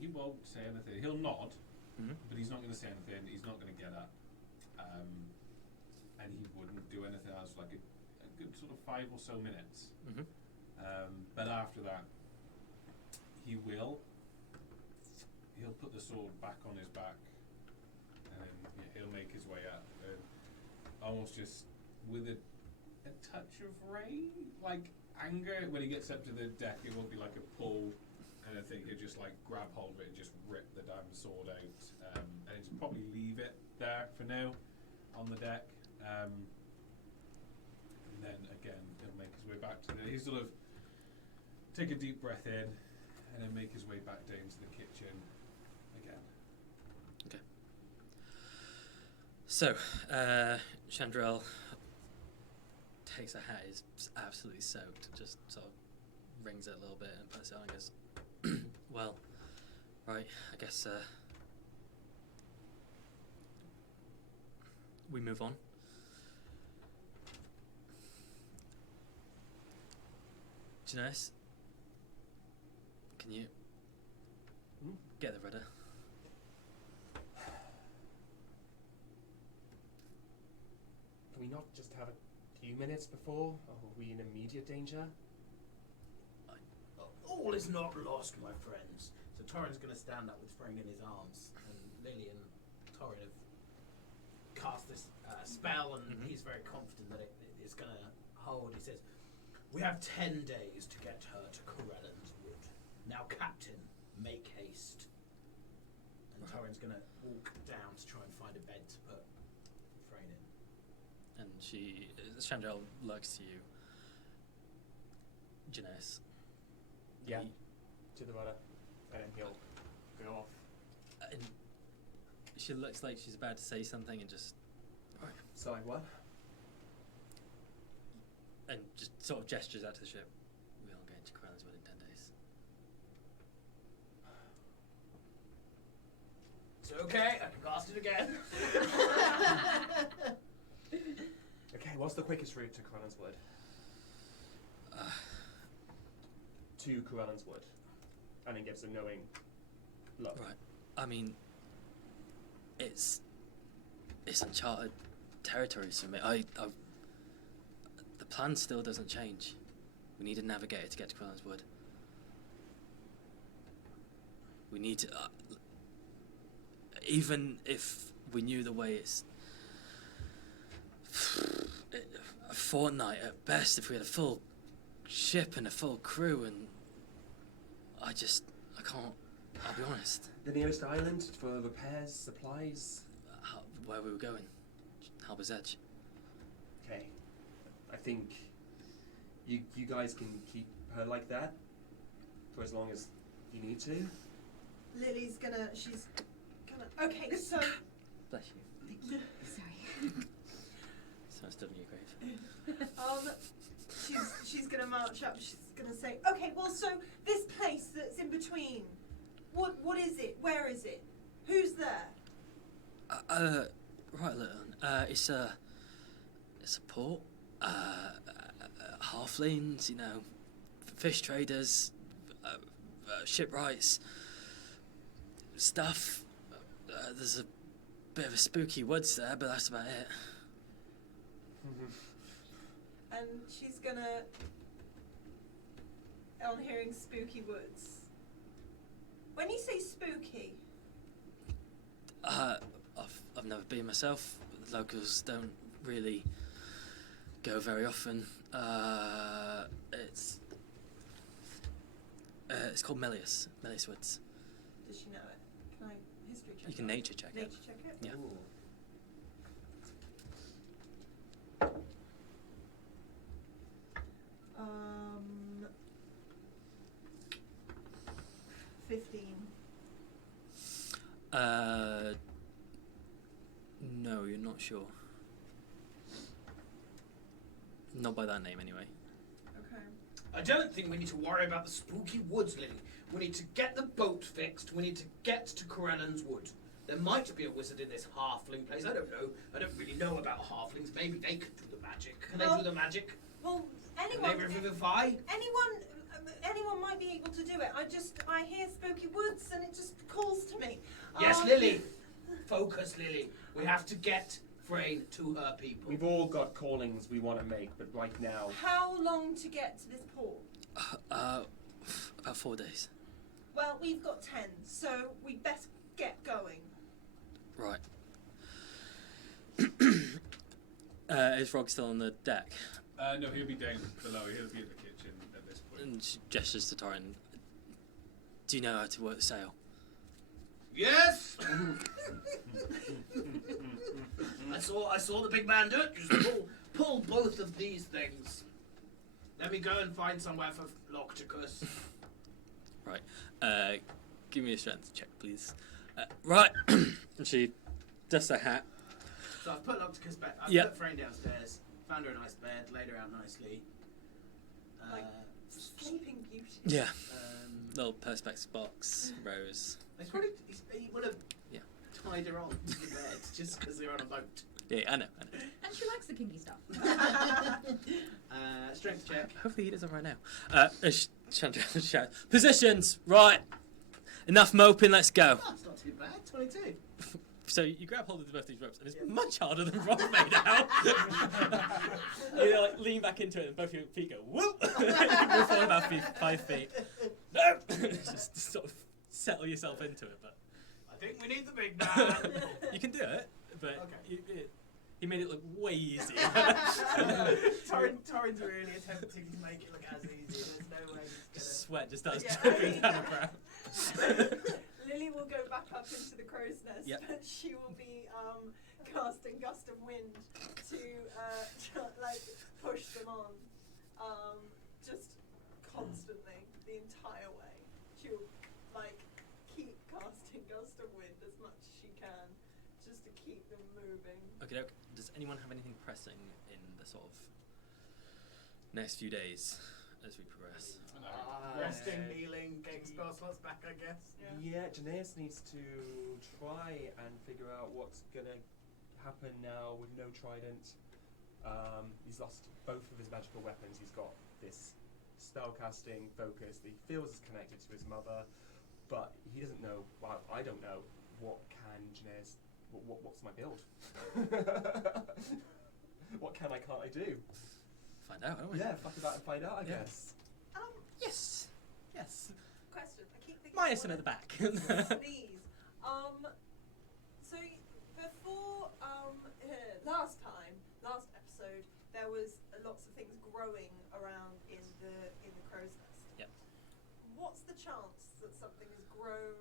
He won't say anything. He'll nod, Mm-hmm. but he's not going to say anything. He's not going to get up, and he wouldn't do anything else for like a good sort of 5 or so minutes. Mm-hmm. But after that, he'll put the sword back on his back, and then he'll make his way up, and almost just with a touch of like anger. When he gets up to the deck, it won't be like a pull. And I think he'll just like grab hold of it and just rip the damn sword out, and just probably leave it there for now on the deck. And then again, he'll make his way back to he'll sort of take a deep breath in, and then make his way back down to the kitchen again. Okay. So, Chandrell takes a hat, is absolutely soaked, just sort of wrings it a little bit and puts it on and goes, "Well, right, I guess we move on." Geneius, can you get the rudder? Can we not just have a few minutes before? Are we in immediate danger? All is not lost, my friends. So Torin's going to stand up with Frayne in his arms, and Lilli and Torin have cast this spell, and he's very confident that it's going to hold. He says, "We have 10 days to get her to Corellan's Wood. Now, Captain, make haste." And Torin's going to walk down to try and find a bed to put Frayne in. And Chandrell looks to you. Geneius. Yeah. To the rudder. And then he'll go off. And she looks like she's about to say something and just... Sorry, what? And just sort of gestures out to the ship. We are going to Corellan's Wood in 10 days. It's okay, I can cast it again. Okay, what's the quickest route to Corellan's Wood? To Corellan's Wood. And then gives a knowing look. Right. I mean, it's uncharted territory for me. The plan still doesn't change. We need a navigator to get to Corellan's Wood. We need to... even if we knew the way, it's... a fortnight at best if we had a full ship and a full crew, and I can't, I'll be honest. The nearest island for repairs, supplies? Where we were going. Harbour's Edge. Okay. I think you guys can keep her like that for as long as you need to. Lilli's gonna. Okay, so. Bless you. Sorry. So I stood in your grave. She's gonna march up. She's gonna say, "Okay, well, so this place that's in between, what is it? Where is it? Who's there?" Right, Lilli. It's a port. Halflings, fish traders, shipwrights, stuff. There's a bit of a spooky woods there, but that's about it. And she's gonna, on hearing spooky woods. When you say spooky, I've never been myself. The locals don't really go very often. It's called Myerson Woods. does she know it? Can I history check? You can nature check it. Nature check it. Yeah. Ooh. 15. No, you're not sure. Not by that name, anyway. Okay. I don't think we need to worry about the spooky woods, Lilli. We need to get the boat fixed. We need to get to Corellan's Wood. There might be a wizard in this halfling place. I don't know. I don't really know about halflings. Maybe they could do the magic. Can they do the magic? Well, Can anyone. they revivify? Anyone might be able to do it. I hear spooky woods and it just calls to me. Yes, Lilli. Focus, Lilli. We have to get Frayne to her people. We've all got callings we want to make, but right now... How long to get to this port? About 4 days. Well, we've got 10, so we best get going. Right. Is Rogg still on the deck? No, he'll be down below. He'll be in the kitchen at this point. And she gestures to Torin. Do you know how to work the sail? Yes. I saw the big man do it. Just pull both of these things. Let me go and find somewhere for Locticus. Right. Give me a strength check, please. Right. And she dusts her hat. So I've put Locticus back. I've Yep. put Frayne downstairs. Found her a nice bed. Laid her out nicely. Like Sleeping Beauty. Yeah. Little perspex box, rose. He would have Yeah. tied her on to the bed just because they're on a boat. Yeah, I know. And she likes the kinky stuff. Strength check. Hopefully he doesn't right now. Chandrell shouts, "Positions! Right! Enough moping, let's go." Oh, it's not too bad. 22. So you grab hold of both these ropes, and it's much harder than Rogg made out. You like lean back into it, and both your feet go whoop. You fall about 5 feet. No, just sort of settle yourself into it. But I think we need the big man. you can do it, but Okay. he made it look way easier. Torin's really attempting to make it look as easy. There's no way he's Sweat just starts Yeah. dripping down her brow. Lilli will go back up into the crow's nest, Yep. but she will be casting gust of wind to like push them on, just constantly the entire way. She'll like keep casting gust of wind as much as she can, just to keep them moving. Okay, does anyone have anything pressing in the sort of next few days as we progress? resting, healing, getting spell slots back, I guess. Yeah, Geneius needs to try and figure out what's going to happen now with no trident. He's lost both of his magical weapons. He's got this spellcasting focus that he feels is connected to his mother, but he doesn't know, well, I don't know, what can Geneius, what's my build? What can I, can't I do? Find out, won't we? Yeah, fuck about and find out, I guess. Yes. Yes. Question. I keep thinking. Myerson at the back. Sneeze. So before last episode, there was lots of things growing around in the crow's nest. Yep. What's the chance that something has grown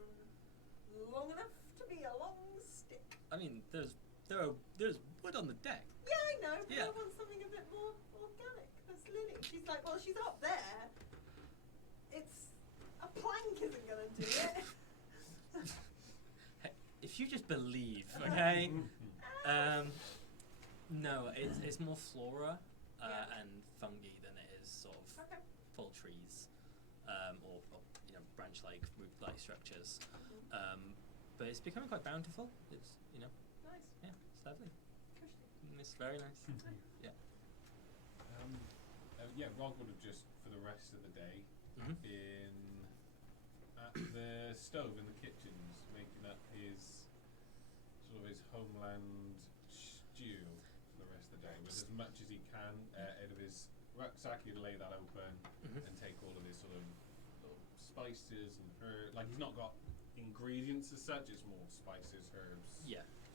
long enough to be a long stick? I mean, there's wood on the deck. Yeah, I know, but Yeah. I want something a bit more organic. That's Lilli. She's like, well, she's up there. It's a plank isn't gonna do it. Hey, if you just believe, okay? No, it's more flora and fungi than it is sort of Okay. full trees, or you know, branch-like, root-like structures. But it's becoming quite bountiful. It's Nice. yeah, it's lovely. Cushy. It's very nice. Yeah. Yeah, Rogg would have just, for the rest of the day, been at the stove in the kitchens, making up his homeland stew for the rest of the day, with as much as he can out of his rucksack. He'd lay that open and take all of his sort of little spices and herbs. Like, he's not got ingredients as such; it's more spices, herbs,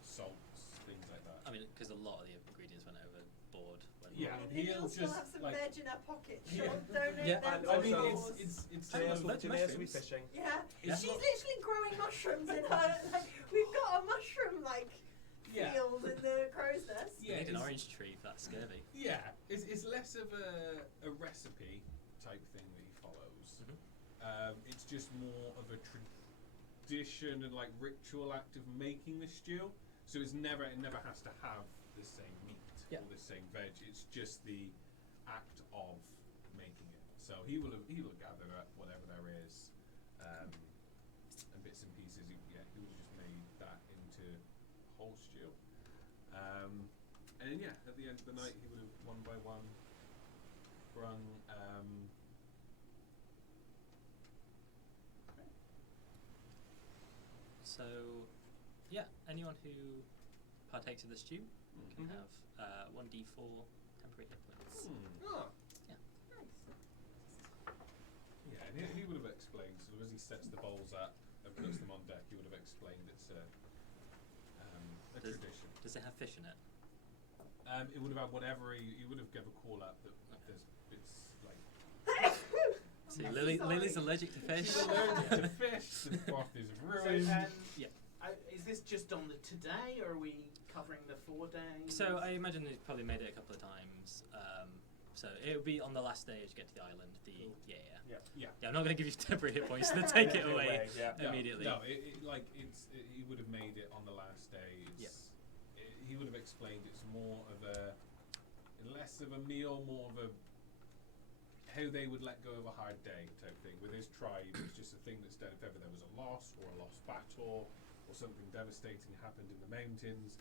salts, things like that. I mean, because a lot of the ingredients went overboard. Yeah, He'll still just have some like veg in her pocket. Yeah. She'll donate Yeah, them and to I the mean, also- cause. it's Geneius will mushrooms. be fishing. Yeah, It's she's not- literally growing mushrooms in her. Like, we've got a mushroom field in the crow's nest. You need an orange tree for that scurvy. Yeah, it's less of a recipe type thing that he follows. It's just more of a tradition and like ritual act of making the stew. So it never has to have the same meat or the same veg. It's just the act of making it. So he will gather up whatever there is, and bits and pieces. He would have just made that into whole stew. And then at the end of the night, he would have one by one brung. So, anyone who partakes of the stew can have 1d4 temporary hit points. Oh. Yeah, and he would have explained, sort of as he sets the bowls up and puts them on deck, he would have explained it's a tradition. Does it have fish in it? It would have had whatever he would have given a call up that there's bits like. See, Lilli's allergic to fish. She's allergic to fish, the broth is ruined. Is this just on the today, or are we covering the 4 days? So I imagine he's probably made it a couple of times. So it would be on the last day as you get to the island. Yeah. I'm not going to give you temporary hit points to take it away immediately. No, he would have made it on the last day. He would have explained it's more of less of a meal, more of a how they would let go of a hard day type thing. With his tribe, it's just a thing that's done if ever there was a loss or a lost battle or something devastating happened in the mountains.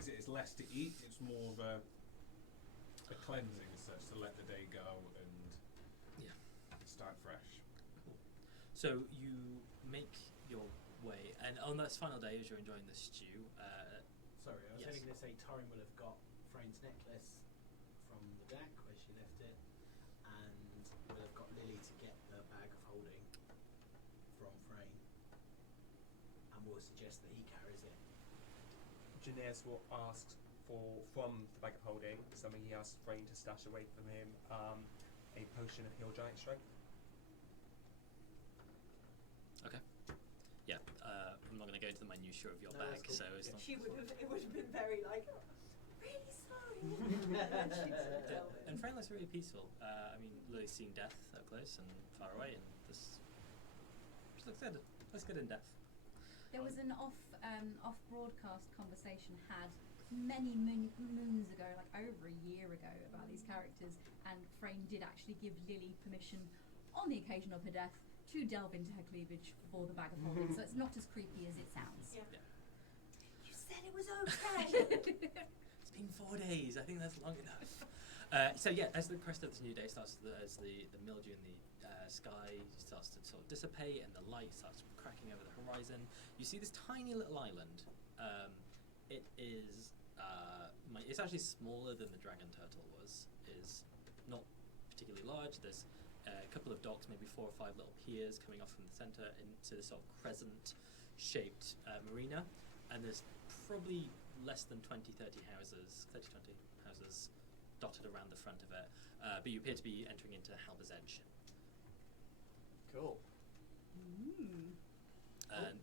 It's less to eat, it's more of a cleansing as such, to let the day go and start fresh. So you make your way. And on this final day, as you're enjoying the stew, Sorry, I was Yes. only going to say Torin will have got Frayne's necklace from the deck where she left it, and will have got Lilli to get the bag of holding from Frayne, and will suggest that he carries it. Geneius will ask from the bag of holding something he asked Frayne to stash away from him, a potion of heal giant strength. okay. Yeah, I'm not going to go into the minutiae of your No, bag, that's cool. so it's not. It would have been very like, really sorry. And then she'd sort of tell And him. Frayne looks really peaceful. I mean, Lilli's seen death up close and far away, and this looks good. Looks good in depth. There was an off broadcast conversation had many moons ago, like over a year ago, about these characters, and Frayne did actually give Lilli permission, on the occasion of her death, to delve into her cleavage for the bag of holding. So it's not as creepy as it sounds. Yeah. Yeah. You said it was okay. It's been 4 days. I think that's long enough. So yeah, as the crest of this new day starts, as the mildew in the sky starts to sort of dissipate and the light starts cracking over the horizon, you see this tiny little island. It is it's actually smaller than the dragon turtle was. Is not particularly large. There's a couple of docks, maybe 4 or 5 little piers coming off from the centre into this sort of crescent-shaped marina, and there's probably less than 30 houses dotted around the front of it, but you appear to be entering into Harbour's Edge. Cool. And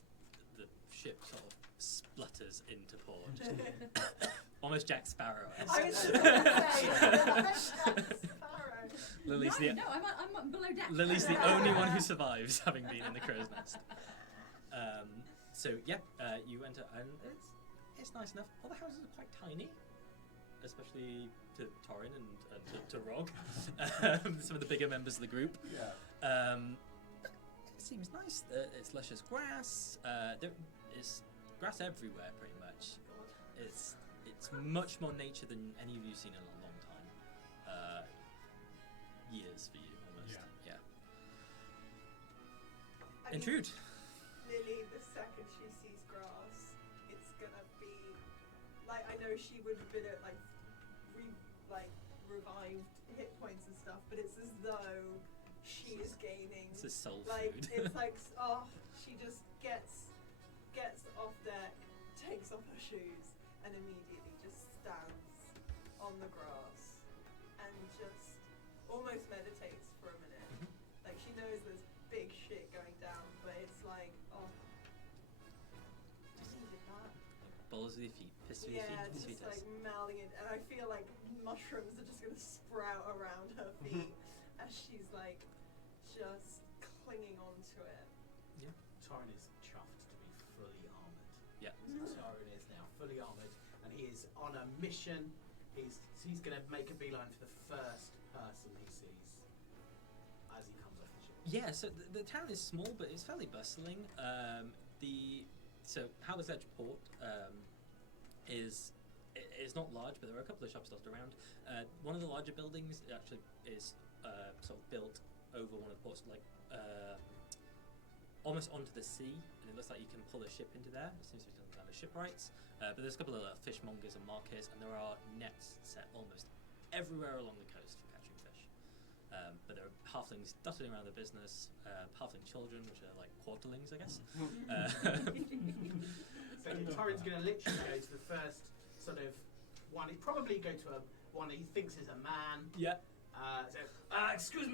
the ship sort of splutters into port. Almost Jack Sparrow-esque. I was just going to say, Sparrow. Lily's No, I'm below deck. Lily's the only one who survives, having been in the crow's nest. So yeah, you enter, and it's nice enough. All the houses are quite tiny, especially to Torin and to Rogg, some of the bigger members of the group. Yeah. It seems nice. It's luscious grass. There is grass everywhere, pretty much. It's much more nature than any of you've seen in a long time. Years for you, almost. Yeah. I mean, Intrude. Lilli, the second she sees grass, it's gonna be like, I know she would have been at revived hit points and stuff, but it's as though she is gaining. It's a soul Like food. it's like she just gets off deck, takes off her shoes, and immediately just stands on the grass and just almost meditates for a minute. Like she knows there's big shit going down, but it's like, just needed that. Balls with your feet, piss with your Yeah, feet, piss with just your like toes. melding it, and I feel like mushrooms are just gonna sprout around her feet as she's like just clinging onto it. Torin is chuffed to be fully armoured. Yeah. Torin is now fully armoured, and he is on a mission. He's going to make a beeline for the first person he sees as he comes off the ship. Yeah, so the town is small, but it's fairly bustling. So Harbour's Edge Port is not large, but there are a couple of shops dotted around. One of the larger buildings actually is sort of built over one of the ports, like almost onto the sea, and it looks like you can pull a ship into there. It seems to be some kind of shipwrights. But there's a couple of fishmongers and markets, and there are nets set almost everywhere along the coast for catching fish. But there are halflings dotted around the business, halfling children, which are like quarterlings, I guess. So Torin's going to literally go to the first sort of one. He'd probably go to one he thinks is a man. Yeah. Excuse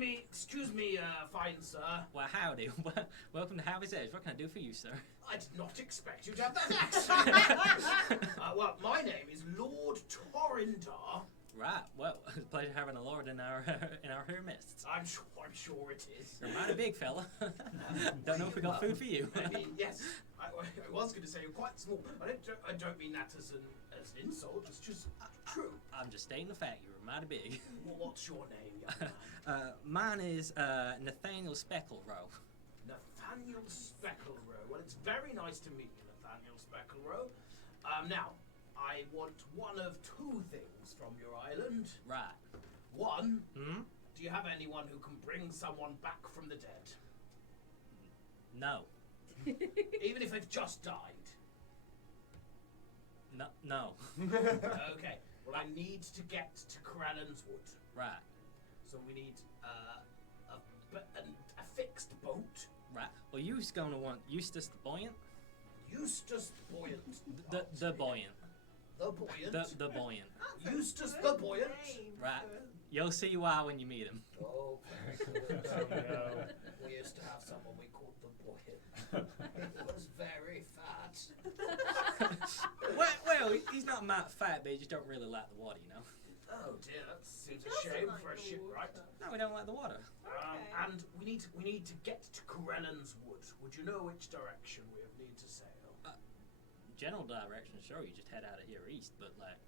me, fine sir. Well, howdy. Welcome to Harbour's Edge. What can I do for you, sir? I did not expect you to have that accent. Well, my name is Lord Torin Darr. Right. Well, it's a pleasure having a lord in our midst. I'm sure it is. You're a mighty big fella. Don't know if we got food for you. I mean, yes. I was going to say you're quite small. I don't mean that as an insult. It's just true. I'm just stating the fact you're mighty big. Well, what's your name, young man? Mine is Nathaniel Specklerow. Nathaniel Specklerow. Well, it's very nice to meet you, Nathaniel Specklerow. Now, I want one of two things from your island. Right. One, Hmm? do you have anyone who can bring someone back from the dead? No. Even if they've just died. No. Okay. Well, I need to get to Corellan's Wood. Right. So we need a fixed boat. Right. Well, you're going to want Eustace the Buoyant. Eustace Buoyant. The Buoyant. The Buoyant. The Buoyant. That's a Eustace good the Buoyant. name Right. for- You'll see why when you meet him. Oh, very good. Oh, no. We used to have someone we called the Buoyant. He was very fat. Well, he's not that fat, but he just don't really like the water, you know. Oh dear, that seems He a doesn't shame like for a the shipwright. water. No, we don't like the water. Okay. And we need to get to Corellan's Wood. Would you know which direction we would need to sail? General direction, sure, you just head out of here east, but like,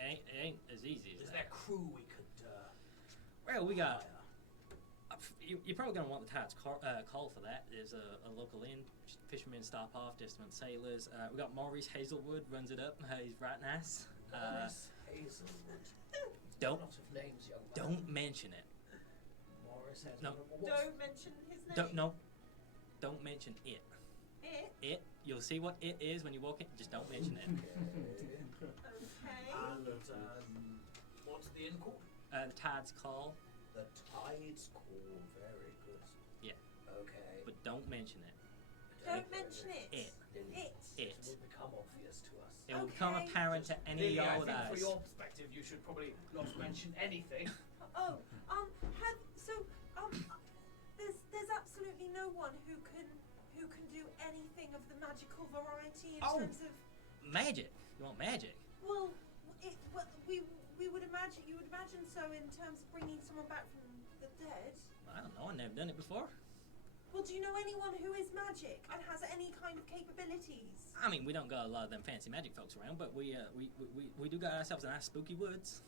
it ain't as easy as Is there that. crew we could Well, we got. hire? You're probably going to want the tide's call for that. There's a local inn. Fishermen stop off, distant sailors. We got Maurice Hazelwood, runs it up. He's right nice. Maurice Hazelwood. Don't A lot of names, young man. don't mention it. Maurice No. Hazelwood. Don't mention his name. Don't mention it. It. It. You'll see what it is when you walk in. Just don't mention it. Okay. And what's the inn called? The tide's call, The Tide's Call. Very good. Yeah. Okay. but don't mention it. Don't mention it. It. It. It. will become obvious to us. It will become Okay. apparent to any Lilli, I old think eyes. from your perspective, you should probably not mention anything. Oh, there's absolutely no one who can do anything of the magical variety in Oh. terms of. Magic. You want magic? Well, we would imagine you would imagine so in terms of bringing someone back from the dead. I don't know. I've never done it before. Well, do you know anyone who is magic and has any kind of capabilities? I mean, we don't got a lot of them fancy magic folks around, but we do got ourselves a nice spooky woods.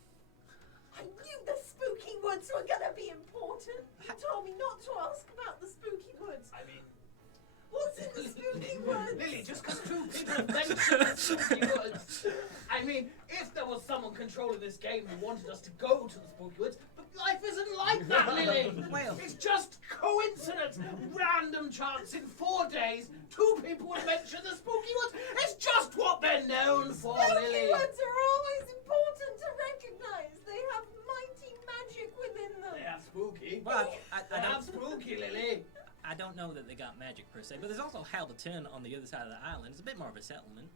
I knew the spooky woods were gonna be important. You told me not to ask about the spooky woods. I mean, What's in the spooky woods? Lilli, just because two people have mentioned the Spooky Woods. I mean, if there was someone controlling this game who wanted us to go to the Spooky Woods, but life isn't like that, Lilli. Well. It's just coincidence, random chance. In 4 days, 2 people would mention the Spooky Woods. It's just what they're known for, Spooky Lilli. woods are always important to recognize. They have mighty magic within them. They have spooky. Well, They have spooky, Lilli. I don't know that they got magic per se, but there's also Halberton on the other side of the island. It's a bit more of a settlement.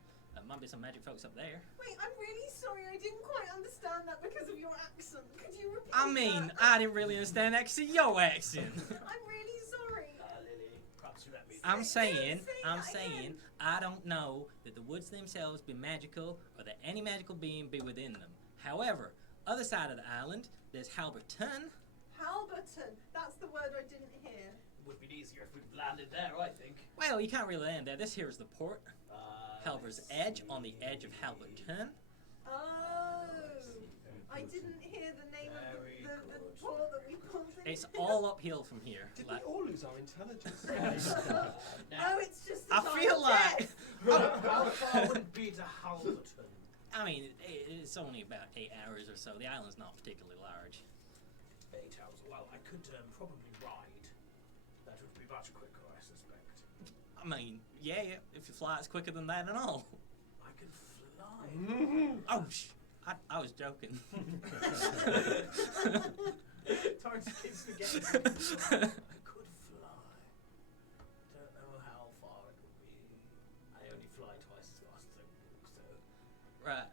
Might be some magic folks up there. Wait, I'm really sorry. I didn't quite understand that because of your accent. Could you repeat I mean, that? I didn't really understand that 'cause of your accent. I'm really sorry. Lilli, perhaps you let me. I'm saying, Say that again. I don't know that the woods themselves be magical or that any magical being be within them. However, other side of the island, there's Halberton. Halberton. That's the word I didn't hear. It would be easier if we'd landed there, I think. Well, you can't really land there. This here is the port. Halber's I Edge on the see. edge of Halberton. Oh. I didn't hear the name Very of the good. port that we pulled into. It's all uphill from here. Did Like, we all lose our intelligence? No, it's just I that feel I'm like- deaf. How far would it be to Halberton? I mean, it's only about 8 hours or so. The island's not particularly large. 8 hours. Well, I could probably ride. That would be much quicker, I suspect. I mean, yeah, if you fly, it's quicker than that and all. I can fly. Oh, I was joking. Torrance keeps forgetting. I could fly. Don't know how far it would be. I only fly twice as fast as I walk, so. Right.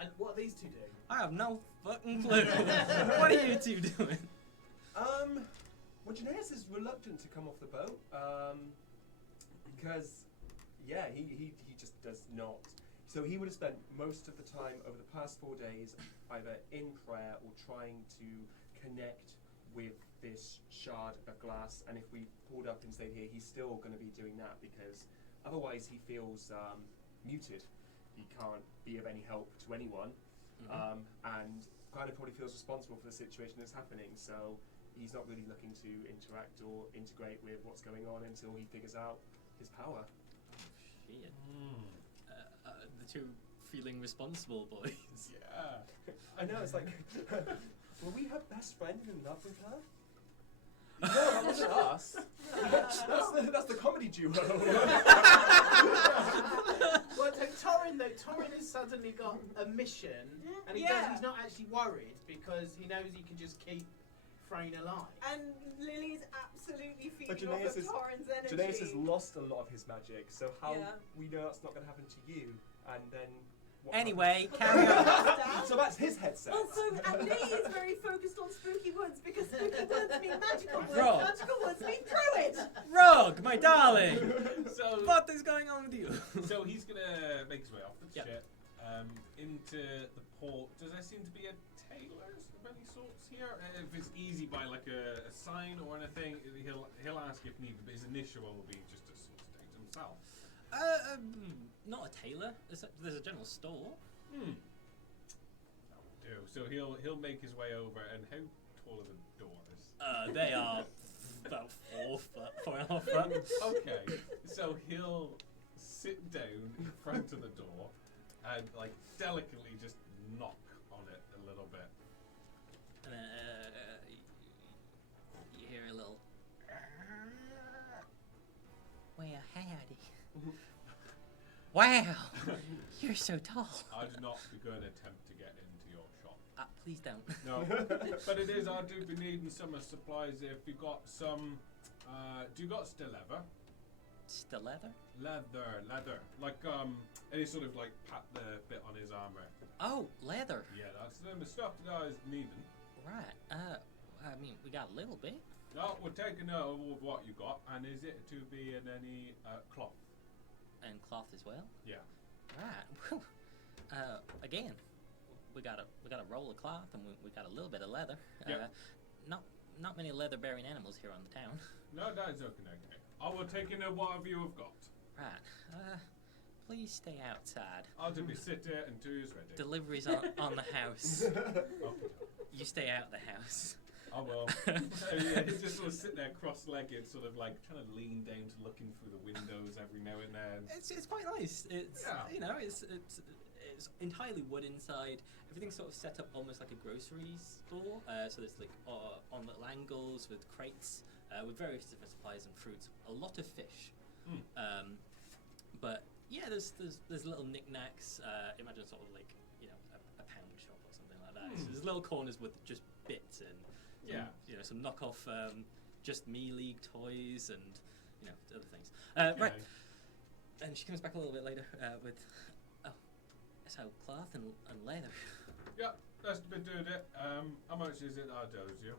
And what are these two doing? I have no fucking clue. What are you two doing? Well, Geneius is reluctant to come off the boat, because, yeah, he just does not. So he would have spent most of the time over the past 4 days either in prayer or trying to connect with this shard of glass, and if we pulled up and stayed here, he's still going to be doing that, because otherwise he feels muted. He can't be of any help to anyone, and kind of probably feels responsible for the situation that's happening, so he's not really looking to interact or integrate with what's going on until he figures out his power. Shit. The two feeling responsible boys. Yeah. I know, it's like, will we have best friend in love with her? No, that wasn't us. That's the comedy duo. Well, so Torin has suddenly got a mission, and he's not actually worried because he knows he can just keep Frayne alive. And Lilli's absolutely But feeding off of Torin's energy. Geneius has lost a lot of his magic, so how Yeah. we know that's not going to happen to you, and then... what Anyway, carry on. happens? So that's his headset. Also, and Lee is very focused on spooky woods because spooky woods mean magical woods. Rogg. Magical woods mean druid. Rogg, my darling! So, What is going on with you? so he's gonna make his way off the Yep. ship into the port. Does there seem to be a tailor of any sorts here? If it's easy by like a sign or anything, he'll ask if needed, but his initial one will be just to sort of state himself. Not a tailor. There's a general store. That would do. So he'll make his way over. And how tall are the doors? They are about 4 foot, 4.5 foot. Okay, so he'll sit down in front of the door and like delicately just knock on it a little bit. And then you hear a little. Well, howdy. Wow, you're so tall. I'd not be going to attempt to get into your shop. Please don't. No, but it is. I do be needing some supplies. If you got some, do you got still leather? Still leather? Leather. Like and he sort of like pat the bit on his armor. Oh, leather. Yeah, that's the stuff that I was needing. Right. I mean, we got a little bit. No, we'll take a note of what you got, and is it to be in any cloth? And cloth as well. Yeah. Right. Whew. Again, we got a roll of cloth, and we got a little bit of leather. Yep. Not many leather-bearing animals here on the town. No, that's okay. I will take in whatever you have got. Right. Please stay outside. I'll do be sit there until you're ready. Deliveries on the house. Okay. You stay out the house. I will. Yeah, he's just sort of sitting there cross-legged, sort of like trying to lean down to looking through the windows every now and then. It's quite nice. It's it's entirely wood inside. Everything's sort of set up almost like a grocery store. So there's like on little angles with crates with various different supplies and fruits. A lot of fish. But yeah, there's little knickknacks. Imagine sort of like a pound shop or something like that. So there's little corners with just bits and some knockoff just me league toys and other things. Right. And she comes back a little bit later with so cloth and leather. Yeah, that's the bit doing it. How much is it I does you?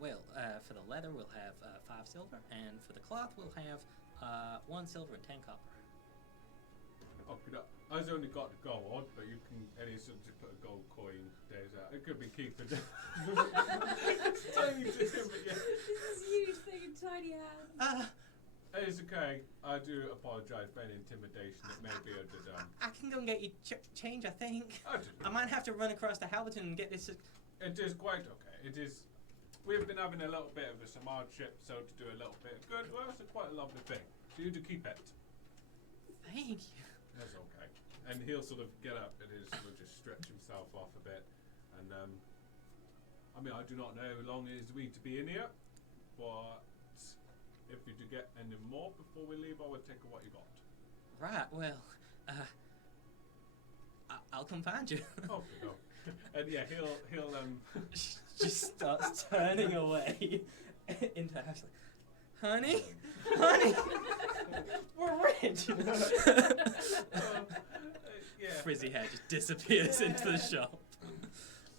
Well, for the leather we'll have 5 silver, and for the cloth we'll have 1 silver and 10 copper. Okay, I've only got the gold, but you can sort of just put a gold coin there. It could be keeping. Tiny different, but yeah. This huge thing in tiny hands. It's okay. I do apologise for any intimidation that may be overdone. I can go and get you change, I think. I I might have to run across to Halberton and get this. It is quite okay. It is. We've been having a little bit of some hardship, so to do a little bit of good, well, it's quite a lovely thing. So you do keep it. Thank you. That's okay. And he'll sort of get up and he'll sort of just stretch himself off a bit. And I mean, I do not know how long it is we to be in here, but if you do get any more before we leave, I would take what you got. Right. Well, I'll come find you. Okay, no. And yeah, he'll She just starts turning away into the house. Honey, we're rich. yeah. Frizzy hair just disappears into the shop.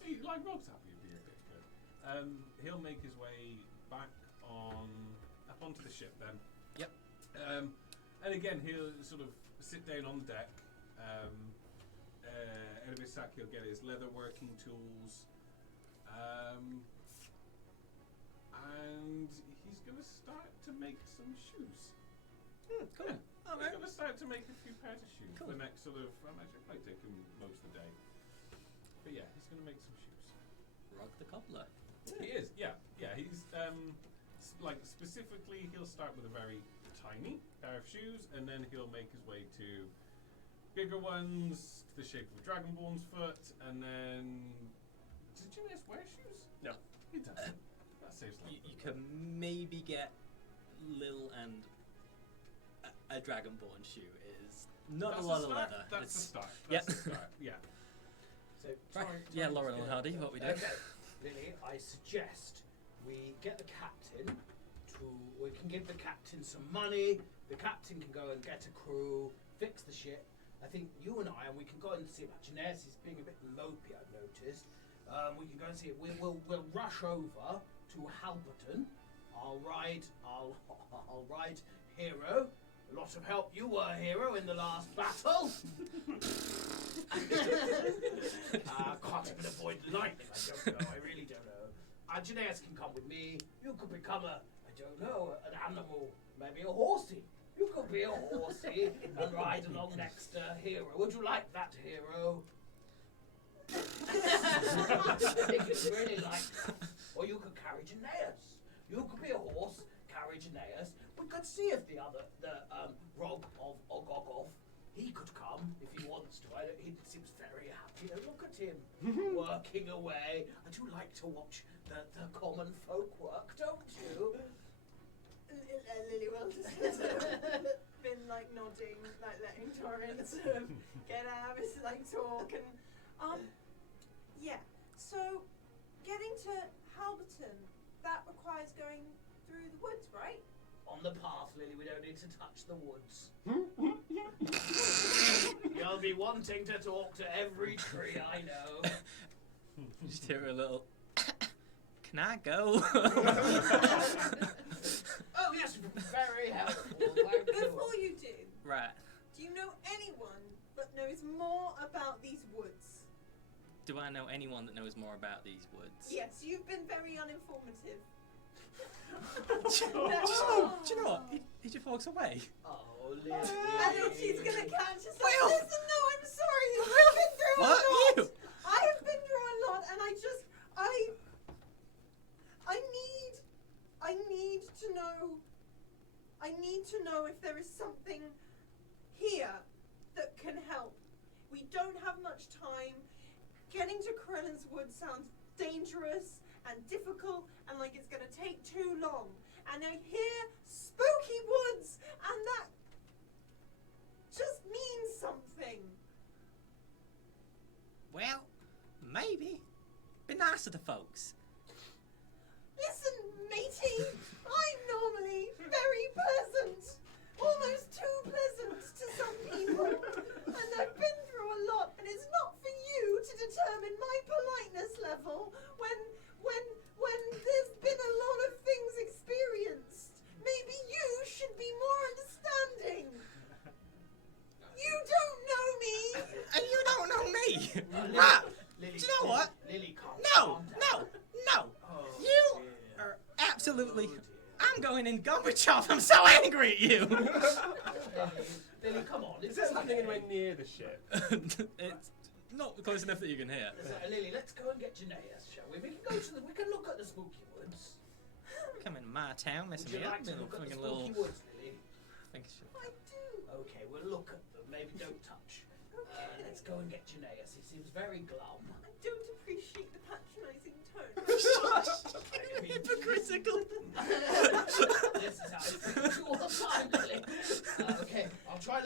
He, like Rob's happy to be a bit good. He'll make his way back up onto the ship then. Yep. And again, he'll sort of sit down on deck. Out of his sack, he'll get his leather working tools. And he's going to start to make some shoes. Cool. Yeah. He's going to start to make a few pairs of shoes. Cool. The next sort of, it might take him most of the day. But yeah, he's going to make some shoes. Rogg the cobbler. He is, yeah. He's like specifically, he'll start with a very tiny pair of shoes, and then he'll make his way to bigger ones, the shape of a dragonborn's foot, and then. Did Geneius wear shoes? No. He doesn't. That saves life. you can maybe get Lil and a dragonborn shoe is not That's a lot the of start. leather. That's It's- the start. Yep. That's the start. Yeah. So, Right. Torin- Yeah, Torin's Laurel and gonna- Hardy, what we do? Okay, Lilli, I suggest we get the captain we can give the captain some money. The captain can go and get a crew, fix the ship. I think you and we can go and see about Geneius. He's being a bit mopey, I've noticed. We can go and see it. We'll rush over to Halberton. I'll ride Hero. A lot of help you were, Hero, in the last battle. Can't even avoid lightning. I don't know. I really don't know. Geneius can come with me. You could become an animal, maybe a horsey. You could be a horsey and ride along next to Hero. Would you like that, Hero? I could really like that. Or you could carry Geneius. You could be a horse, carry Geneius. We could see if the Rogg of Ogogov, he could come if he wants to. He seems very happy. Look at him working away. I do like to watch the common folk work, don't you? Lily will just been like nodding, like letting Torin sort of get out of his like talk and yeah. So getting to Halberton, that requires going through the woods, right? On the path, Lily, we don't need to touch the woods. You'll be wanting to talk to every tree I know. Just hear a little. Can I go? Oh yes, very helpful. Thank Before you. you do, Right. do you know anyone that knows more about these woods? Do I know anyone that knows more about these woods? Yes, you've been very uninformative. Do you know what? He just walks away. Oh, Lily. And then she's gonna catch us. Like, Well- listen, no, I'm sorry. I've been through a What? lot. You? I have been through a lot, and I need to know if there is something here that can help. We don't have much time. Getting to Krellin's Wood sounds dangerous and difficult and like it's gonna take too long. And I hear spooky woods, and that just means something. Well, maybe. Be nice to the folks. Listen, matey, I'm normally very pleasant. Almost too pleasant to some people. And I've been through a lot, and it's not for you to determine my politeness level when there's been a lot of things experienced. Maybe you should be more understanding. You don't know me. And you don't know me. Lily, Ah, Lily, do you know what? Lily, calm No, down. no. Oh, You dear. are absolutely. Oh, dear. I'm going in Gorbachev. I'm so angry at you. Lily, come on. Is there something anywhere near the ship? It's not close enough that you can hear. Lily, let's go and get Geneius, shall we? We can look at the spooky woods. Come in my town, messing Would me you up. like to Little look at the fucking spooky little. woods, Lily? Think shit. I do. Okay, we'll look at them. Maybe don't touch. Let's go and get Geneius. He seems very glum. I don't appreciate the patronising tone. I mean, Hypocritical. this is how it's been all the time, Lily. Okay, I'll try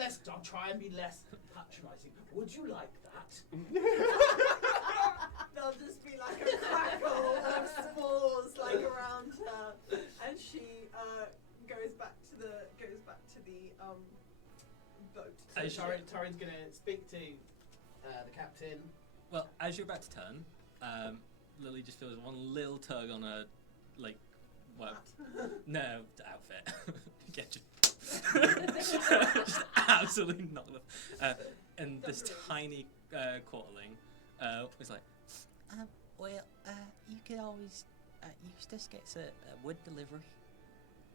and be less patronising. Would you like that? There'll just be like a crackle of spores like around her, and she goes back to the boat. So As you- Torin's gonna speak to the captain. Well, as you're about to turn, Lily just feels one little tug on her, like, well, no, the outfit. Get you. Just absolutely knocked off. And this tiny quarterling was like, you could always, Eustace gets a wood delivery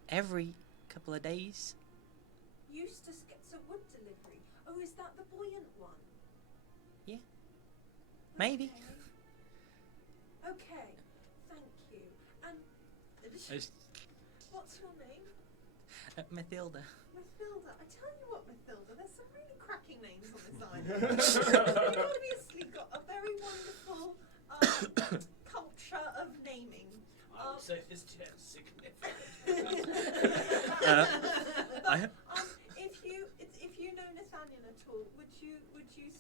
every couple of days. Eustace gets a wood delivery. Oh, is that the buoyant one? Yeah. Maybe. Okay, thank you. And what's your name? Mathilda. Mathilda. I tell you what, Mathilda, there's some really cracking names on this island. You've obviously got a very wonderful culture of naming. I would say this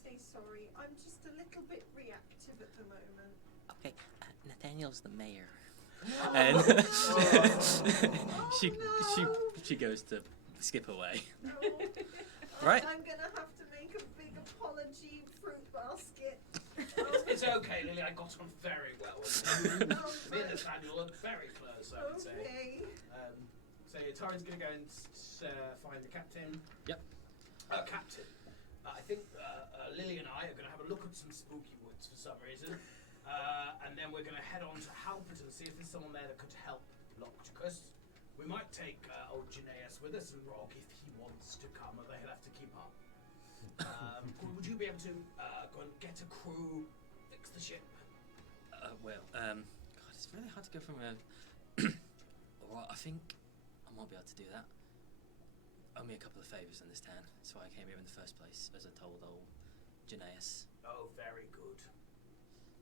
say sorry. I'm just a little bit reactive at the moment. Okay, Nathaniel's the mayor. Oh, And no. she Oh, no. she goes to skip away. No. Right. I'm gonna have to make a big apology fruit basket. It's okay, Lilli. I got on very well with you. Me and Nathaniel are very close, I would say. Okay. So Torin's going to go and find the captain. Yep. Captain. I think Lilli and I are going to have a look at some spooky woods for some reason. And then we're going to head on to Halpert and see if there's someone there that could help Locticus. We might take old Geneius with us and Rogg if he wants to come, although he'll have to keep up. Would you be able to go and get a crew, fix the ship? God, it's really hard to go from a. Well, I think I might be able to do that. Owe me a couple of favours in this town. That's why I came here in the first place, as I told old Geneius. Oh, very good.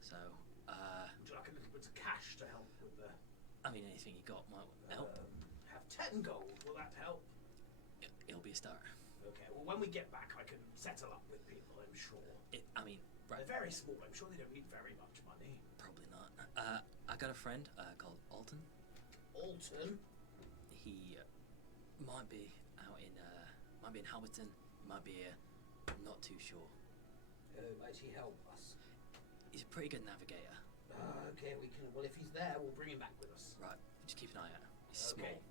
So, Would you like a little bit of cash to help with the... I mean, anything you got might help. Have 10 gold, will that help? It'll be a start. Okay, well when we get back I can settle up with people, I'm sure. Right. They're very small, I'm sure they don't need very much money. Probably not. I got a friend called Alton. Alton? He might be out in Halberton. Might be here. I'm not too sure. Might he help us? He's a pretty good navigator. Okay, we can. Well, if he's there, we'll bring him back with us. Right. Just keep an eye out. He's Okay. small.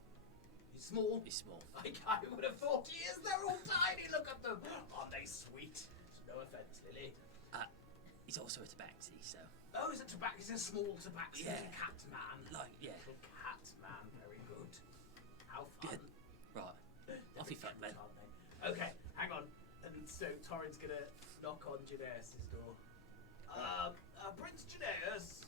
He's small? He's small. I would have thought he is. They're all tiny. Look at them. Aren't they sweet? No offence, Lilli. He's also a tabaxi, so. Oh, he's a tabaxi. He's a small tabaxi. Yeah. He's a cat man. Yeah. Little cat man. Very good. How fun. Good. Right. Off you fuck then. Aren't they? Okay, hang on. And so Torin's gonna knock on Geneius' door. Prince Geneius.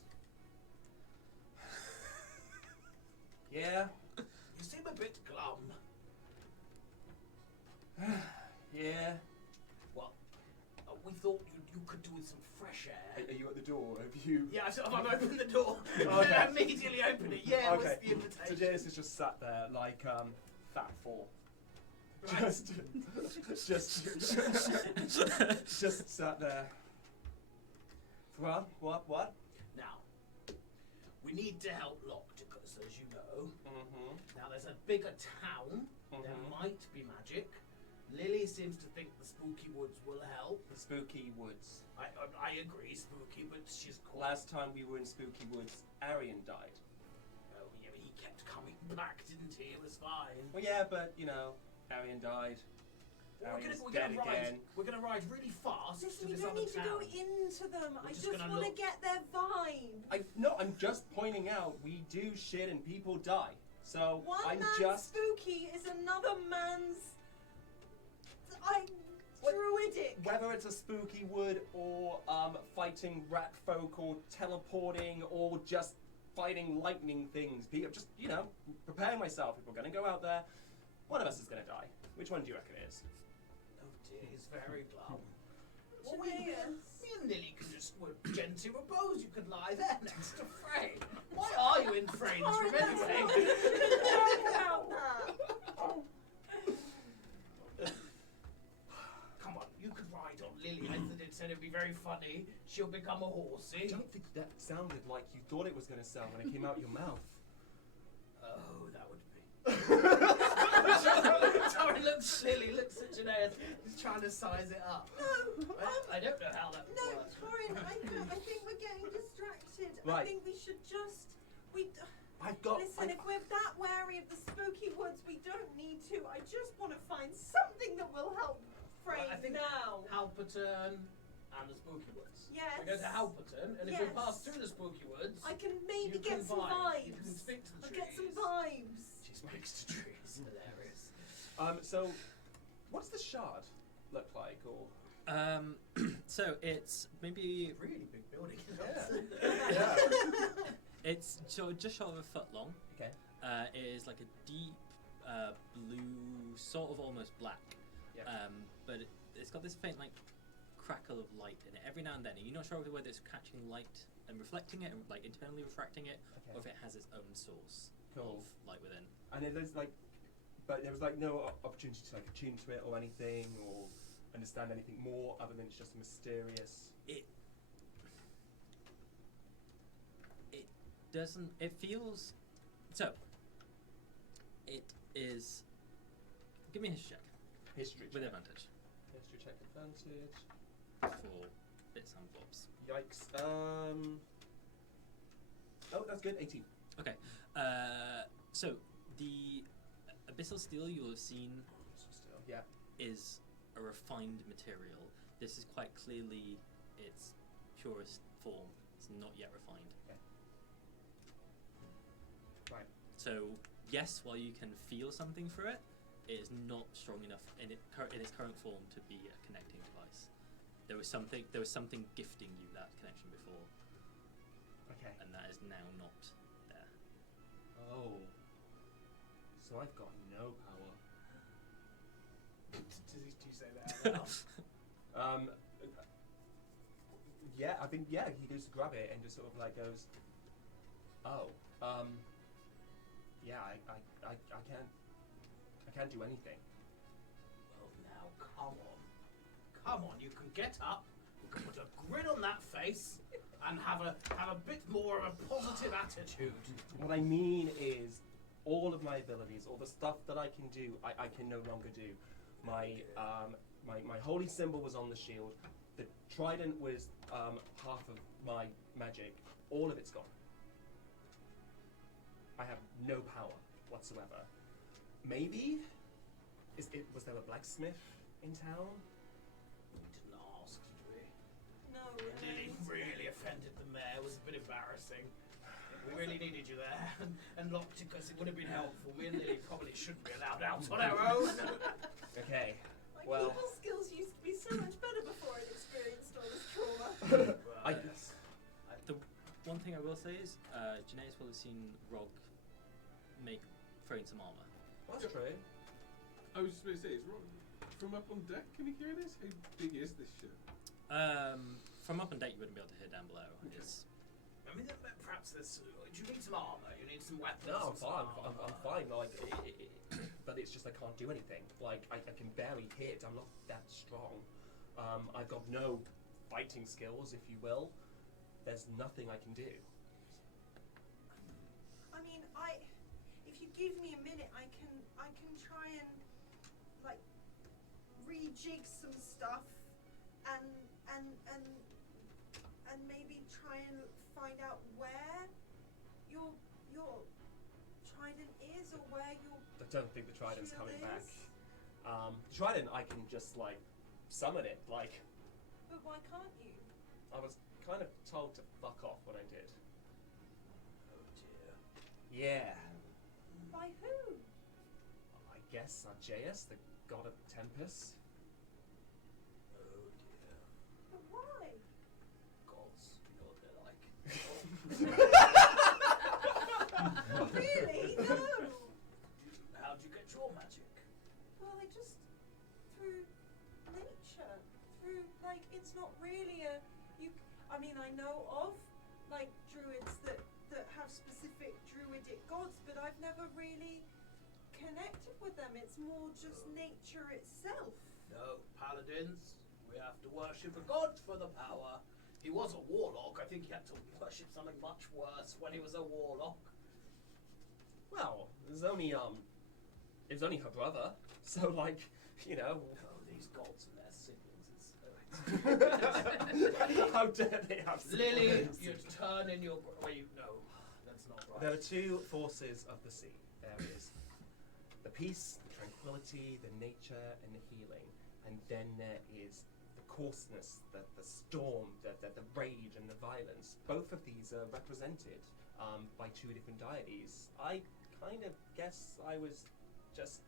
Yeah? You seem a bit glum. Yeah? Well, we thought you could do with some fresh air. Are you at the door? Have you... Yeah, so I've opened the door. Okay. Immediately open it. Yeah, Okay. what's the So invitation? Geneius has just sat there like Fat 4. Right. Just sat there. What? Now, we need to help Locticus, as you know. Mm-hmm. Now, there's a bigger town. There might be magic. Lilli seems to think the spooky woods will help. The Spooky Woods. I agree, spooky, but she's quite... Last time we were in Spooky Woods, Arian died. Oh, yeah, but he kept coming back, didn't he? It was fine. Well, yeah, but, you know, Arian died. Arian's dead again. We're gonna ride really fast Listen, to you this don't other need to town. go into them. We're I just just gonna want to look. get their vibe. I'm just pointing out we do shit and people die. So One I'm man's just spooky is another man's... What- druidic. whether it's a spooky wood or fighting rat folk or teleporting or just fighting lightning things. Just preparing myself. If we're gonna go out there, one of us is gonna die. Which one do you reckon it is? Oh dear, he's very glum. Well, Geneius. me and Lilli can just gently repose. You could lie there next to Frayne. Why are you in Frayne's room anyway? About that. Come on, you could ride on Lilli. I said it'd be very funny. She'll become a I horsey. don't think that sounded like you thought it was gonna sound when it came out your mouth. Oh, that would be. Torin looks at Lilli, looks at Geneius. He's trying to size it up. No, I don't know how that would no, work. Torin, I think we're getting distracted. I Right. think we should just... I've got. Listen, if we're that wary of the spooky woods, we don't need to. I just want to find something that will help Frayne I think now. Halperton and the Spooky Woods. Yes. We go to Halperton, and if we Yes. pass through the Spooky Woods, I can maybe you get can some vibe. vibes. You can speak to the I'll trees. get some vibes. She speaks to trees. Hilarious. So, what's the shard look like? Or So it's maybe Really big building. yeah. it's just short of a foot long. Okay. It is like a deep blue, sort of almost black. Yep. But it's got this faint like crackle of light in it every now and then. And you're not sure whether it's catching light and reflecting it, and like internally refracting it, or if it has its own source Cool. of light within. And it is like, but there was like no opportunity to like attune to it or anything, or understand anything more other than it's just mysterious. It doesn't. It feels. So. It is. Give me a history check. History With check. advantage. History check advantage. For bits and bobs. Yikes. Oh, that's good. 18. Okay. So the abyssal steel you'll have seen Still, yeah. is a refined material. This is quite clearly its purest form. It's not yet refined. Okay. Right. So yes, while you can feel something for it, it is not strong enough in its current form to be a connecting device. There was something gifting you that connection before, Okay. and that is now not there. Oh. So I've got no power. Do you say that out loud? Yeah, I think he goes to grab it and just sort of like goes, oh, yeah, I can't do anything. Well, now, come on, you can get up, you can put a grin on that face, and have a bit more of a positive attitude. What I mean is, all of my abilities, all the stuff that I can do, I can no longer do. My holy symbol was on the shield. The trident was half of my magic. All of it's gone. I have no power whatsoever. Maybe? Was there a blacksmith in town? We didn't ask, did we? No, Lilli really offended the mayor. It was a bit embarrassing. We really needed you there. And Locticus, it would have been helpful. Me and Lilli probably shouldn't be allowed out on our own. Okay, My well... people skills used to be so much better before I'd experienced all this trauma. The one thing I will say is, Geneius will have seen Rogg make Frayne some armor. That's true. I was just going to say, is Rogg from up on deck? Can he hear this? How big is this ship? From up on deck, you wouldn't be able to hear down below. Okay. It's I mean, perhaps there's... Do you need some armour? You need some weapons? No, I'm and some fine. armour? I'm fine. Like, but it's just I can't do anything. Like, I can barely hit. I'm not that strong. I've got no fighting skills, if you will. There's nothing I can do. I mean, if you give me a minute, I can try and like rejig some stuff and maybe try and find out where your trident is or where your I don't think the trident's shield coming back. is. The trident, I can just like summon it. Like, But why can't you? I was kind of told to fuck off when I did. Oh dear. Yeah. By who? I guess Geneius, the god of Tempest. Oh dear. But why? Gods, you know what they're like. Really? No. How'd you get your magic? Well, I just through nature, through like it's not really a you. I mean, I know of like druids that have specific druidic gods, but I've never really connected with them. It's more just nature itself. No, paladins, we have to worship a god for the power. He was a warlock. I think he had to worship something much worse when he was a warlock. Well, it was only her brother. So like, you know. Oh, these gods and their siblings. How dare they have Lilli, siblings? you'd turn in your... Wait, no, that's not right. There are two forces of the sea. There is the peace, the tranquility, the nature, and the healing. And then there is the coarseness, the storm, the rage, and the violence. Both of these are represented by two different deities. I kind of guess I was just...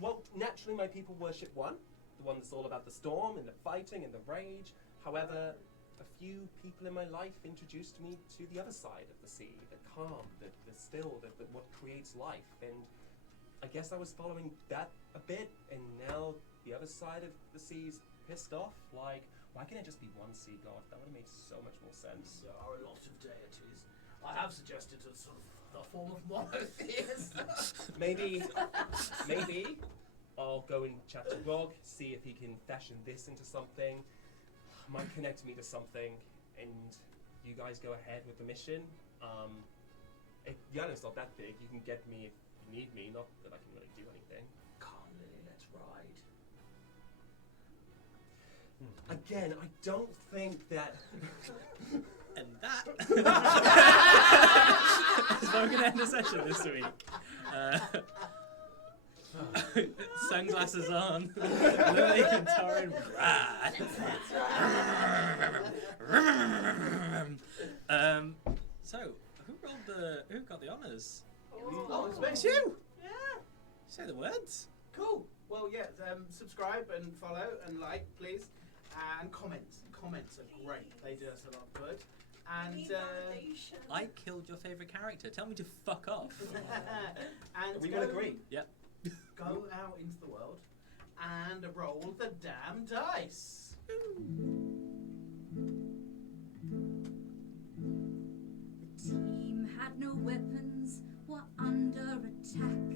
Well, naturally my people worship one. The one that's all about the storm and the fighting and the rage. However, a few people in my life introduced me to the other side of the sea, the calm, the still, the what creates life. And I guess I was following that a bit, and now the other side of the sea's pissed off. Like, why can't it just be one sea god? That would have made so much more sense. There are a lot of deities. I have suggested a sort of the form of monotheism. Maybe I'll go and chat to Rogg, see if he can fashion this into something. Might connect me to something, and you guys go ahead with the mission. The island's not that big. You can get me if you need me. Not that I can really do anything. Come on, Lilli, let's ride. Again, I don't think that. And that is how we're going to end the session this week. Sunglasses on. Lilli and Torin. So, who got the honours? Oh, it's me. It's you! Yeah. Say the words. Cool. Well, yeah, subscribe and follow and like, please. And comments. Comments are great. They do us a lot of good. And Need validation. I killed your favourite character. Tell me to fuck off. and We will agree. Yep. Go out into the world and roll the damn dice. The team had no weapons, were under attack.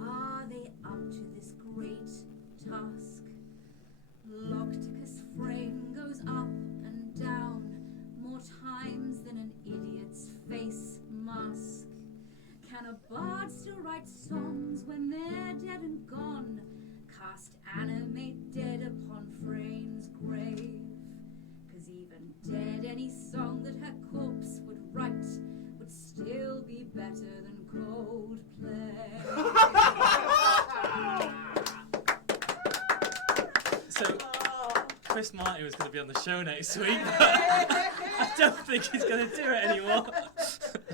Are they up to this great task? Locticus' frame goes up and down more times than an idiot's face mask. Can a bard still write songs when they're dead and gone? Cast animate dead upon Frayne's grave. 'Cause even dead, any song that her corpse would write would still be better than Coldplay. So, Chris Martin was going to be on the show next week, but I don't think he's going to do it anymore.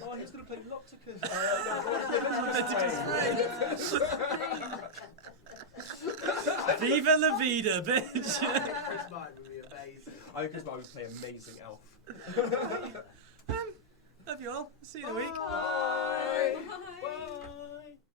Oh, he's going to play Locticus. Viva la vida, bitch! Chris Martin would be amazing. I think Chris Martin would play amazing elf. Love you all. See you in a week. Bye. Bye. Bye.